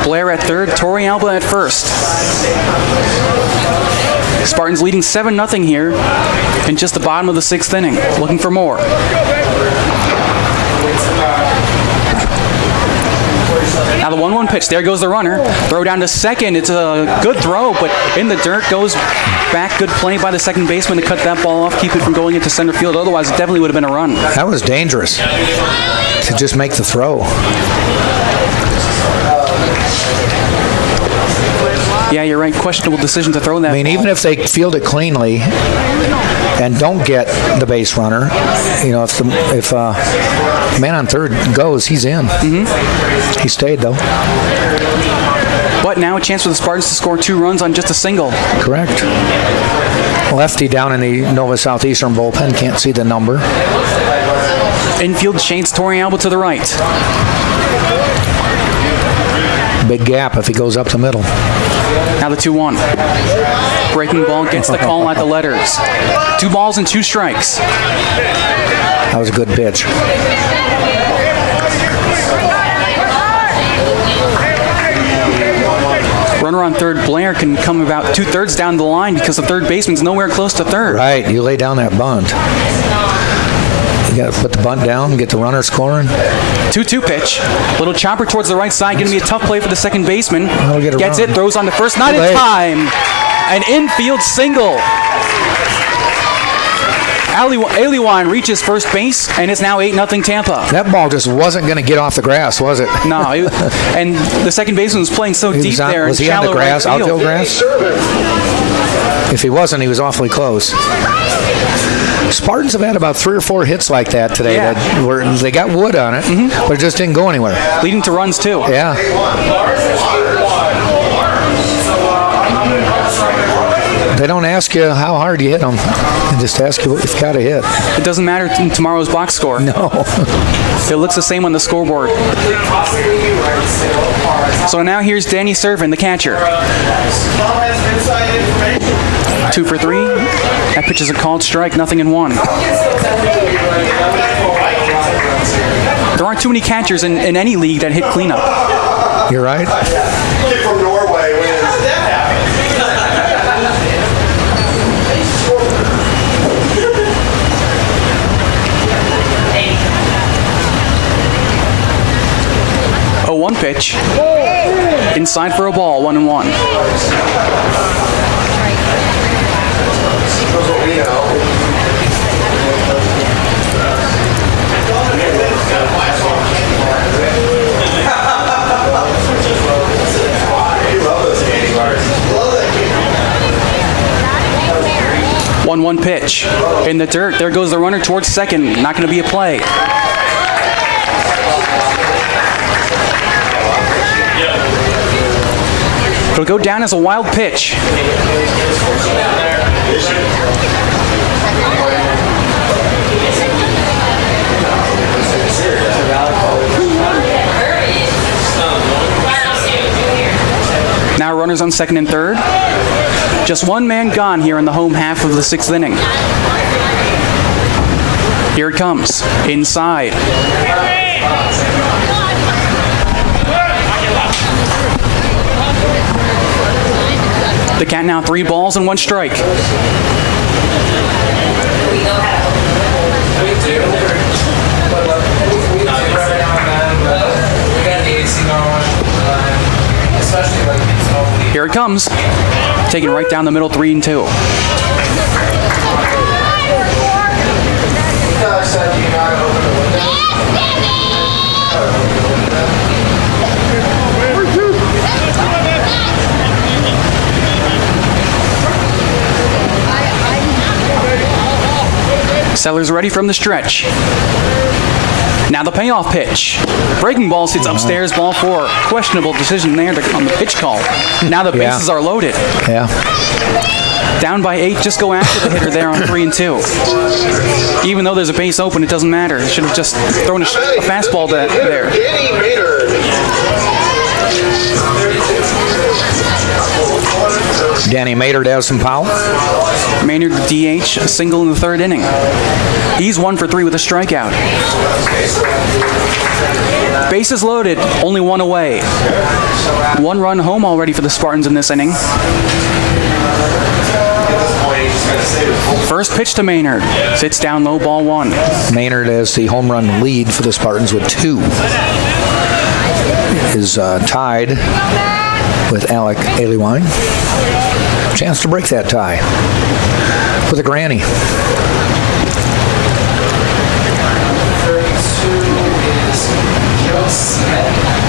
Blair at third, Torrealba at first. Spartans leading 7-0 here in just the bottom of the 6th inning, looking for more. Now the 1-1 pitch, there goes the runner. Throw down to second, it's a good throw, but in the dirt, goes back. Good play by the second baseman to cut that ball off, keep it from going into center field. Otherwise, it definitely would have been a run. That was dangerous to just make the throw. Yeah, you're right. Questionable decision to throw that. I mean, even if they field it cleanly and don't get the base runner, if man on third goes, he's in. Mm-hmm. He stayed, though. But now a chance for the Spartans to score 2 runs on just a single. Correct. Lefty down in the Nova Southeastern bullpen, can't see the number. Infield shades Torrealba to the right. Big gap if he goes up the middle. Now the 2-1. Breaking ball gets the call at the letters. 2 balls and 2 strikes. That was a good pitch. Runner on third, Blair, can come about 2/3 down the line because the third baseman's nowhere close to third. Right, you lay down that bunt. You got to put the bunt down, get the runner scoring. 2-2 pitch. Little chopper towards the right side. Going to be a tough play for the second baseman. Gets it, throws on to first. Not in time. An infield single. Aliwine reaches first base, and it's now 8-0 Tampa. That ball just wasn't going to get off the grass, was it? No. And the second baseman was playing so deep there. Was he on the grass, outfield grass? If he wasn't, he was awfully close. Spartans have had about 3 or 4 hits like that today. Yeah. They got wood on it, but it just didn't go anywhere. Leading to runs, too. Yeah. They don't ask you how hard you hit them. They just ask you what you've got to hit. It doesn't matter in tomorrow's box score. No. It looks the same on the scoreboard. So now here's Danny Servin, the catcher. 2 for 3. That pitch is a called strike, 0-1. There aren't too many catchers in any league that hit cleanup. You're right. Kid from Norway wins. 0-1 pitch. Inside for a ball, 1-1. One pitch in the dirt. There goes the runner towards second. Not going to be a play. It'll go down as a wild pitch. Now runners on second and third. Just one man gone here in the home half of the 6th inning. Here it comes. Inside. The count now 3 balls and 1 strike. Here it comes. Taken right down the middle, 3-2. Sellers ready from the stretch. Now the payoff pitch. Breaking ball sits upstairs, ball 4. Questionable decision there on the pitch call. Now the bases are loaded. Yeah. Down by 8, just go after the hitter there on 3 and 2. Even though there's a base open, it doesn't matter. Should have just thrown a fastball there. Danny Maynard. Danny Maynard has some power. Maynard, the DH, a single in the 3rd inning. He's 1 for 3 with a strikeout. Bases loaded, only 1 away. 1 run home already for the Spartans in this inning. First pitch to Maynard. Sits down low, ball 1. Maynard has the home run lead for the Spartans with 2. Is tied with Alec Aliwine. Chance to break that tie with a granny.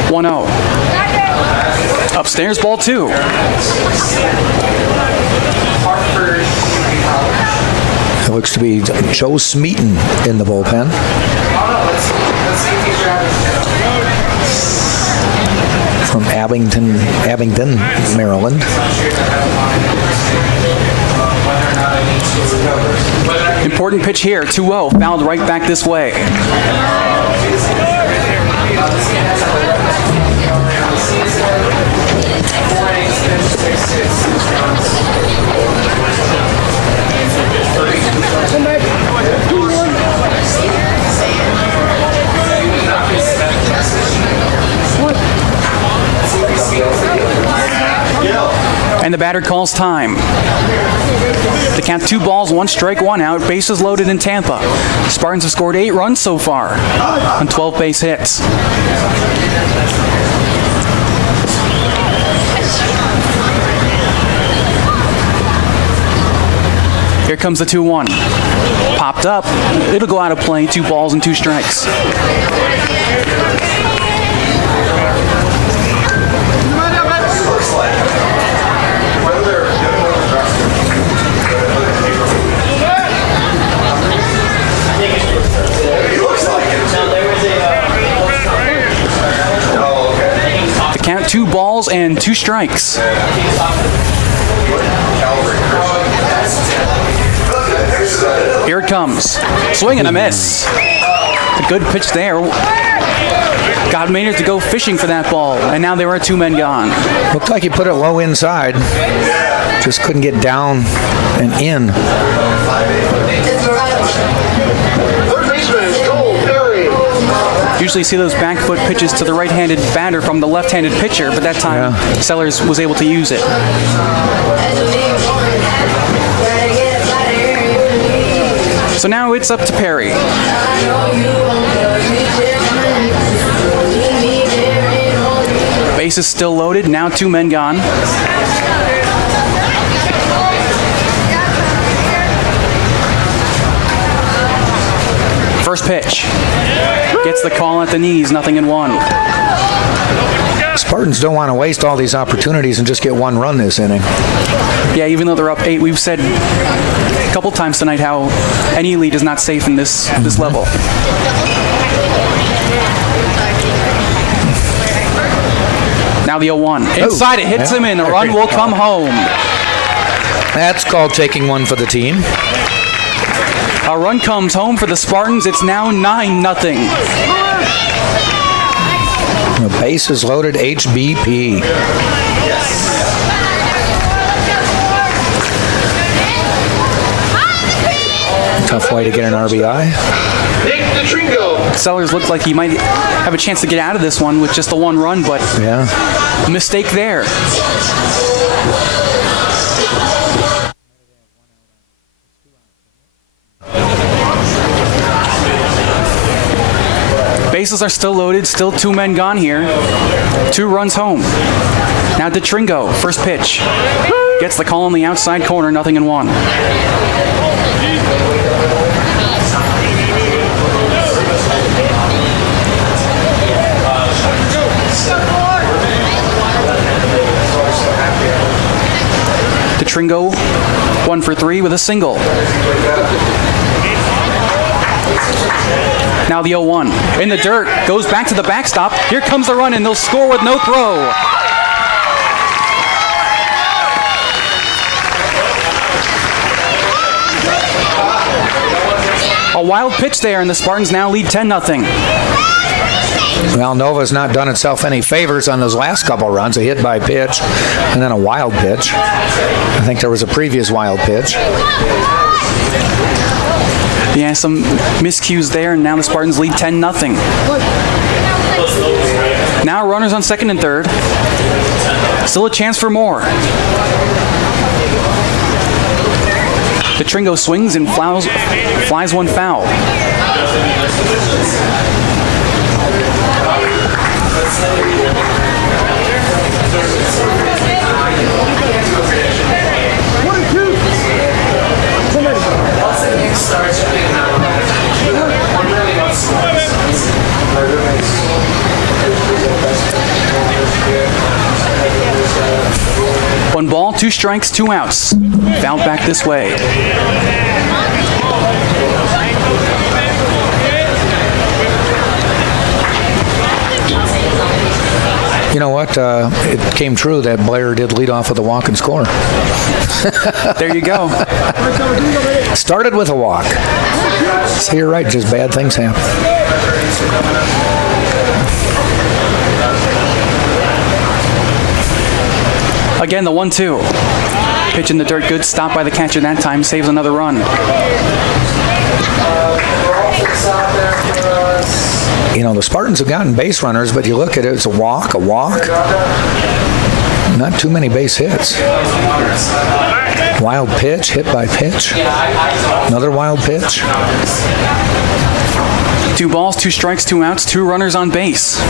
(1-0). Upstairs, ball 2. It looks to be Joe Smeaton in the bullpen. From Abingdon, Maryland. Important pitch here, 2-0, fouled right back this way. And the batter calls time. The count 2 balls, 1 strike, 1 out. Bases loaded in Tampa. Spartans have scored 8 runs so far on 12 base hits. Here comes the 2-1. Popped up. It'll go out of play. 2 balls and 2 strikes. Count 2 balls and 2 strikes. Here it comes. Swing and a miss. A good pitch there. Got Maynard to go fishing for that ball, and now there are 2 men gone. Looked like he put it low inside. Just couldn't get down and in. Usually see those back foot pitches to the right-handed batter from the left-handed pitcher, but that time Sellers was able to use it. So now it's up to Perry. Base is still loaded, now 2 men gone. First pitch. Gets the call at the knees, 0-1. Spartans don't want to waste all these opportunities and just get 1 run this inning. Yeah, even though they're up 8, we've said a couple times tonight how any lead is not safe in this level. Now the 0-1. Inside, it hits him in. A run will come home. That's called taking 1 for the team. A run comes home for the Spartans. It's now 9-0. The base is loaded, HBP. Tough way to get an RBI. Sellers looked like he might have a chance to get out of this one with just the 1 run, but mistake there. Bases are still loaded, still 2 men gone here. 2 runs home. Now DeTringo, first pitch. Gets the call on the outside corner, 0-1. DeTringo, 1 for 3 with a single. Now the 0-1. In the dirt. Goes back to the backstop. Here comes the run, and they'll score with no throw. A wild pitch there, and the Spartans now lead 10-0. Well, Nova's not done itself any favors on those last couple runs. A hit by pitch and then a wild pitch. I think there was a previous wild pitch. Yeah, some miscues there, and now the Spartans lead 10-0. Now runners on second and third. Still a chance for more. The Tringo swings and flies one foul. One ball, 2 strikes, 2 outs. Fouled back this way. You know what? It came true that Blair did lead off with a walk and score. There you go. Started with a walk. So you're right, just bad things happen. Again, the 1-2. Pitch in the dirt, good. Stopped by the catcher that time. Saves another run. You know, the Spartans have gotten base runners, but you look at it, it's a walk. Not too many base hits. Wild pitch, hit by pitch. Another wild pitch. 2 balls, 2 strikes, 2 outs, 2 runners on base.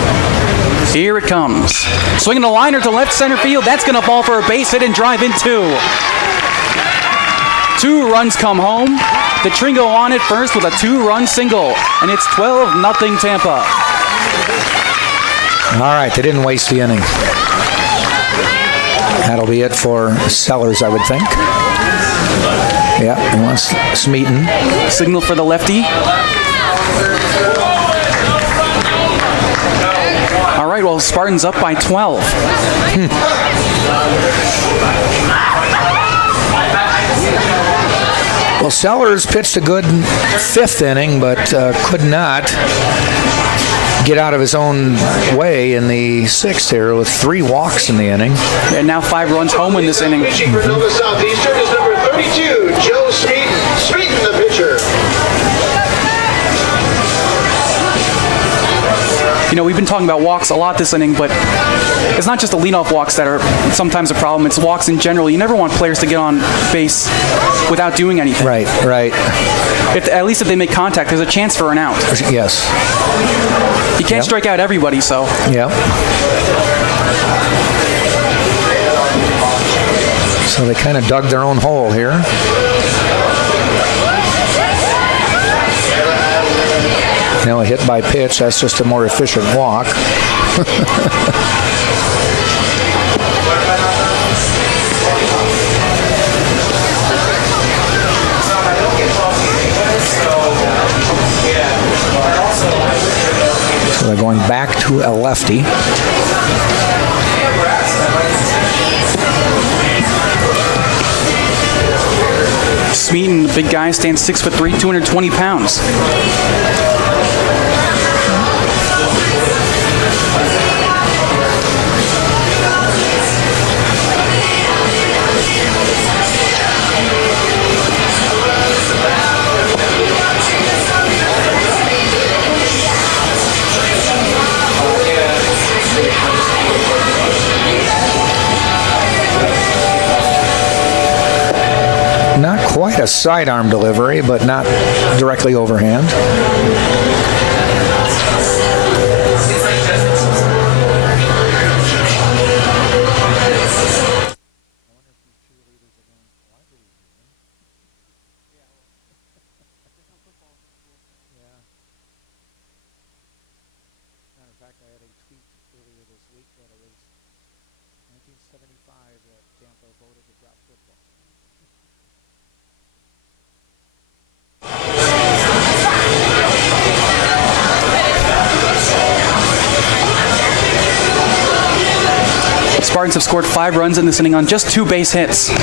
Here it comes. Swinging a liner to left center field. That's going to fall for a base hit and drive in 2. 2 runs come home. The Tringo on it first with a 2-run single. And it's 12-0 Tampa. All right, they didn't waste the inning. That'll be it for Sellers, I would think. Yeah, he wants Smeaton. Signal for the lefty. All right, well, Spartans up by 12. Well, Sellers pitched a good 5th inning, but could not get out of his own way in the 6th here with 3 walks in the inning. And now 5 runs home in this inning. Pitching for Nova Southeastern is number 32, Joe Smeaton. Smeaton, the pitcher. You know, we've been talking about walks a lot this inning, but it's not just the leadoff walks that are sometimes a problem. It's walks in general. You never want players to get on base without doing anything. Right. At least if they make contact, there's a chance for an out. Yes. You can't strike out everybody, so. Yeah. So they kind of dug their own hole here. Now a hit by pitch, that's just a more efficient walk. So they're going back to a lefty. Smeaton, the big guy, stands 6'3", 220 pounds. Not quite a sidearm delivery, but not directly overhand. Matter of fact, I had a tweet earlier this week that it was 1975 that Tampa voted to drop football. Spartans have scored 5 runs in this inning on just 2 base hits. Now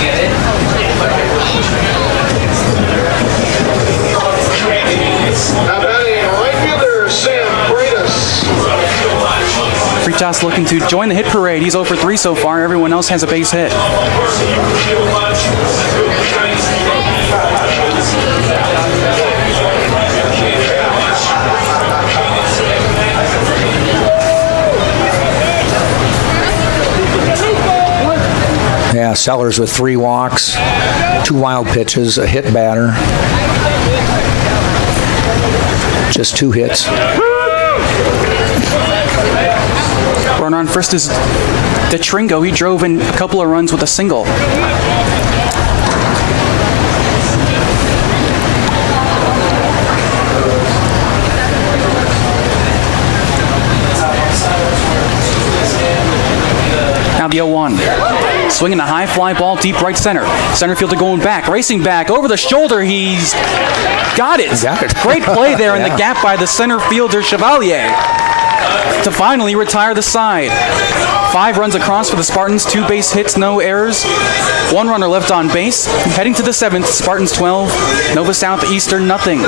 batting right fielder, Sam Freitas. Fritas looking to join the hit parade. He's 0 for 3 so far. Everyone else has a base hit. Yeah, Sellers with 3 walks, 2 wild pitches, a hit batter. Just 2 hits. Runner on first is DeTringo. He drove in a couple of runs with a single. Now the 0-1. Swinging a high fly ball deep right center. Center fielder going back, racing back, over the shoulder. He's got it. Got it. Great play there in Yeah. the gap by the center fielder Chevalier to finally retire the side. 5 runs across for the Spartans, 2 base hits, no errors. 1 runner left on base. Heading to the 7th, Spartans 12, Nova Southeastern nothing.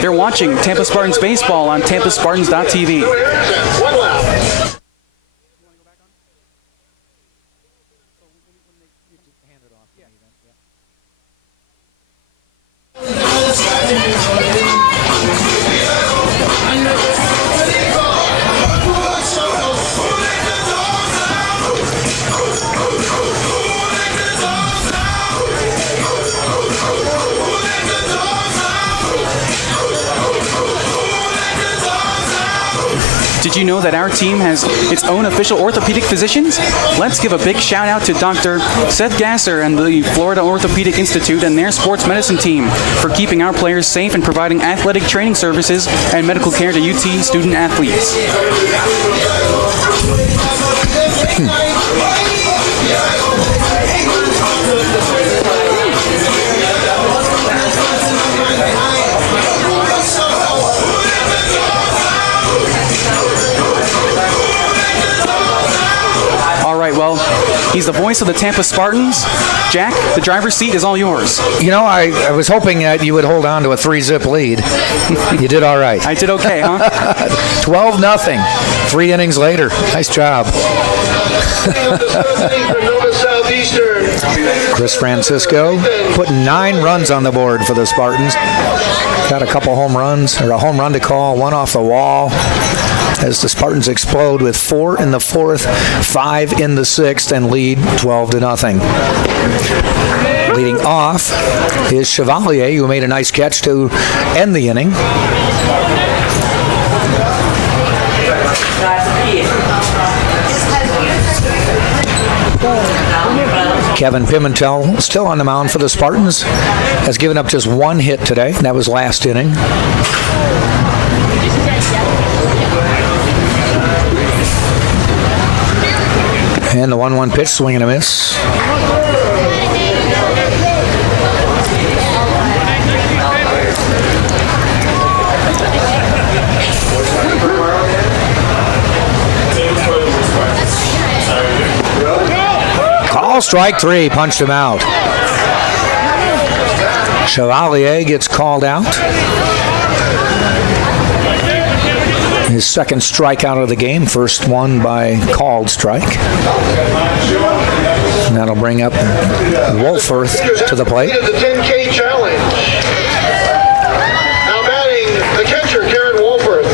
They're watching Tampa Spartans baseball on tampaspartans.tv. One left. Hand it off to me then. Yeah. Did you know that our team has its own official orthopedic physicians? Let's give a big shout out to Dr. Seth Gasser and the Florida Orthopedic Institute and their sports medicine team for keeping our players safe and providing athletic training services and medical care to UT student athletes. All right, well, he's the voice of the Tampa Spartans. Jack, the driver's seat is all yours. You know, I was hoping that you would hold on to a 3-zip lead. You did all right. I did okay, huh? 12-0. 3 innings later. Nice job. Nova Southeastern. Chris Francisco putting 9 runs on the board for the Spartans. Got a couple home runs, or a home run to call, 1 off the wall, as the Spartans explode with 4 in the 4th, 5 in the 6th, and lead 12-0. Leading off is Chevalier, who made a nice catch to end the inning. Kevin Pimentel, still on the mound for the Spartans, has given up just 1 hit today. That was last inning. And the 1-1 pitch, swing and a miss. Call strike 3, punched him out. Chevalier gets called out. His second strikeout of the game, first one by called strike. And that'll bring up Wolfforth to the plate. The 10K challenge. Now batting the catcher, Karen Wolfforth.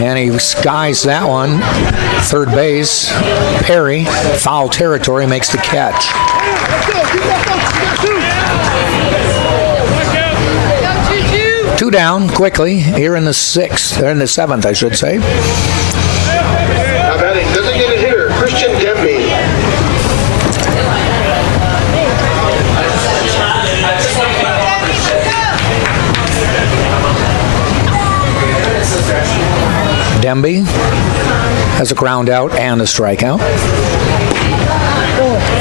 And he skies that one. Third base, Perry, foul territory, makes the catch. Two down quickly here in the 6th, or in the 7th, I should say. Now batting designated hitter, Christian Demby. Demby has a ground out and a strikeout.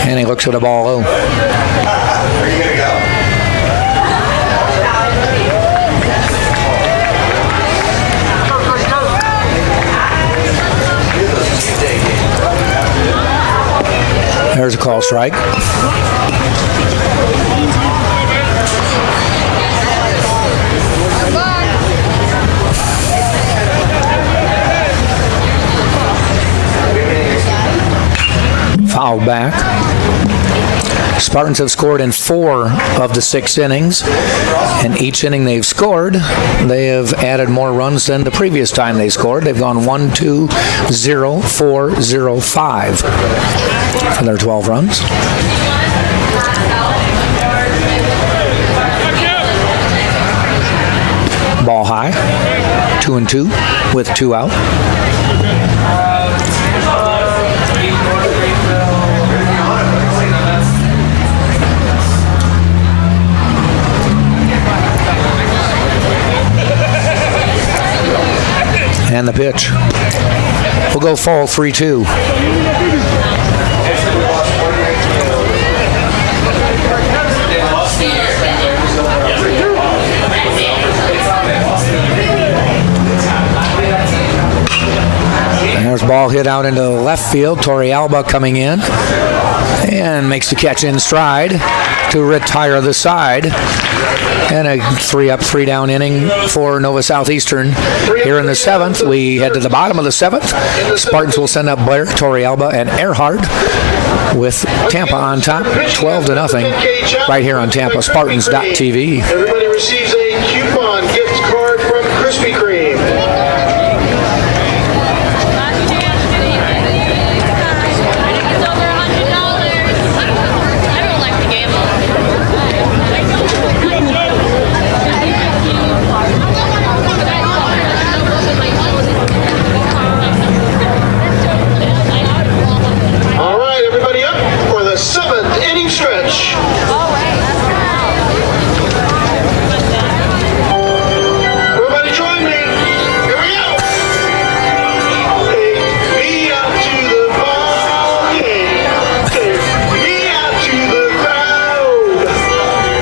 And he looks at the ball low. Where are you going to go? There's a call strike. Fouled back. Spartans have scored in 4 of the 6 innings, and each inning they've scored, they have added more runs than the previous time they scored. They've gone 1-2-0-4-0-5 for their 12 runs. Ball high, 2-2 with 2 out. And the pitch. We'll go full 3-2. There's ball hit out into left field. Torrealba coming in and makes the catch in stride to retire the side. And a 3-up, 3-down inning for Nova Southeastern. Here in the 7th, we head to the bottom of the 7th. Spartans will send up Blair, Torrealba, and Earhart with Tampa on top, 12-0, right here on TampaSpartans.tv. Everybody receives a coupon gift card from Krispy Kreme. It's over $100. Everyone likes to gamble. All right, everybody up for the 7th inning stretch. Everybody join me. Here we go. Take me out to the ball game. Take me out to the crowd.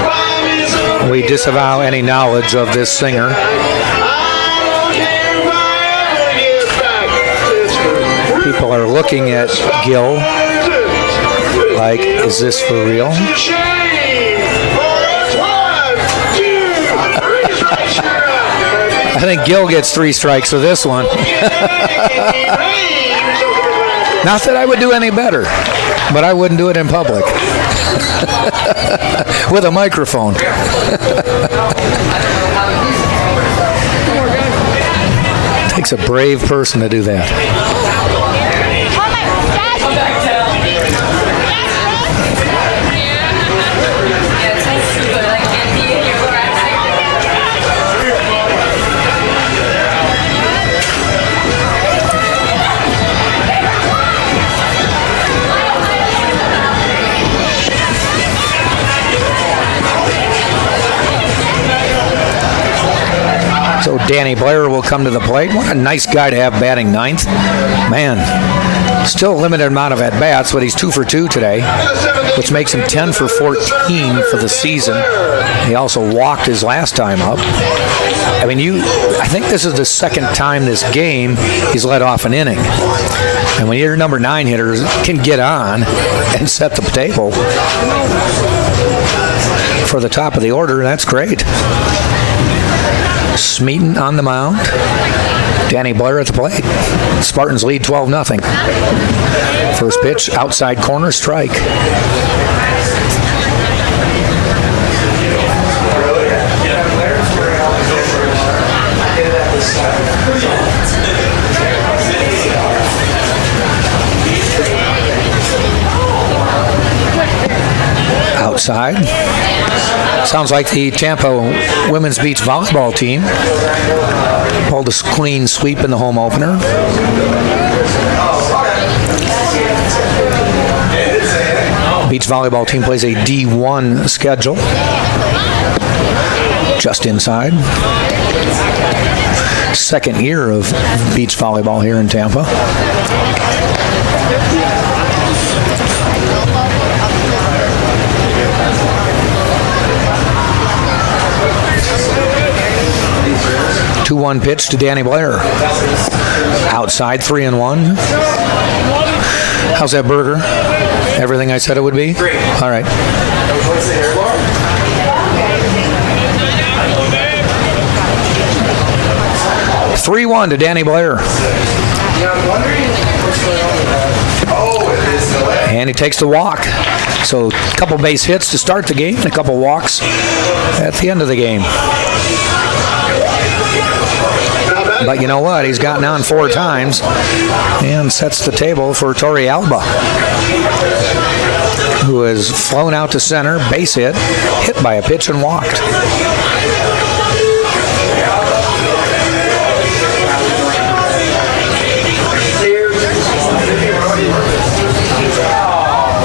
Mom is a We disavow any knowledge of this singer. I don't care if I ever get back. It's People are looking at Gil like, is this for real? I think Gil gets 3 strikes for this one. Not that I would do any better, but I wouldn't do it in public. With a microphone. Takes a brave person to do that. So Danny Blair will come to the plate. What a nice guy to have batting 9th. Man, still a limited amount of at-bats, but he's 2 for 2 today, which makes him 10 for 14 for the season. He also walked his last time up. I mean, I think this is the second time this game he's led off an inning. And when your number 9 hitter can get on and set the table for the top of the order, that's great. Smeaton on the mound. Danny Blair at the plate. Spartans lead 12-0. First pitch, outside corner, strike. Outside. Sounds like the Tampa women's beach volleyball team pulled a clean sweep in the home opener. Beach volleyball team plays a D1 schedule. Just inside. Second year of beach volleyball here in Tampa. Two-one pitch to Danny Blair. Outside, 3-1. How's that burger? Everything I said it would be? Great. All right. What's the hair, Laura? 3-1 to Danny Blair. Yeah, I'm wondering what's going on with that. Oh, it is the leg. And he takes the walk. So a couple base hits to start the game and a couple walks at the end of the game. But you know what? He's gotten on 4 times and sets the table for Torrey Alba, who has flown out to center, base hit by a pitch and walked.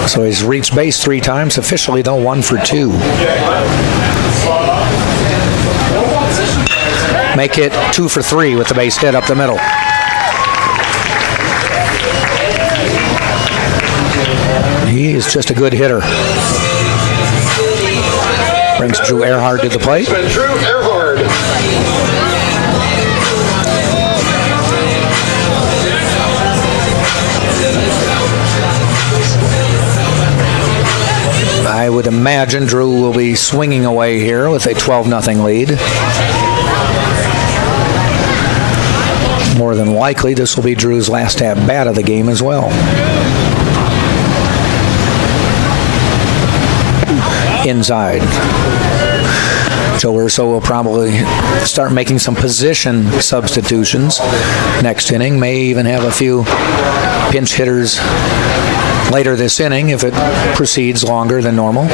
So he's reached base 3 times, officially though 1 for 2. Make it 2 for 3 with the base hit up the middle. He is just a good hitter. Brings Drew Earhart to the plate. Drew Earhart. I would imagine Drew will be swinging away here with a 12-0 lead. More than likely, this will be Drew's last at-bat of the game as well. Inside. Joe Urso will probably start making some position substitutions next inning. May even have a few pinch hitters later this inning if it proceeds longer than normal.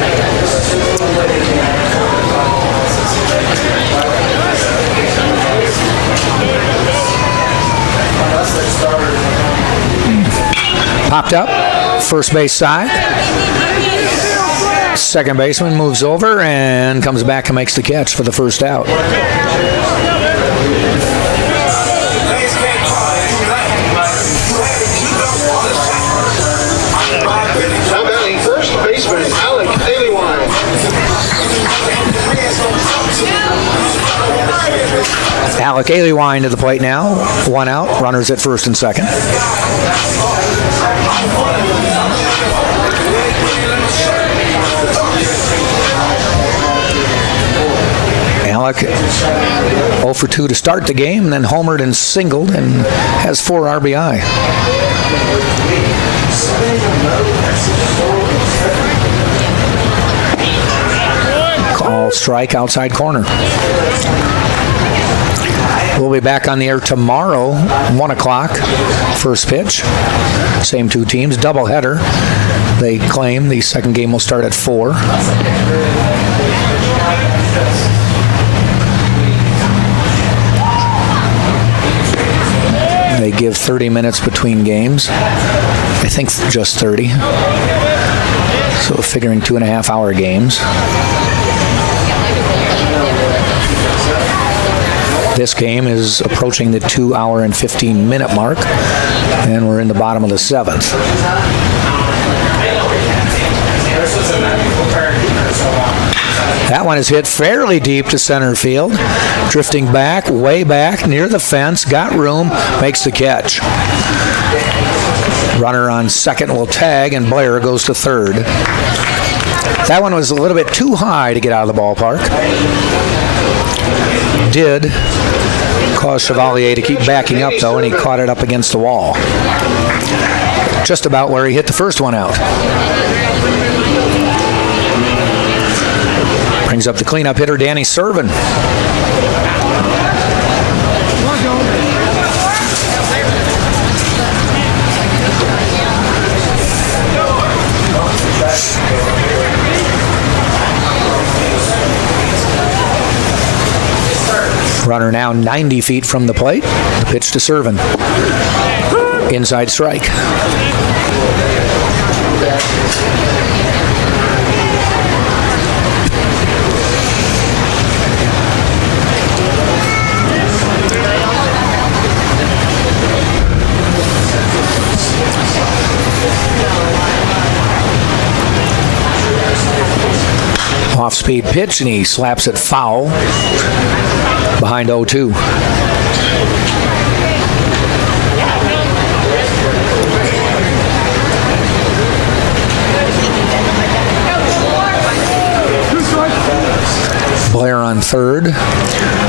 Popped up, first base side. Second baseman moves over and comes back and makes the catch for the first out. Now batting first baseman Alec Aliwine. Alec Aliwine to the plate now. 1 out, runners at first and second. Alec 0 for 2 to start the game, and then homered and singled and has 4 RBI. Call strike outside corner. We'll be back on the air tomorrow, 1 o'clock, first pitch. Same 2 teams, doubleheader. They claim the second game will start at 4. They give 30 minutes between games. I think just 30. So figuring 2.5-hour games. This game is approaching the 2-hour and 15-minute mark, and we're in the bottom of the 7th. That one is hit fairly deep to center field. Drifting back, way back, near the fence, got room, makes the catch. Runner on second will tag, and Blair goes to third. That one was a little bit too high to get out of the ballpark. Did cause Chevalier to keep backing up, though, and he caught it up against the wall. Just about where he hit the first one out. Brings up the cleanup hitter, Danny Servin. Runner now 90 feet from the plate. The pitch to Servin. Inside strike. Off-speed pitch, and he slaps it foul behind 0-2. third.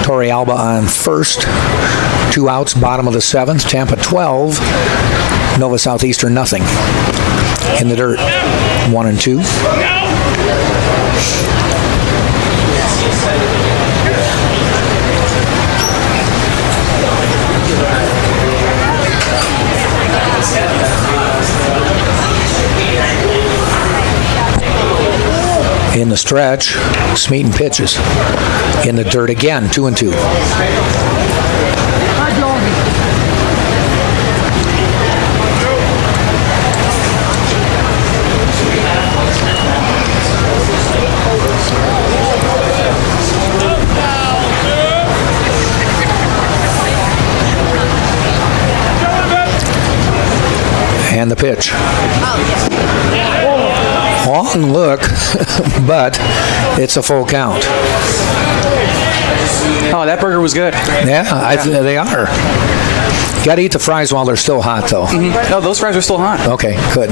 Torrey Alba on first. 2 outs, bottom of the 7th. Tampa 12. Nova Southeastern nothing. In the dirt, 1 and 2. In the stretch, Smeaton pitches. In the dirt again, 2 and 2. And the pitch. Long look, but it's a full count. Oh, that burger was good. Yeah, they are. Got to eat the fries while they're still hot, though. Mm-hmm. No, those fries are still hot. Okay, good.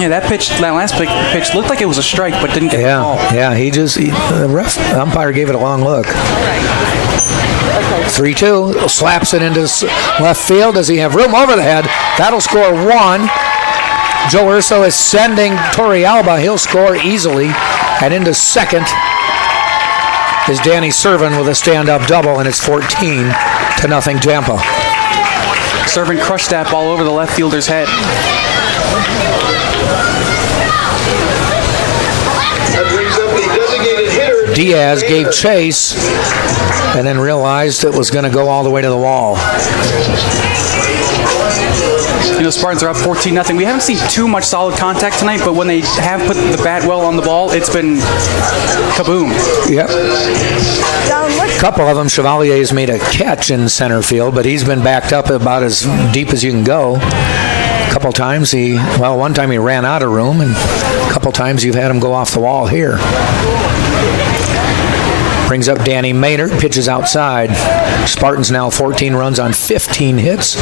Yeah, that last pitch looked like it was a strike, but didn't get the call. Yeah, the umpire gave it a long look. 3-2, slaps it into left field. Does he have room over the head? That'll score 1. Joe Urso is sending Torrey Alba. He'll score easily. And into second is Danny Servin with a stand-up double, and it's 14-0 Tampa. Servin crushed that ball over the left fielder's head. That brings up the designated hitter. Diaz gave chase and then realized it was going to go all the way to the wall. You know, Spartans are up 14-0. We haven't seen too much solid contact tonight, but when they have put the bat well on the ball, it's been kaboom. Yep. A couple of them, Chevalier's made a catch in center field, but he's been backed up about as deep as you can go. A couple times one time he ran out of room, and a couple times you've had him go off the wall here. Brings up Danny Maynard, pitches outside. Spartans now 14 runs on 15 hits.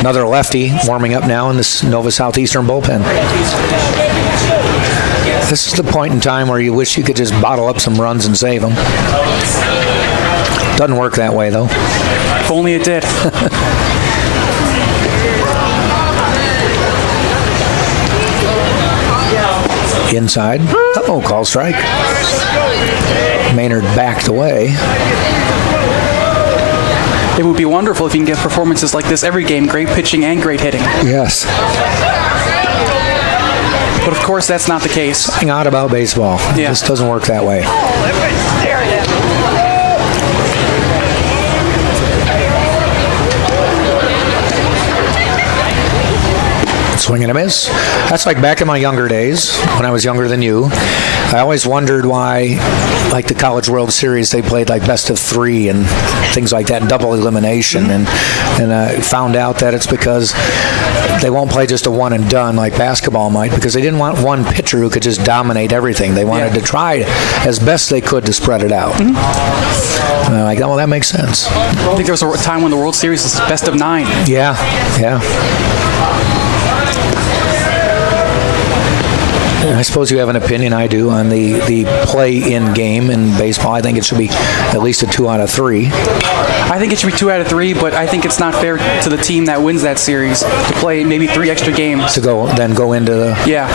Another lefty warming up now in this Nova Southeastern bullpen. This is the point in time where you wish you could just bottle up some runs and save them. Doesn't work that way, though. If only it did. Inside. Call strike. Maynard backed away. It would be wonderful if you can get performances like this every game. Great pitching and great hitting. Yes. But of course, that's not the case. Hang out about baseball. Yeah. This doesn't work that way. Swing and a miss. That's like back in my younger days, when I was younger than you. I always wondered why, like the College World Series, they played like best of 3 and things like that, and double elimination. And I found out that it's because they won't play just a one and done like basketball might, because they didn't want one pitcher who could just dominate everything. They wanted to try as best they could to spread it out. Mm-hmm. And I'm like, well, that makes sense. I think there was a time when the World Series was best of 9. Yeah. I suppose you have an opinion, I do, on the play-in game in baseball. I think it should be at least a 2 out of 3. I think it should be 2 out of 3, but I think it's not fair to the team that wins that series to play maybe 3 extra games. To go into the... Yeah.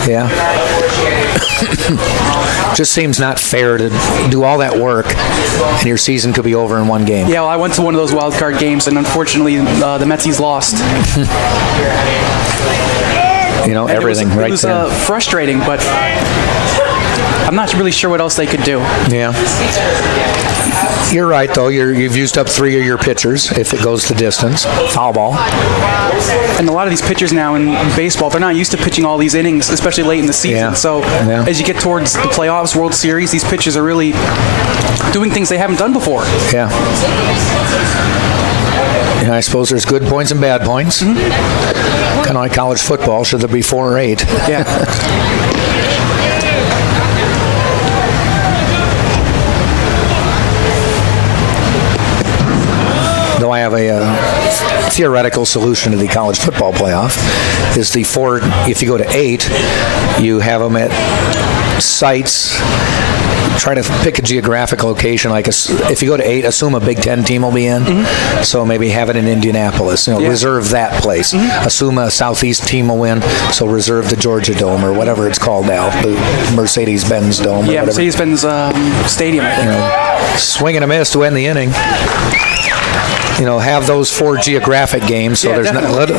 Just seems not fair to do all that work and your season could be over in 1 game. Yeah, well, I went to one of those wild card games, and unfortunately, the Metsies lost. Everything right there. It was frustrating, but I'm not really sure what else they could do. Yeah. You're right, though. You've used up 3 of your pitchers if it goes the distance. Foul ball. And a lot of these pitchers now in baseball, they're not used to pitching all these innings, especially late in the season. Yeah. So as you get towards the playoffs, World Series, these pitchers are really doing things they haven't done before. Yeah. And I suppose there's good points and bad points. Mm-hmm. Kind of like college football. Should there be 4 or 8? Yeah. Though I have a theoretical solution to the college football playoff, is the 4, if you go to 8, you have them at sites. Try to pick a geographic location. Like if you go to 8, assume a Big Ten team will be in. So maybe have it in Indianapolis. Reserve that place. Assume a Southeast team will win. So reserve the Georgia Dome or whatever it's called now, the Mercedes-Benz Dome. Yeah, Mercedes-Benz Stadium. I think. Swing and a miss to end the inning. Have those 4 geographic games, so there's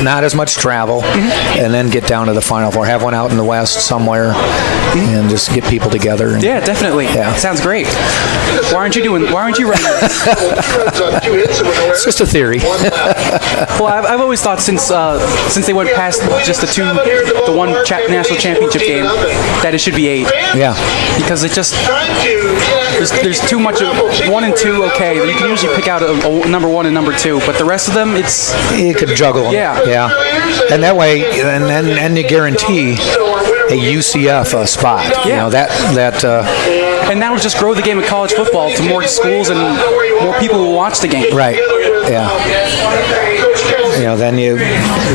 not as much travel, and then get down to the Final Four. Have one out in the West somewhere, and just get people together. Yeah, definitely. Yeah. Sounds great. Why aren't you running this? It's just a theory. Well, I've always thought since they went past just the one national championship game, that it should be 8. Yeah. Because it just there's too much of 1 and 2. Okay, you can usually pick out a number 1 and number 2, but the rest of them, you could juggle them. Yeah. And that way, and you guarantee a UCF spot. Yeah. And that would just grow the game of college football to more schools and more people will watch the game. Right. Yeah. Then you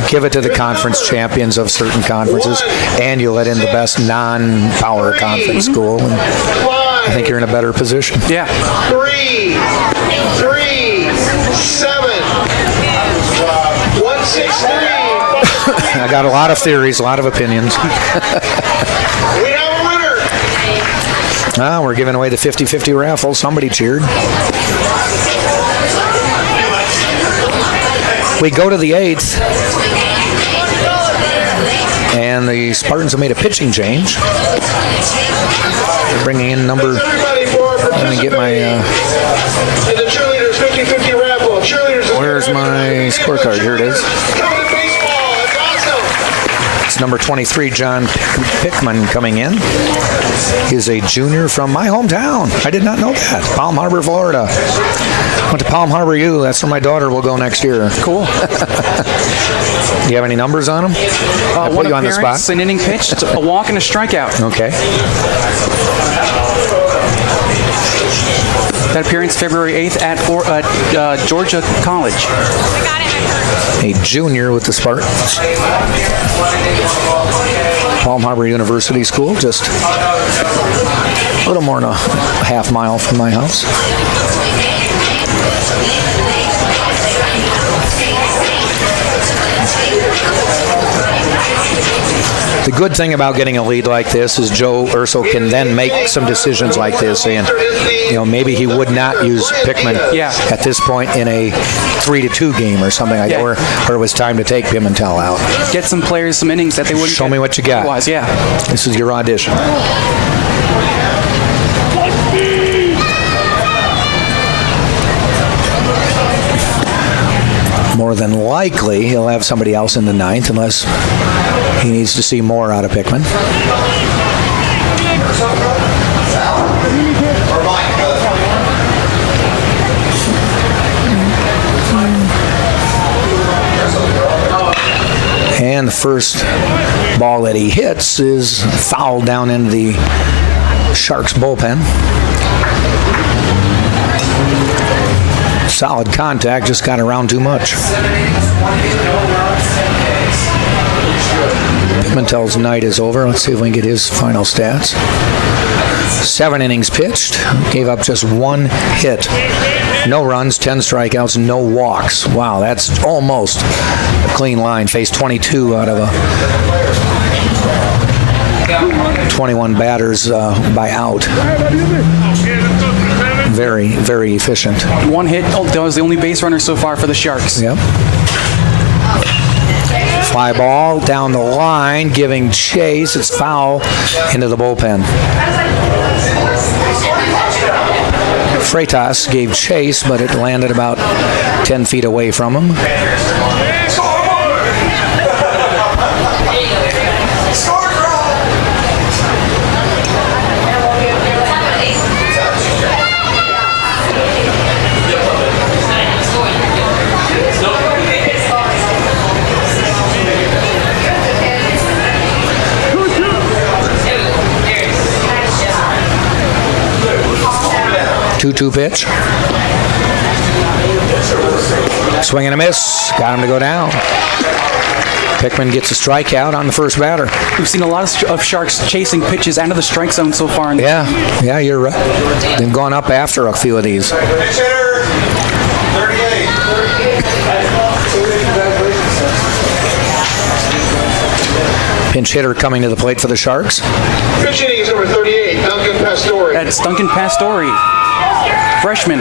give it to the conference champions of certain conferences, and you let in the best non-power conference school. And I think you're in a better position. Yeah. 3, 7, 163. I got a lot of theories, a lot of opinions. We have a winner. We're giving away the 50-50 raffle. Somebody cheered. We go to the 8th, and the Spartans have made a pitching change. They're bringing in number. Let me get my. And the cheerleaders 50-50 raffle. Where's my scorecard? Here it is. It's number 23, John Pickman, coming in. He's a junior from my hometown. I did not know that. Palm Harbor, Florida. Went to Palm Harbor U. That's where my daughter will go next year. Cool. Do you have any numbers on him? I put you on the spot. An inning pitched, a walk and a strikeout. Okay. That appearance February 8th at Georgia College. A junior with the Spartans. Palm Harbor University School, just a little more than a half mile from my house. The good thing about getting a lead like this is Joe Urso can then make some decisions like this, saying, maybe he would not use Pickman at this point in a 3-2 game or something like that, where it was time to take Pimentel out. Get some players some innings that they wouldn't. Show me what you got. Otherwise, This is your audition. More than likely, he'll have somebody else in the 9th unless he needs to see more out of Pickman. And the first ball that he hits is fouled down into the Sharks bullpen. Solid contact, just got around too much. Pimentel's night is over. Let's see if we can get his final stats. 7 innings pitched, gave up just 1 hit. No runs, 10 strikeouts, no walks. Wow, that's almost a clean line. Faced 22 out of 21 batters by out. Very, very efficient. 1 hit. That was the only base runner so far for the Sharks. Yep. Fly ball down the line, giving chase. It's foul into the bullpen. Freitas gave chase, but it landed about 10 feet away from him. Two pitch. Swing and a miss. Got him to go down. Pickman gets a strikeout on the first batter. We've seen a lot of Sharks chasing pitches out of the strike zone so far. Yeah, you're right. They've gone up after a few of these. Pitch hitter, 38. Pinch hitter coming to the plate for the Sharks. Pitch hitting is number 38, Duncan Pastore. That's Duncan Pastore, freshman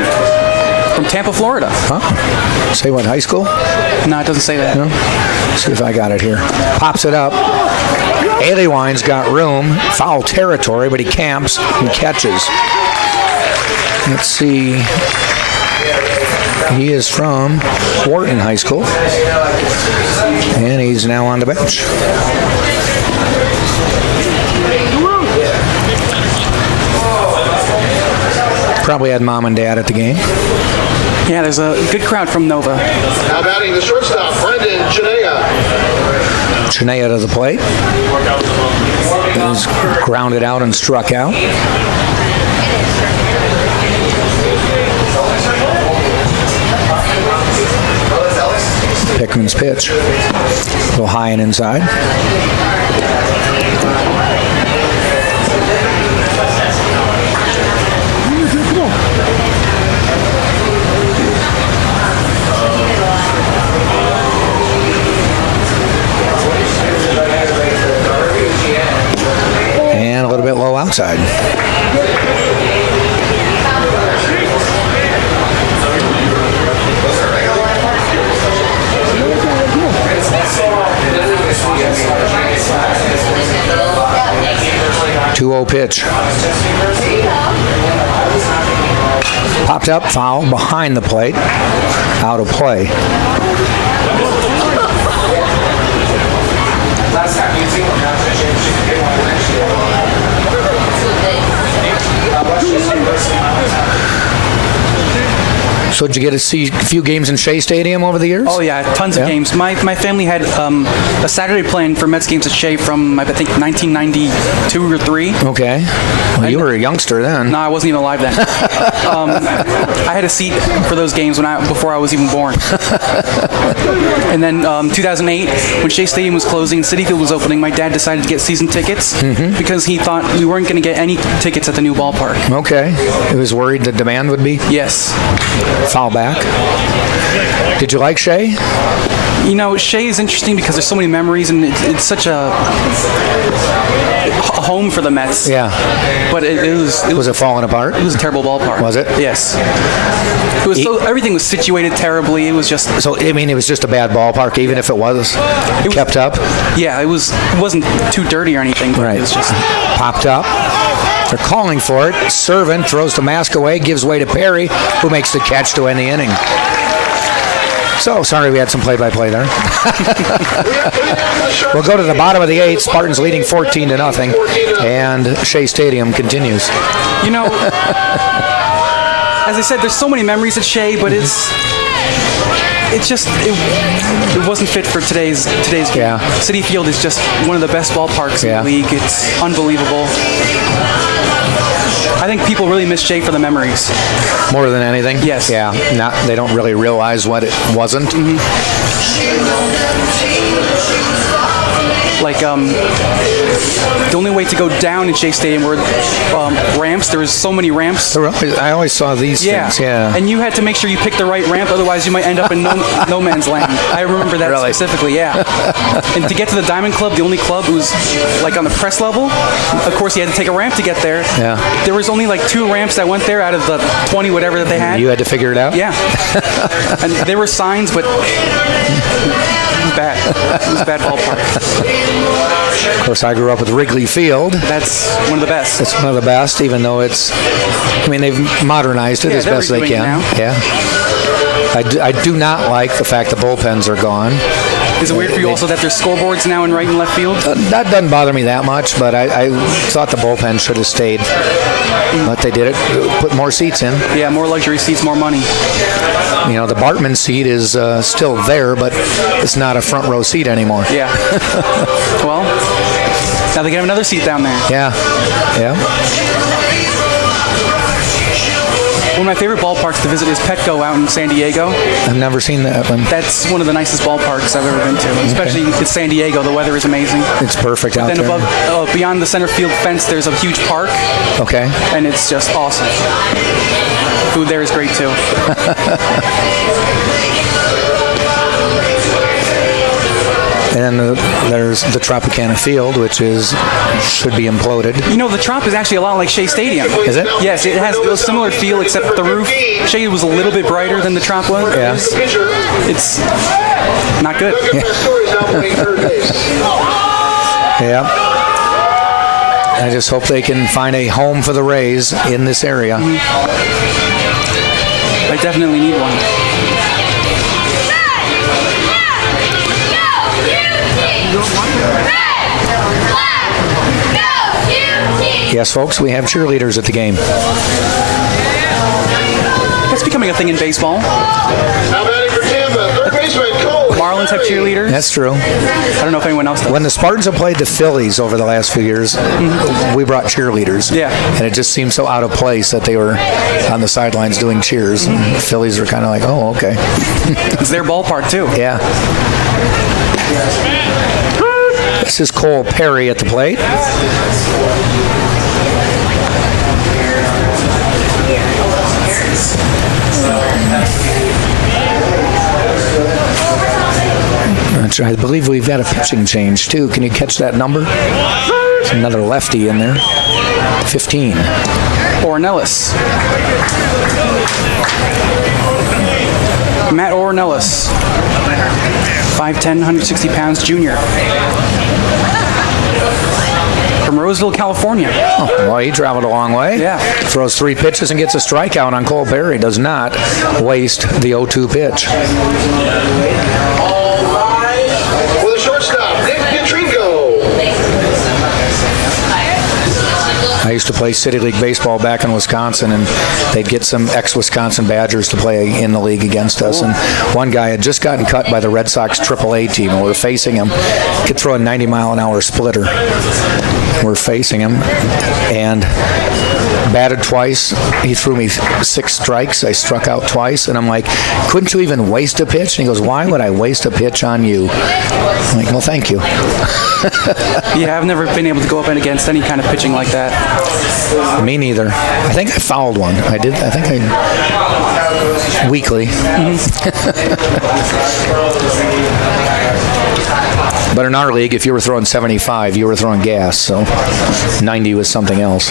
from Tampa, Florida. Huh? Say what, high school? No, it doesn't say that. No? See if I got it here. Pops it up. Aliwine's got room. Foul territory, but he camps and catches. Let's see. He is from Wharton High School. And he's now on the bench. Probably had mom and dad at the game. Yeah, there's a good crowd from Nova. Now batting the shortstop, Brendan Chinea. Chinea to the plate. He's grounded out and struck out. Pickman's pitch. A little high and inside. And a little bit low outside. Two-0 pitch. Popped up, foul behind the plate. Out of play. So did you get to see a few games in Shea Stadium over the years? Oh yeah, tons of games. My family had a Saturday plan for Mets games at Shea from I think 1992 or 3. Okay. Well, you were a youngster then. No, I wasn't even alive then. I had a seat for those games before I was even born. And then 2008, when Shea Stadium was closing and Citi Field was opening, my dad decided to get season tickets because he thought we weren't going to get any tickets at the new ballpark. Okay. He was worried the demand would be? Yes. Foul back. Did you like Shea? You know, Shea is interesting because there's so many memories and it's such a home for the Mets. Yeah. But Was it falling apart? It was a terrible ballpark. Was it? Yes. It was everything was situated terribly. It was just. So I mean, it was just a bad ballpark, even if it was kept up. Yeah, it wasn't too dirty or anything. But Right. It was just Popped up. They're calling for it. Servant throws the mask away, gives way to Perry, who makes the catch to end the inning. So, sorry we had some play-by-play there. We'll go to the bottom of the 8th. Spartans leading 14-0, and Shea Stadium continues. You know, as I said, there's so many memories at Shea, but it wasn't fit for today's game. Yeah. Citi Field is just one of the best ballparks in the league. It's unbelievable. I think people really miss Shea for the memories. More than anything? Yes. Yeah. They don't really realize what it wasn't. Like, the only way to go down in Shea Stadium were ramps. There was so many ramps. I always saw these things, yeah. And you had to make sure you picked the right ramp, otherwise you might end up in no man's land. I remember that Really? specifically, yeah. And to get to the Diamond Club, the only club who was like on the press level, of course you had to take a ramp to get there. Yeah. There was only like 2 ramps that went there out of the 20 whatever that they had. You had to figure it out? Yeah. And there were signs, but it was bad. It was a bad ballpark. Of course, I grew up with Wrigley Field. That's one of the best. It's one of the best, even though they've modernized it as best they redoing it can. now. Yeah. I do not like the fact the bullpens are gone. Is it weird for you also that there's scoreboards now in right and left field? That doesn't bother me that much, but I thought the bullpen should have stayed. But they did it. Put more seats in. Yeah, more luxury seats, more money. You know, the Bartman seat is still there, but it's not a front row seat anymore. Yeah. Well, now they can have another seat down there. Yeah. Yeah. One of my favorite ballparks to visit is Petco out in San Diego. I've never seen that one. That's one of the nicest ballparks I've ever been to. Especially it's San Diego. The weather is amazing. It's perfect out Then there. above, beyond the center field fence, there's a huge park, Okay. and it's just awesome. Food there is great too. And there's the Tropicana Field, which should be imploded. You know, the Trop is actually a lot like Shea Stadium. Is it? Yes, it has a similar feel, except the roof. Shea was a little bit brighter than the Trop was. Yeah. It's not good. Yeah. I just hope they can find a home for the Rays in this area. I definitely need one. Yes, folks, we have cheerleaders at the game. It's becoming a thing in baseball. Now batting for Tampa, third baseman Cole. Marlins have cheerleaders. That's true. I don't know if anyone else does. When the Spartans have played the Phillies over the last few years, we brought cheerleaders. Yeah. And it just seemed so out of place that they were on the sidelines doing cheers. And the Phillies are kind of like, oh, okay. It's their ballpark too. Yeah. This is Cole Perry at the plate. I believe we've got a pitching change, too. Can you catch that number? There's another lefty in there. 15. Ornelas. Matt Ornelas. 5'10", 160 pounds, junior. From Roseville, California. Oh, well, he traveled a long way. Yeah. Throws 3 pitches and gets a strikeout on Cole Perry. Does not waste the 0-2 pitch. With a shortstop, Nick Pietringo. I used to play City League baseball back in Wisconsin, and they'd get some ex-Wisconsin Badgers to play in the league against us. And one guy had just gotten cut by the Red Sox AAA team, and we're facing him. Could throw a 90-mile-an-hour splitter. We're facing him, and batted twice. He threw me 6 strikes. I struck out twice, and I'm like, couldn't you even waste a pitch? And he goes, why would I waste a pitch on you? I'm like, well, thank you. Yeah, I've never been able to go up and against any kind of pitching like that. Me neither. I think I fouled one. I did. I think I weekly. But in our league, if you were throwing 75, you were throwing gas. So 90 was something else.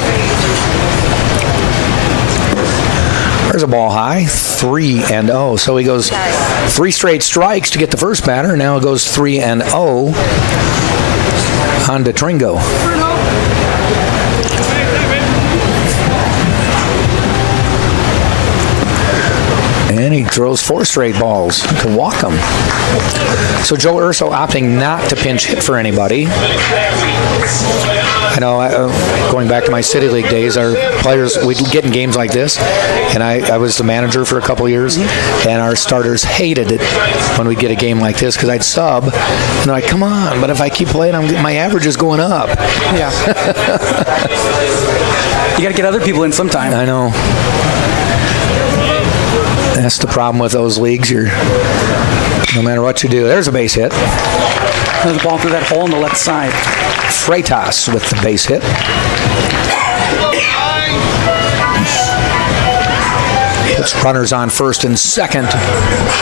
There's a ball high, 3-0. So he goes 3 straight strikes to get the first batter. Now it goes 3-0 on Tringo. And he throws 4 straight balls to walk them. So Joe Urso opting not to pinch hit for anybody. I know, going back to my City League days, our players, we'd get in games like this, and I was the manager for a couple of years, and our starters hated it when we'd get a game like this because I'd sub, and they're like, come on, but if I keep playing, my average is going up. Yeah. You got to get other people in sometime. I know. That's the problem with those leagues. No matter what you do. There's a base hit. There's a ball through that hole on the left side. Freitas with the base hit. Puts runners on first and second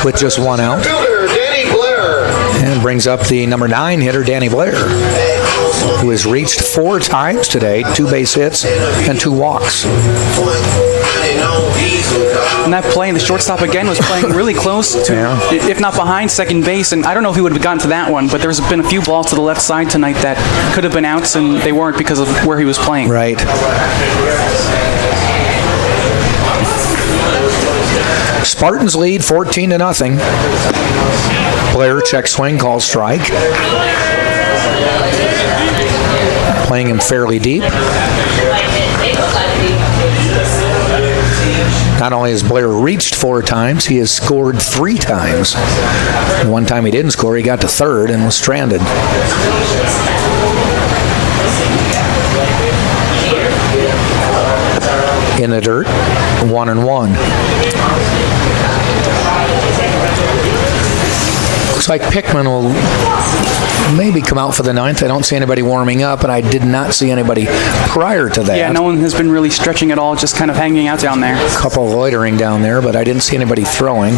with just 1 out. Fielder, Danny Blair. And brings up the number 9 hitter, Danny Blair, who has reached 4 times today, 2 base hits and 2 walks. And that play, the shortstop again was playing really close to, if not behind second base. And I don't know if he would have gotten to that one, but there's been a few balls to the left side tonight that could have been outs, and they weren't because of where he was playing. Right. Spartans lead 14-0. Blair check swing, calls strike. Playing him fairly deep. Not only has Blair reached 4 times, he has scored 3 times. The one time he didn't score, he got to third and was stranded. in the dirt, 1-1. Looks like Pickman will maybe come out for the 9th. I don't see anybody warming up, and I did not see anybody prior to that. Yeah, no one has been really stretching at all, just kind of hanging out down there. A couple loitering down there, but I didn't see anybody throwing.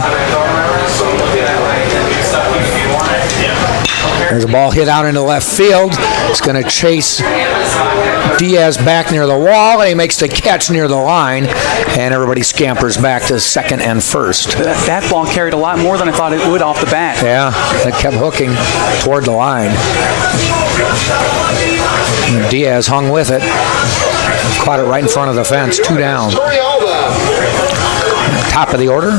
There's a ball hit out into left field. It's going to chase Diaz back near the wall, and he makes the catch near the line, and everybody scampers back to second and first. That ball carried a lot more than I thought it would off the bat. Yeah, it kept hooking toward the line. And Diaz hung with it. Caught it right in front of the fence, 2 down. Top of the order.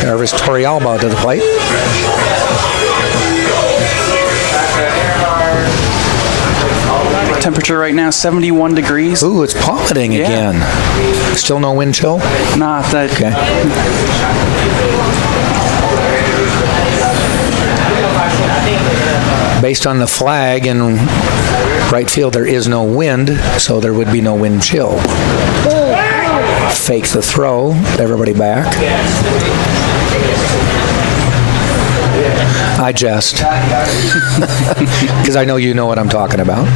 There is Torrealba to the plate. Temperature right now 71 degrees. Ooh, it's plummeting again. Still no wind chill? Not that. Okay. Based on the flag in right field, there is no wind, so there would be no wind chill. Fake the throw. Everybody back. I jest. Because I know you know what I'm talking about.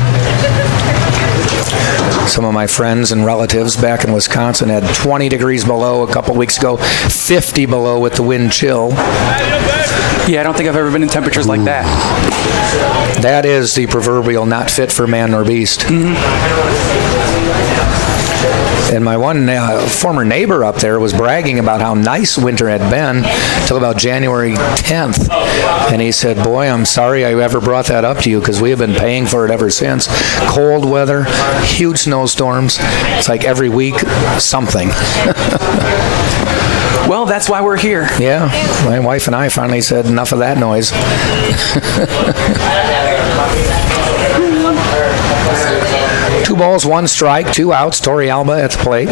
Some of my friends and relatives back in Wisconsin had 20 degrees below a couple weeks ago, 50 below with the wind chill. Yeah, I don't think I've ever been in temperatures like that. That is the proverbial not fit for man nor beast. Mm-hmm. And my one former neighbor up there was bragging about how nice winter had been till about January 10th. And he said, boy, I'm sorry I ever brought that up to you because we have been paying for it ever since. Cold weather, huge snowstorms. It's like every week, something. Well, that's why we're here. Yeah, my wife and I finally said enough of that noise. 2 balls, 1 strike, 2 outs. Torrealba at the plate.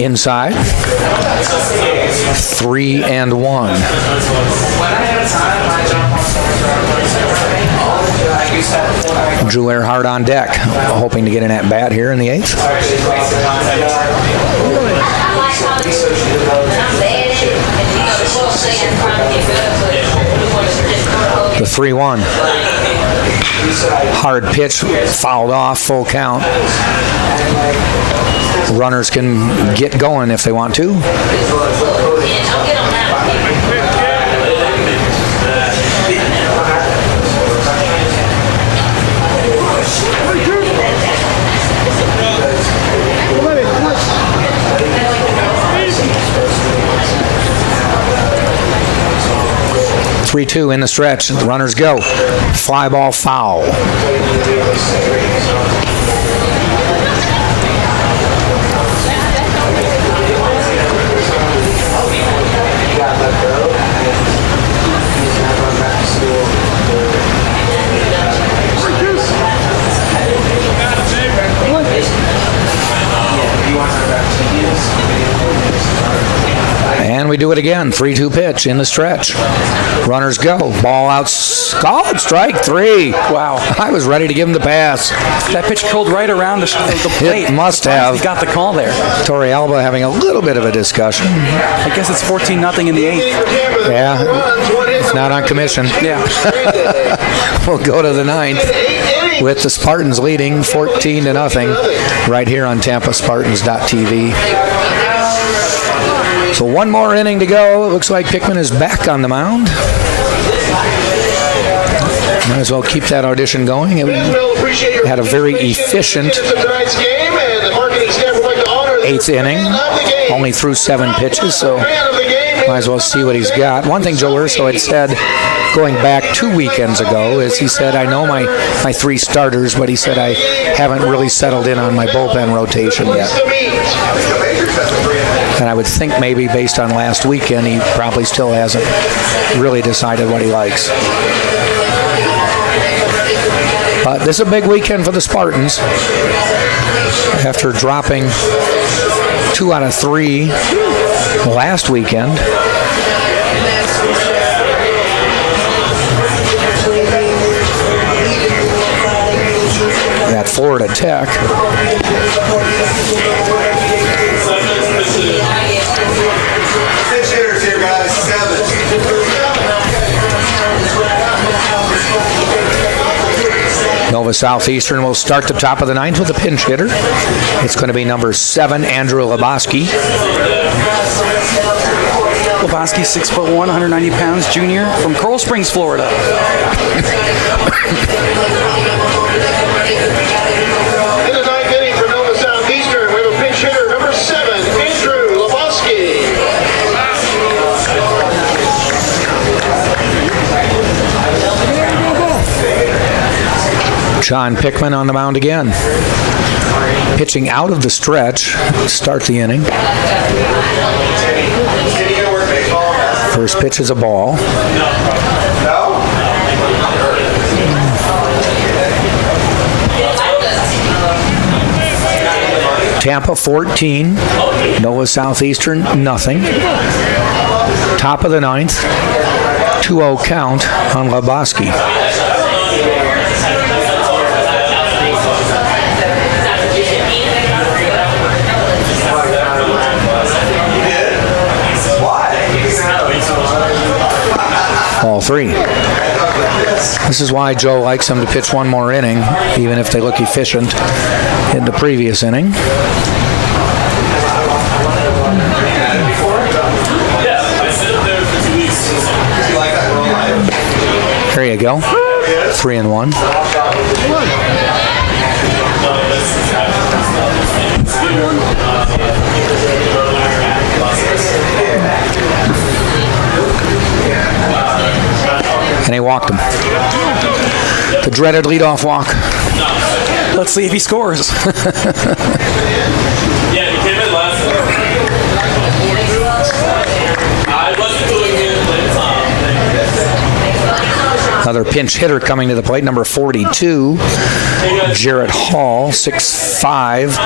Inside. 3-1. Drew Earhart on deck, hoping to get an at-bat here in the 8th. The 3-1. Hard pitch, fouled off, full count. Runners can get going if they want to. (3-2) in the stretch. The runners go. Fly ball foul. And we do it again. 3-2 pitch in the stretch. Runners go. Ball out. Called strike 3. Wow. I was ready to give him the pass. That pitch curled right around the plate. It must have. He got the call there. Torrealba having a little bit of a discussion. I guess it's 14-0 in the 8th. Yeah. It's not on commission. Yeah. We'll go to the 9th with the Spartans leading 14-0 right here on TampaSpartans.tv. So 1 more inning to go. It looks like Pickman is back on the mound. Might as well keep that audition going. It had a very efficient 8th inning. Only threw 7 pitches, so might as well see what he's got. One thing Joe Urso had said going back 2 weekends ago is he said, I know my 3 starters, but he said I haven't really settled in on my bullpen rotation yet. And I would think maybe based on last weekend, he probably still hasn't really decided what he likes. But this is a big weekend for the Spartans. After dropping 2 out of 3 last weekend. At Florida Tech. Pitch hitters here, guys. 7. Nova Southeastern will start the top of the 9th with a pinch hitter. It's going to be number 7, Andrew Lebowski. Lebowski, 6'1", 190 pounds, junior from Coral Springs, Florida. In the 9th inning for Nova Southeastern, we have a pinch hitter, number 7, Andrew Lebowski. John Pickman on the mound again. Pitching out of the stretch, start the inning. First pitch is a ball. Tampa 14, Nova Southeastern nothing. Top of the 9th, 2-0 count on Lebowski. Ball 3. This is why Joe likes them to pitch one more inning, even if they look efficient in the previous inning. There you go. 3-1. And he walked him. The dreaded leadoff walk. Let's see if he scores. Yeah, he came in last. I wasn't doing it. Another pinch hitter coming to the plate, number 42, Jarrett Hall, 6'5",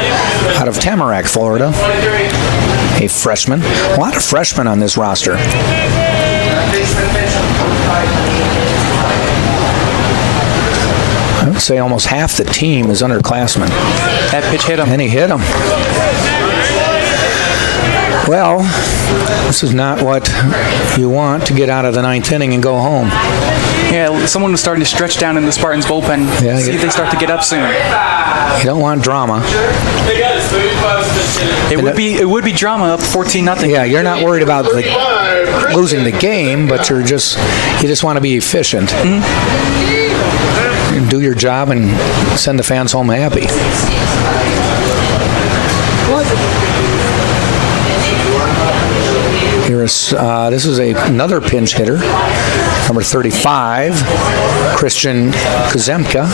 out of Tamarack, Florida. A freshman. A lot of freshmen on this roster. I would say almost half the team is underclassmen. That pitch hit him. And he hit him. Well, this is not what you want to get out of the 9th inning and go home. Yeah, someone was starting to stretch down in the Spartans bullpen. Yeah, See if they start to get up soon. You don't want drama. It would be drama up 14-0. Yeah, you're not worried about losing the game, but you just want to be efficient. Mm-hmm. Do your job and send the fans home happy. This is another pinch hitter, number 35, Christian Kuzemka.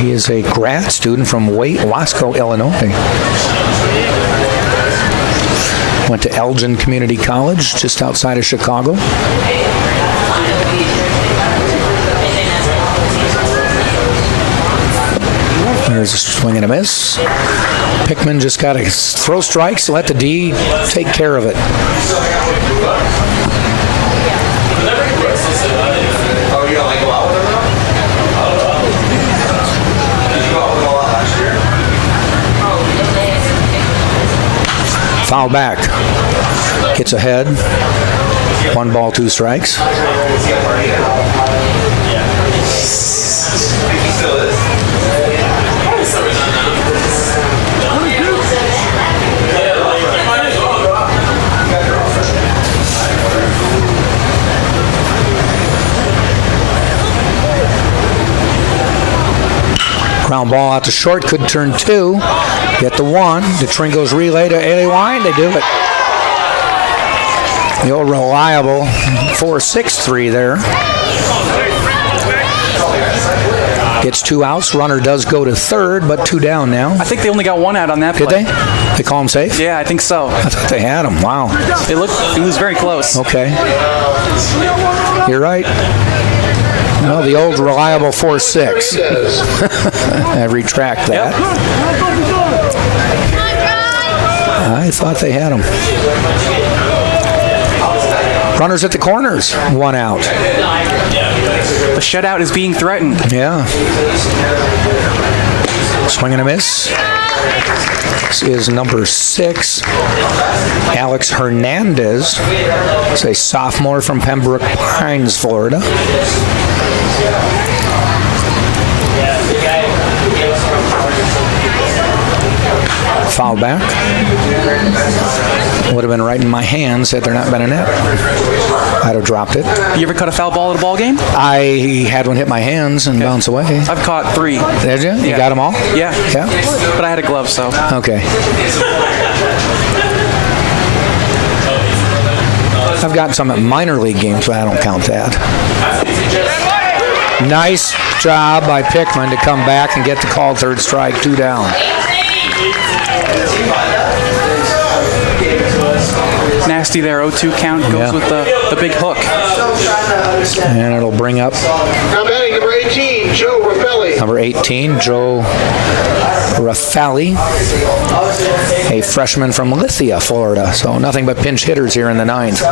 He is a grad student from Wasco, Illinois. Went to Elgin Community College, just outside of Chicago. There's a swing and a miss. Pickman just got to throw strikes, let the D take care of it. Foul back. Gets ahead. 1 ball, 2 strikes. Ground ball out to short, could turn 2. Get the 1. The Tringo's relay to Ailey Wine. They do it. The old reliable 4-6-3 there. Gets 2 outs. Runner does go to 3rd, but 2 down now. I think they only got 1 out on that play. Did they? They call him safe? Yeah, I think so. I thought they had him. Wow. It was very close. Okay. You're right. No, the old reliable 4-6. I retract that. I thought they had him. Runners at the corners, 1 out. The shutout is being threatened. Yeah. Swing and a miss. This is number 6, Alex Hernandez. It's a sophomore from Pembroke Pines, Florida. Foul back. Would have been right in my hands had there not been a net. I'd have dropped it. You ever caught a foul ball at a ball game? I had one hit my hands and bounce away. I've caught 3. Did you? You Yeah. got them all? Yeah. Yeah? But I had a glove, so. Okay. I've gotten some at minor league games, but I don't count that. Nice job by Pickman to come back and get the called third strike, 2 down. Nasty there, 0-2 count goes Yeah. with the big hook. And it'll bring up Now batting number 18, Joe Raffelli. number 18, Joe Raffelli, a freshman from Lithia, Florida. So nothing but pinch hitters here in the 9th.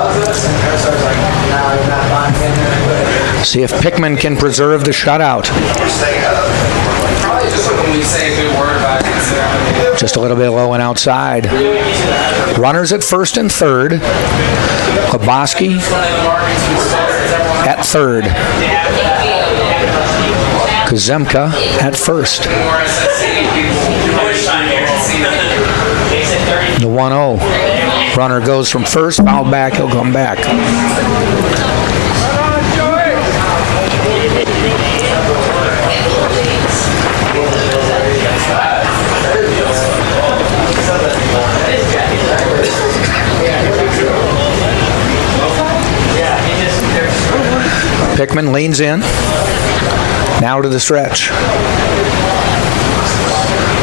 See if Pickman can preserve the shutout. Just a little bit low and outside. Runners at first and third. Klaboski at third. Kazemka at first. The 1-0. Runner goes from first, fouled back, he'll come back. Pickman leans in. Now to the stretch.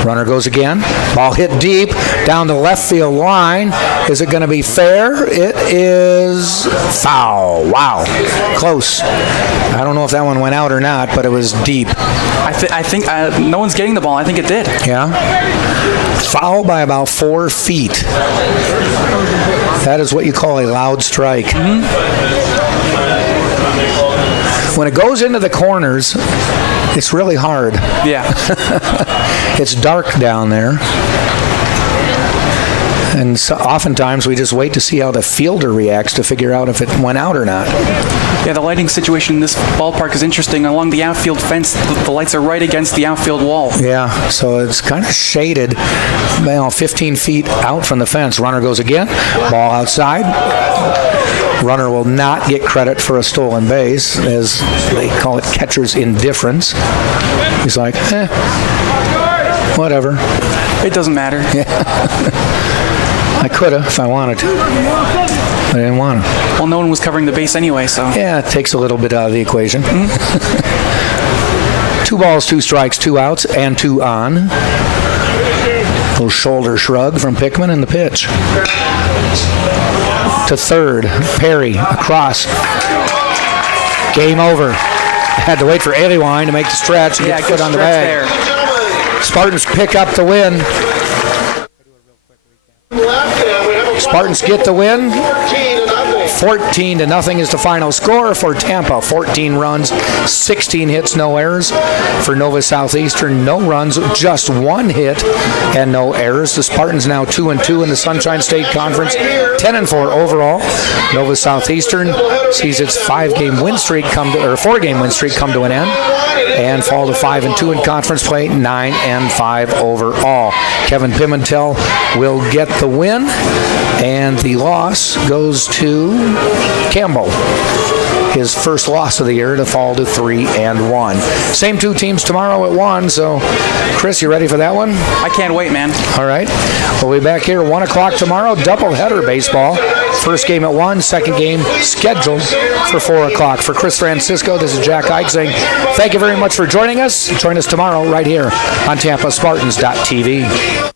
Runner goes again. Ball hit deep down the left field line. Is it going to be fair? It is foul. Wow. Close. I don't know if that one went out or not, but it was deep. I think no one's getting the ball. I think it did. Yeah. Foul by about 4 feet. That is what you call a loud strike. When it goes into the corners, it's really hard. Yeah. It's dark down there. And so oftentimes we just wait to see how the fielder reacts to figure out if it went out or not. Yeah, the lighting situation in this ballpark is interesting. Along the outfield fence, the lights are right against the outfield wall. Yeah, so it's kind of shaded, 15 feet out from the fence. Runner goes again, ball outside. Runner will not get credit for a stolen base, as they call it catcher's indifference. He's like, whatever. It doesn't matter. I could have if I wanted to, but I didn't want to. Well, no one was covering the base anyway, so. Yeah, it takes a little bit out of the equation. 2 balls, 2 strikes, 2 outs, and 2 on. Little shoulder shrug from Pickman and the pitch. To third, Perry across. Game over. Had to wait for Aliwine to make the stretch and get the foot on the bag. There. Spartans pick up the win. Spartans get the win. 14-0 is the final score for Tampa. 14 runs, 16 hits, no errors. For Nova Southeastern, no runs, just 1 hit and no errors. The Spartans now 2-2 in the Sunshine State Conference, 10-4 overall. Nova Southeastern sees its 4-game win streak come to an end and fall to 5-2 in conference play, 9-5 overall. Kevin Pimentel will get the win, and the loss goes to Campbell. His first loss of the year to fall to 3-1. Same 2 teams tomorrow at 1. So, Chris, you ready for that one? I can't wait, man. All right. We'll be back here 1 o'clock tomorrow. Doubleheader baseball. First game at 1. Second game scheduled for 4 o'clock. For Chris Francisco, this is Jack Ike saying thank you very much for joining us. Join us tomorrow right here on TampaSpartans.tv.